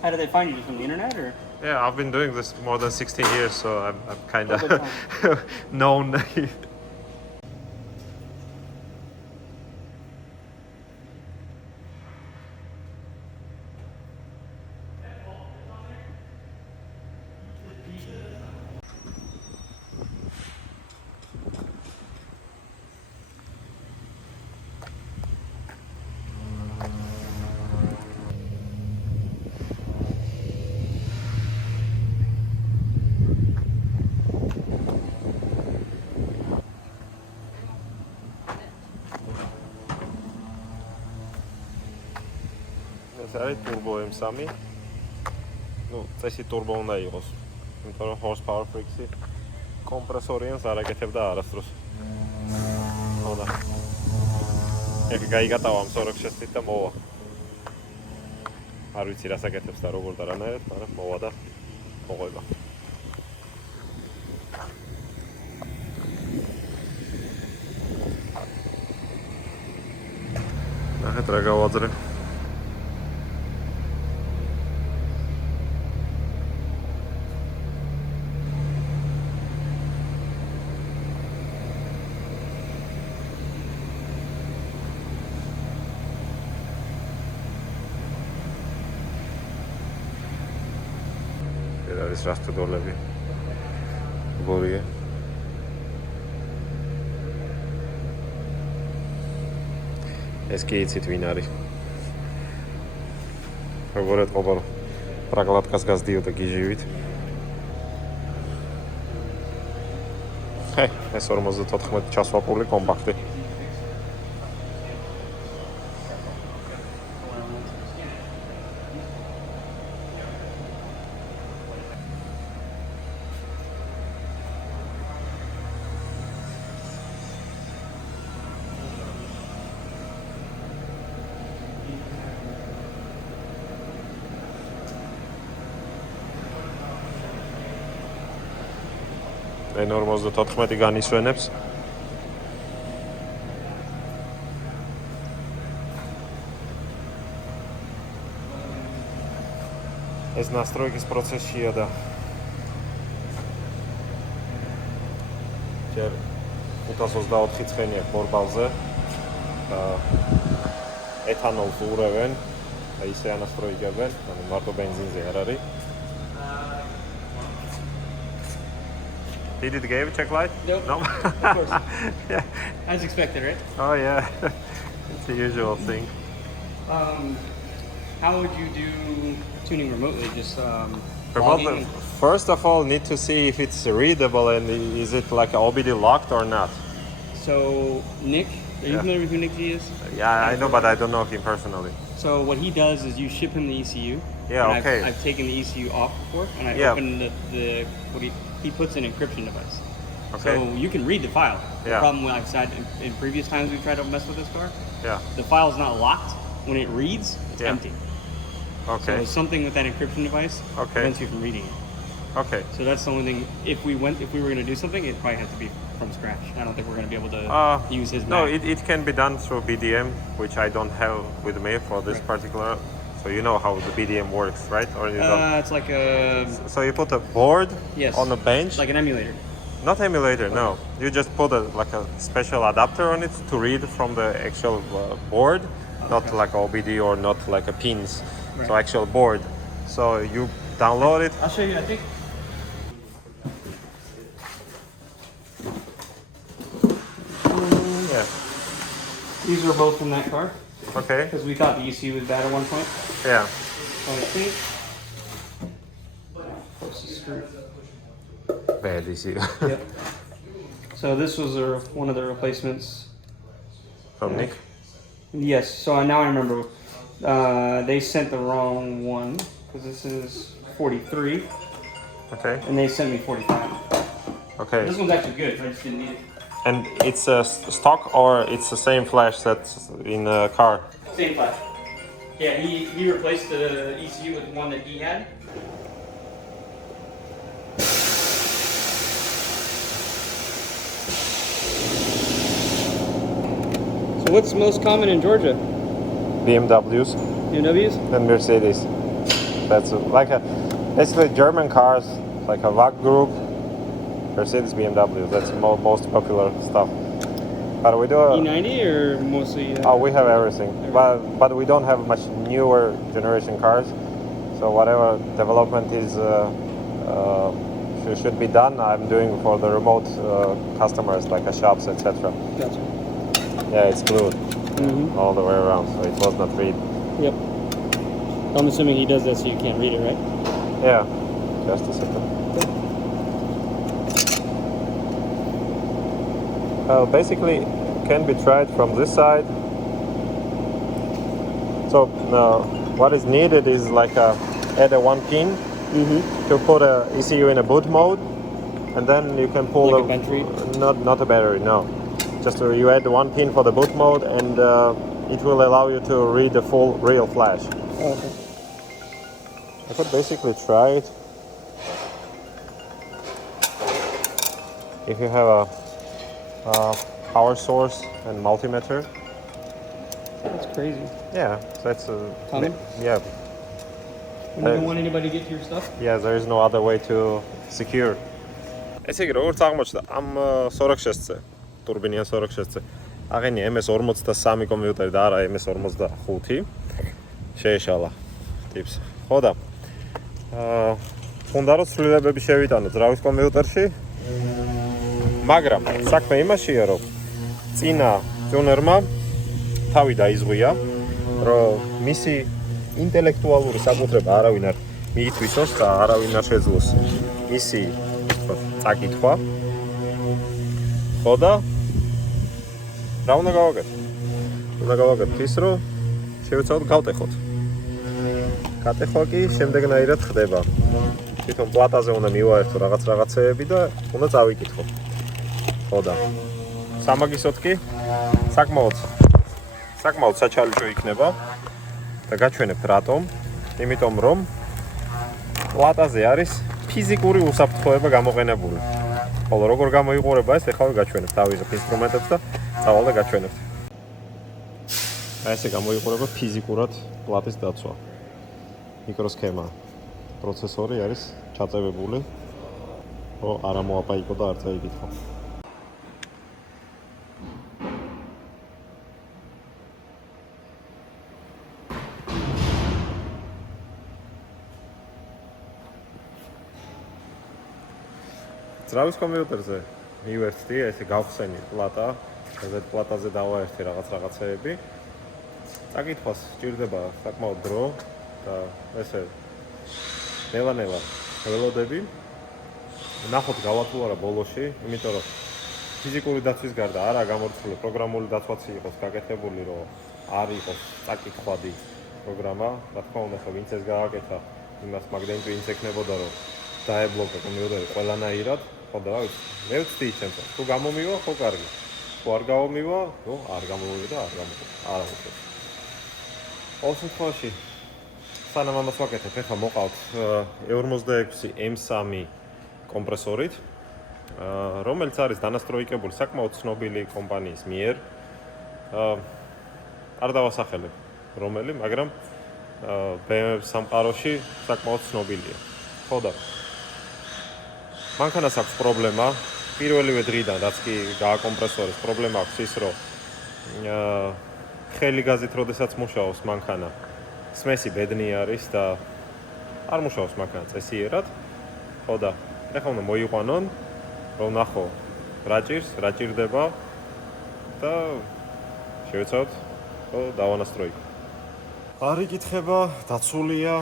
How did they find you? Just from the internet or? Yeah, I've been doing this more than 16 years, so I'm kind of known. არის turbo M3. Ну, წესი turbo უნდა იყოს. იმიტომ რომ horsepower freaks-ი კომპრესორიანს არ აკეთებდა არასდროს. ხოდა. ეხლა გაიგატავა ამ 46-ით და მოვა. არ ვიცი რას აკეთებს და როგორ და რანაირად, მაგრამ მოვა და მოყვება. ნახეთ რა გავაძრე. არის რასტოდოლები. გორია. ეს კი იცით ვინ არის. როგორ ეთყობა რომ პრაგლატკას გასდიოდა გიჟივით. ეს 54 ჩასვაპული კომპაქტი. N54 განისვენებს. ეს настройкის პროცესია და ჯერ 524 ცხენია Burble-ზე და ეთანოლს ურევენ და ისე ანასტროიგებენ, ანუ მარტო ბენზინზე არ არის. Did it give check light? Nope. No. Of course. Yeah. As expected, right? Oh yeah. It's a usual thing. How would you do tuning remotely? Just Remotely, logging? first of all, need to see if it's readable and is it like OBD locked or not. So Nick, are you Yeah. familiar with who Nick G is? Yeah, I know, but I don't know him personally. So what he does is you ship him the ECU. Yeah, and okay. I've taken the ECU off before, and I Yeah. opened the what he puts an encryption device. Okay. So you can read the file. The Yeah. problem I've said in previous times we've tried to mess with this car, Yeah. the file's not locked. When it reads, it's Yeah. empty. Okay. So something with that encryption device Okay. prevents you from reading it. Okay. So that's the only thing. If we were going to do something, it probably has to be from scratch. I don't think we're going to be able to use his. No, Mac. it can be done through BDM, which I don't have with me for this Right. particular. So you know how the BDM works, right? Or you don't? It's like a So you put a board yes, on a bench. like an emulator. Not emulator, no. You just put like a special adapter on it to read from the actual board, not Okay. like OBD or not like a pins. Right. So actual board. So you download it. I'll show you. I think. Yeah. These were both from that car Okay. because we thought the ECU was bad at one point. Yeah. So I think. What's the screw? Bad issue. Yep. So this was one of the replacements. From Nick. Yes. So now I remember. They sent the wrong one because this is 43, Okay. and they sent me 45. Okay. This one's actually good. I just didn't need it. And it's a stock or it's the same flash that's in a car? Same flash. Yeah, he replaced the ECU with one that he had. So what's most common in Georgia? BMWs BMWs? and Mercedes. That's basically German cars, like a VAG group, Mercedes, BMW. That's the most popular stuff. But we do. E90 or mostly? Oh, we have everything, but we don't have much newer generation cars. So whatever development is should be done, I'm doing for the remote customers like shops, etc. Gotcha. Yeah, it's glued Mm-hmm. all the way around, so it was not read. Yep. I'm assuming he does that so you can't read it, right? Yeah, just a second. Basically, can be tried from this side. So what is needed is like add a one pin to put a ECU in a boot mode, and then you can pull Like a battery? Not a battery, no. Just you add the one pin for the boot mode, and it will allow you to read the full real flash. Oh, okay. I could basically try it. If you have a power source and multimeter. That's crazy. Yeah, that's a... Common? Yeah. When you don't want anybody to get to your stuff? Yeah, there is no other way to secure. ესე იგი, როგორც აღმოჩნდა, ამ 46-ზე, ტურბინიან 46-ზე, აღენია MS-43 კომპიუტერი და არა MS-45. შეეშალა ტიპს. ხო და უნდა რომ ცვლილებები შევიტანო ძრავის კომპიუტერში, მაგრამ საქმე იმაშია, რომ წინა ტიუნერმა თავი დაიზღვია, რომ მისი ინტელექტუალური საკუთრება არავინ არ მიითვისოს და არავინ არ შეძლოს მისი წაკითხვა. ხო და რა უნდა გავაკეთო? უნდა გავაკეთოთ ის, რომ შევეცადოთ გავტეხოთ. გატეხვა კი შემდეგნაირად ხდება. თვითონ პლატაზე უნდა მივაერთო რაღაცეები და უნდა წავიკითხო. ხო და სამაგისოდ კი საკმაოდ საჩალიშო იქნება და გაჩვენებთ რატომ? იმიტომ რომ პლატაზე არის ფიზიკური უსაფრთხოება გამოყენებული. ხოლო როგორ გამოიყურება ეს, ეხლა გაჩვენებთ თავისუფლ ინსტრუმენტებს და წავალ და გაჩვენებთ. ესე გამოიყურება ფიზიკურად პლატის დაცვა. მიკროსქემა პროცესორი არის ჩაწევებული, რომ არ მოაპაიკო და არ წაიკითხო. ძრავის კომპიუტერზე მივერთდი, ესე გავხსენი პლატა, ეს პლატაზე დავაერთე რაღაცეები. წაკითხვას სჭირდება საკმაოდ დრო და ესე ნელა ველოდები. ნახოთ გავა თუ არა ბოლოში, იმიტომ რომ ფიზიკური დაცვის გარდა არა გამორჩეული პროგრამული დაცვაც იყოს გაკეთებული, რომ არ იყოს წაკითხვადი პროგრამა. რა თქმა უნდა, ხო ვინც ეს გააკეთა, იმას მაგდენ twins ექნებოდა, რომ დაებლოკა კომპიუტერი ყველანაირად. ხო და რა ვიცი, მე ვცდი ჩემს, თუ გამომივა, ხო კარგი. თუ არ გამომივა, ნუ არ გამომივა და არ გამომივა. არა მოკლედ. ყოველ შემთხვევაში სანამ ამას ვაკეთებ, ეხლა მოყავთ E46 M3 კომპრესორით, რომელიც არის დანასტროიკებული საკმაოდ ცნობილი კომპანიის მიერ. არ დავასახელებ რომელი, მაგრამ BMW სამყაროში საკმაოდ ცნობილია. ხო და მანქანას აქვს პრობლემა, პირველივე დღიდან, რაც კი გააკომპრესორეს, პრობლემა აქვს ის, რომ ხელი გაზით როდესაც მუშაობს მანქანა, სმესი ბედნი არის და არ მუშაობს მანქანა წესიერად. ხო და ეხლა უნდა მოიყვანონ, რომ ნახო რა ჭირს, რა ჭირდება და შევეცადოთ, რომ დავანასტროიკო. არ იკითხება, დაცულია,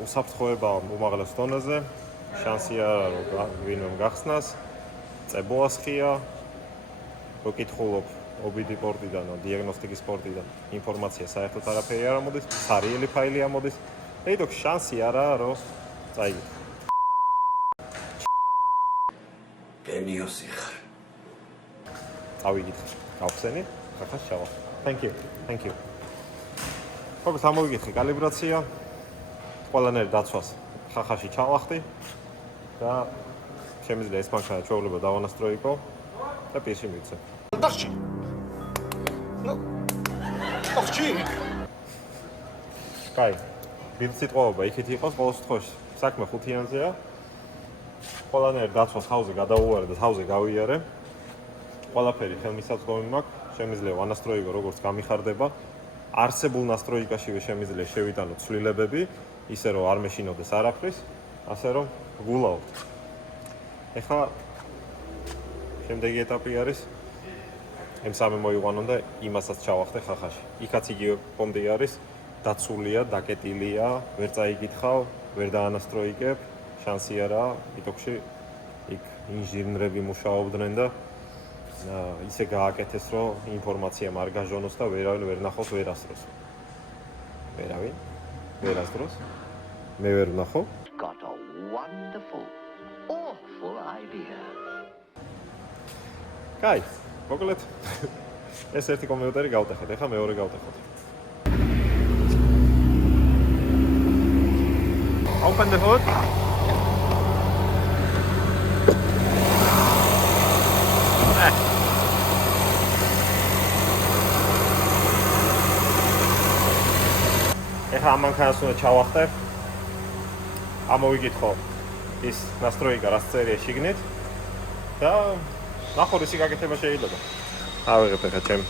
უსაფრთხოება უმაღლეს დონეზე. შანსი არა რომ ვინმე გახსნას, წებოასხია, რო კითხულობ ობიდი პორტიდან, დიაგნოსტიკის პორტიდან ინფორმაცია საერთოდ არაფერი არ ამოდის, სარიელი ფაილი ამოდის. ეიდოქ შანსი არაა რომ წაიგეთ. გენიოსი ხარ. წავიგეთ, გავხსენი, ახლა ჩავა. Thank you. ხო, სამოვიგეთ კალიბრაცია. ყველანაირ დაცვას ხახაში ჩავახდი და შემიძლია ეს მანქანა ჩვეულება დავანასტროიკო და პირში მივცე. კაი, ბილსიტყვაობა იქით იყოს, ყოველ შემთხვევაში საქმე ხუთიანზეა. ყველანაირ დაცვას თავზე გადავუარე და თავზე გავიარე. ყველაფერი ხელმისაწვდომი მაქვს, შემიძლია ვანასტროიკო როგორც გამიხარდება. არსებულ ნასტროიკაშივე შემიძლია შევიტანო ცვლილებები, ისე რომ არ მეშინოდეს არაფრის, ასე რომ გულაობთ. ეხლა შემდეგი ეტაპი არის M3 მოიყვანონ და იმასაც ჩავახდე ხახაში. იქაც იგივე პონდი არის, დაცულია, დაკეტილია, ვერ წაიკითხავ, ვერ დაანასტროიკებ, შანსი არაა, იტოქში იქ ინჟინრები მუშაობდნენ და ისე გააკეთეს, რომ ინფორმაცია არ გაჟონოს და ვერავინ ვერ ნახოს, ვერ ასწროს. ვერავინ. ვერასდროს. მე ვერ ვნახო. Got a wonderful, awful idea. კაი, მოკლედ ეს ერთი კომპიუტერი გავტეხეთ, ეხლა მეორე გავტეხოთ. Open the hood. ეხლა ამანქანას უნდა ჩავახტებ. ამოვიგითხო ის ნასტროიკა რაც წერია შიგნით და ნახოთ ისი გაკეთება შეიძლება. ავიღებ ეხლა ჩემ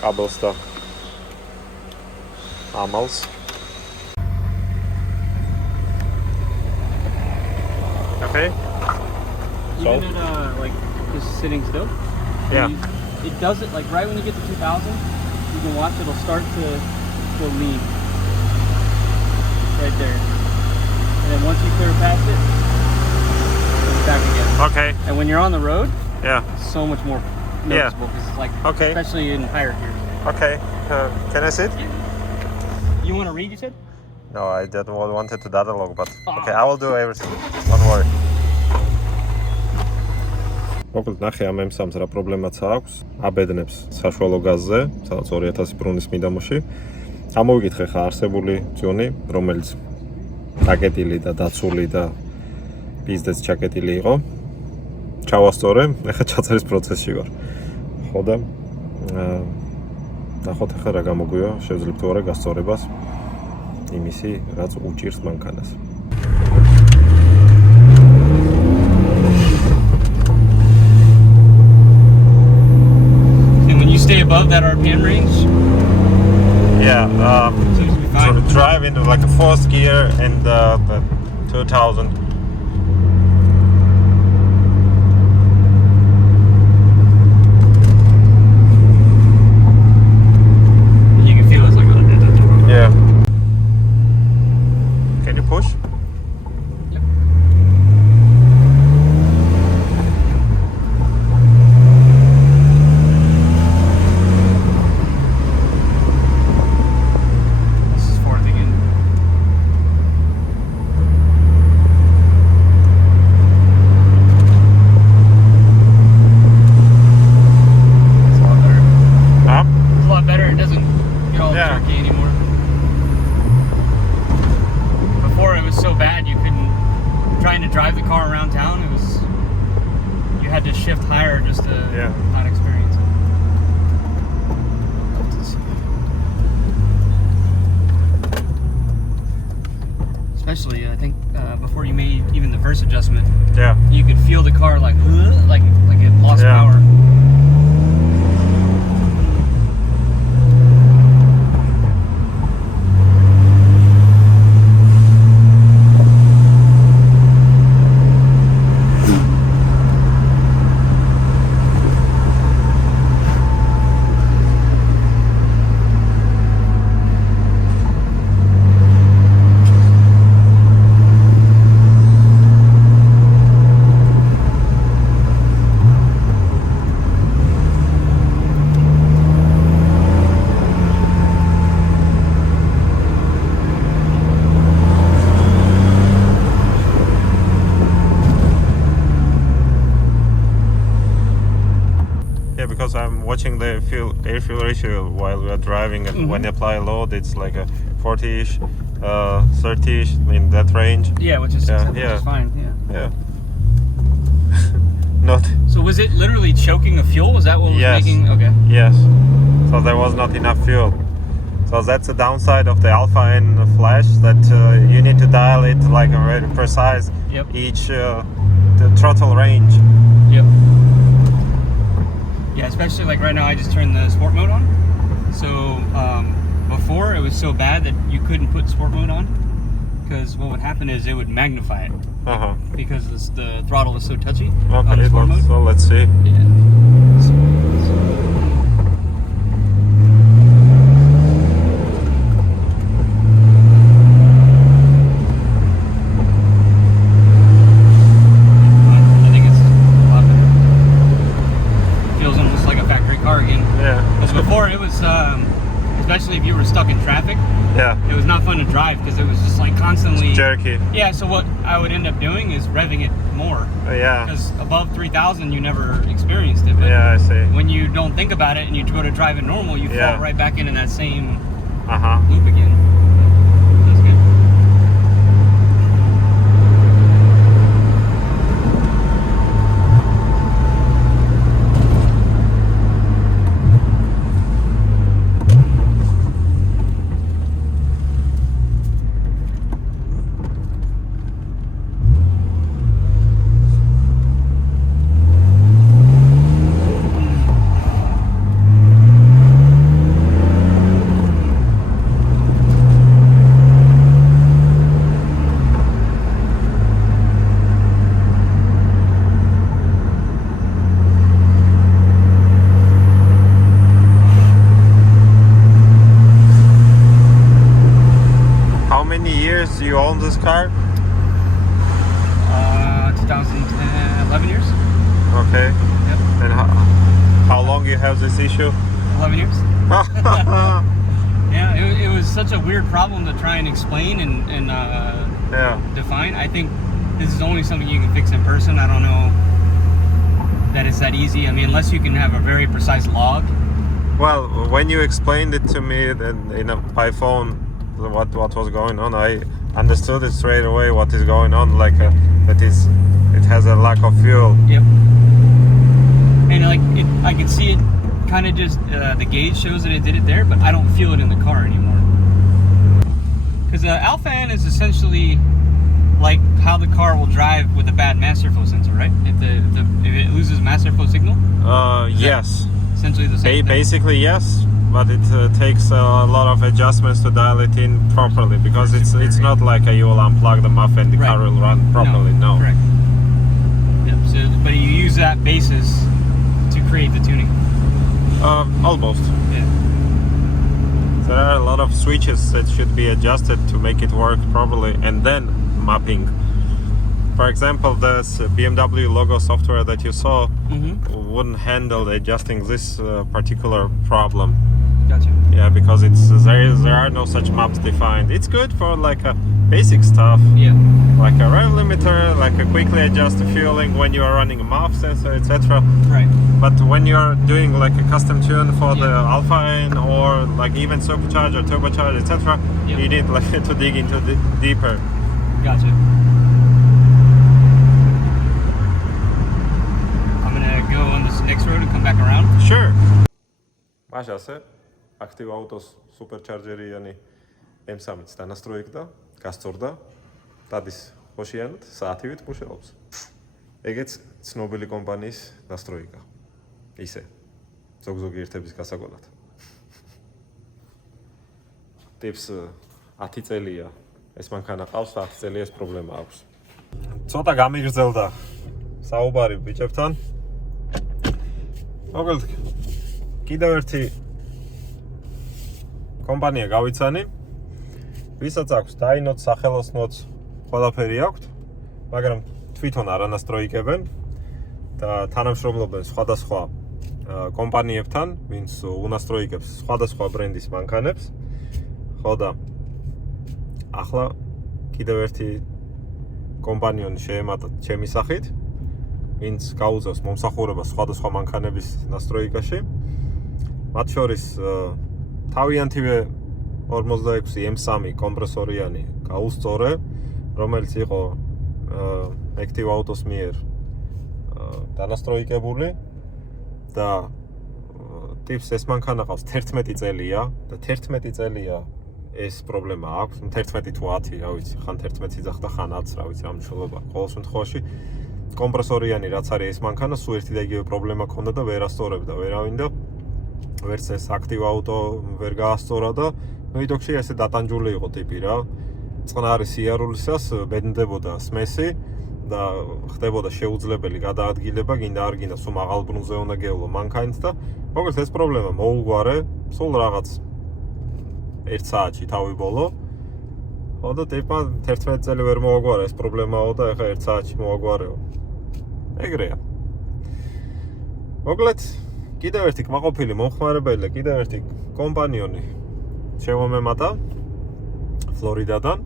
კაბელს და ამალს. Okay. Even at like just sitting still. Yeah. It does it like right when you get to 2000, you can watch it'll start to lean. Right there. And then once you clear past it, it's back again. Okay. And when you're on the road, Yeah. it's so much more noticeable because it's like, Okay. especially in higher gears. Okay. Can I sit? You want to read? You said. No, I didn't wanted to dialogue, but Oh. okay, I will do everything. Don't worry. მოკლედ ნახე ამ M3-ს რა პრობლემაც აქვს. აბედნებს საშუალო გაზზე, სადაც 2000 ბრუნის მიდამოში. ამოვიკითხე ხა არსებული ძონი, რომელიც დაკეტილი და დაცული და ბიზნეს ჩაკეტილი იყო. ჩავასწორე, ეხლა ჩაწერის პროცესში ვარ. ხო და ნახოთ ახლა რა გამოგვია, შევძლებთ თუ არა გასწორებას იმისი, რაც უჭირს მანქანას. And when you stay above that RPM range, Yeah, seems to be fine. drive into like a fourth gear and the 2000. You can feel it's like Yeah. Can you push? Yep. This is fourth again. It's a lot better. Huh? It's a lot better. It doesn't get all Yeah. jerky anymore. Before it was so bad you couldn't. Trying to drive the car around town, it was. You had to shift higher just to not experience it. Especially, I think before you made even the verse adjustment, Yeah. you could feel the car like it lost Yeah. power. Yeah, because I'm watching the air fuel ratio while we are driving, and when you apply a load, it's like a 40-ish, 30-ish in that range. Yeah, which is fine. Yeah. Yeah. Not. So was it literally choking the fuel? Was that what was Yes. making? Okay. Yes. So there was not enough fuel. So that's the downside of the Alpha N Flash, that you need to dial it like a very precise Yep. each the throttle range. Yep. Yeah, especially like right now, I just turned the sport mode on. So before it was so bad that you couldn't put sport mode on, because what would happen is it would magnify it Uh-huh. because the throttle was so touchy. on the Okay, sport mode. so let's see. Yeah. I think it's a lot better. Feels almost like a factory car again. Yeah. Because before it was, especially if you were stuck in traffic, Yeah. It was not fun to drive because it was just like constantly Jerky. Yeah, so what I would end up doing is revving it more. Yeah. Because above 3,000 you never experienced it. But Yeah, I see. when you don't think about it and you go to drive it normal, you Yeah. fall right back into that same Uh-huh. loop again. That's good. How many years do you own this car? 2010, 11 years? Okay. Yep. And how long you have this issue? 11 years. Yeah, it was such a weird problem to try and explain and Yeah. define. I think this is only something you can fix in person. I don't know that it's that easy. I mean, unless you can have a very precise log. Well, when you explained it to me then by phone, what was going on, I understood it straight away. What is going on? Like it has a lack of fuel. Yep. And like I can see it. Kind of just the gauge shows that it did it there, but I don't feel it in the car anymore. Because the Alpha N is essentially like how the car will drive with a bad master flow sensor, right? If it loses master flow signal. Yes. Essentially the same. Basically yes, but it takes a lot of adjustments to dial it in properly because it's not like you will unplug the muff and the car will run properly. No. Correct. Yep. So, but you use that basis to create the tuning. Almost. Yeah. There are a lot of switches that should be adjusted to make it work properly, and then mapping. For example, this BMW logo software that you saw wouldn't handle adjusting this particular problem. Gotcha. Yeah, because there are no such maps defined. It's good for like a basic stuff. Yeah. Like a rev limiter, like a quickly adjust the fueling when you are running a MAF sensor, etc. Right. But when you're doing like a custom tune for the Alpha N or like even supercharger, turbocharger, etc., you need like to dig into deeper. Gotcha. I'm gonna go on this next road and come back around. Sure. მაშ ასე Active Autos supercharger-იანი M3-ს დანასტროიკდა, გასწორდა, დადის ხოშიანად, საათივით მუშაობს. ეგეც ცნობილი კომპანიის დასტროიკა. ისე ზოგ-ზოგი ერთების გასაგონად. ტიპს 10 წელია ეს მანქანა ყავს, 10 წელია ეს პრობლემა აქვს. ცოტა გამიგრძელდა საუბარი ბიჭებთან. მოკლედ კიდევ ერთი კომპანია გავიცანი, ვისაც აქვს დაინოც, სახელოსნოც, ყველაფერი აქვთ, მაგრამ თვითონ არანასტროიკებენ და თანამშრომლობენ სხვადასხვა კომპანიებთან, ვინც უნასტროიკებს სხვადასხვა ბრენდის მანქანებს. ხო და ახლა კიდევ ერთი კომპანიონი შეემატა ჩემი სახით, ვინც გაუწევს მომსახურებას სხვადასხვა მანქანების ნასტროიკაში. მათ შორის თავიანთივე 46 M3 კომპრესორიანი გაუსწორე, რომელიც იყო Active Autos მიერ დანასტროიკებული და ტიპს ეს მანქანა ყავს 11 წელია და 11 წელია ეს პრობლემა აქვს, 11 თუ 10, რა ვიცი, ხან 11 იძახდა, ხან 10, რა ვიცი, რა მნიშვნელობა. ყოველ შემთხვევაში კომპრესორიანი რაც არის ეს მანქანა, სულ ერთი და იგივე პრობლემა ჰქონდა და ვერ ასწორებდა ვერავინ და ვერც ეს Active Auto ვერ გაასწორა და ნოიდოქში ესე დატანჯული იყო ტიპი რა. წყნარი სიარულისას ბედნდებოდა სმესი და ხდებოდა შეუძლებელი გადაადგილება, გინდა არ გინდა, სულ მაღალ ბრუნზე უნდა გევლო მანქანით და მოკლედ ეს პრობლემა მოუგვარე, სულ რაღაც 1 საათში თავი ბოლო. ხო და ტიპმა 11 წელი ვერ მოაგვარა ეს პრობლემაო და ეხლა 1 საათში მოაგვარეო. ეგრეა. მოკლედ კიდევ ერთი კმაყოფილი მომხმარებელი და კიდევ ერთი კომპანიონი შევამემატა. ფლორიდადან.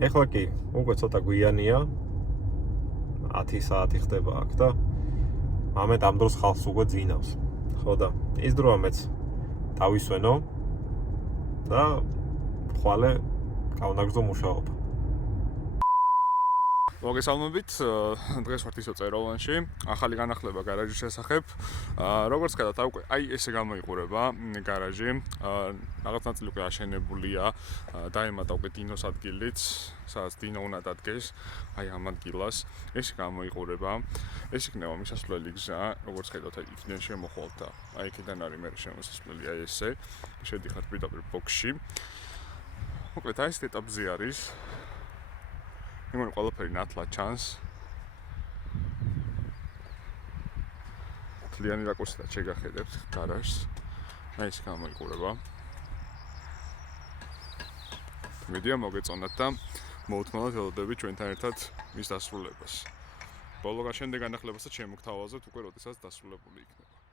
ეხლა კი, უკვე ცოტა გვიანია. 10 საათი ხდება აქ და ამეთ ამ დროს ხალხს უკვე ძინავს. ხო და ის დროა მეც დავისვენო და ხვალე გავნაგრძო მუშაობა. მოგესალმებით, დღეს ვართ ისო წეროვანში, ახალი განახლება გარაჟის შესახებ. როგორც ხედავთ, უკვე აი ესე გამოიყურება გარაჟი. რაღაც ნაწილი უკვე აშენებულია, დაემატა უკვე დინოს ადგილიც, სადაც დინო უნდა დადგეს, აი ამ ადგილას. ეს გამოიყურება. ეს იქნება მისასვლელი გზა, როგორც ხედავთ, აი იქიდან შემოხვალთ და აი იქიდან არის მე შემოსასვლელი აი ესე. შედიხართ პირდაპირ ბოქსში. მოკლედ აი ეს ეტაპზე არის. იმან ყველაფერი ნათლად ჩანს. თლიანი რაკურსით შეგახედებთ გარაჟს. აი ეს გამოიყურება. მედია მოგეწონათ და მოუთმობთ ელოდებით ჩვენთან ერთად მის დასრულებას. ბოლო გაშენდე განახლებასაც შემოგთავაზებთ უკვე როდესაც დასრულებული იქნება.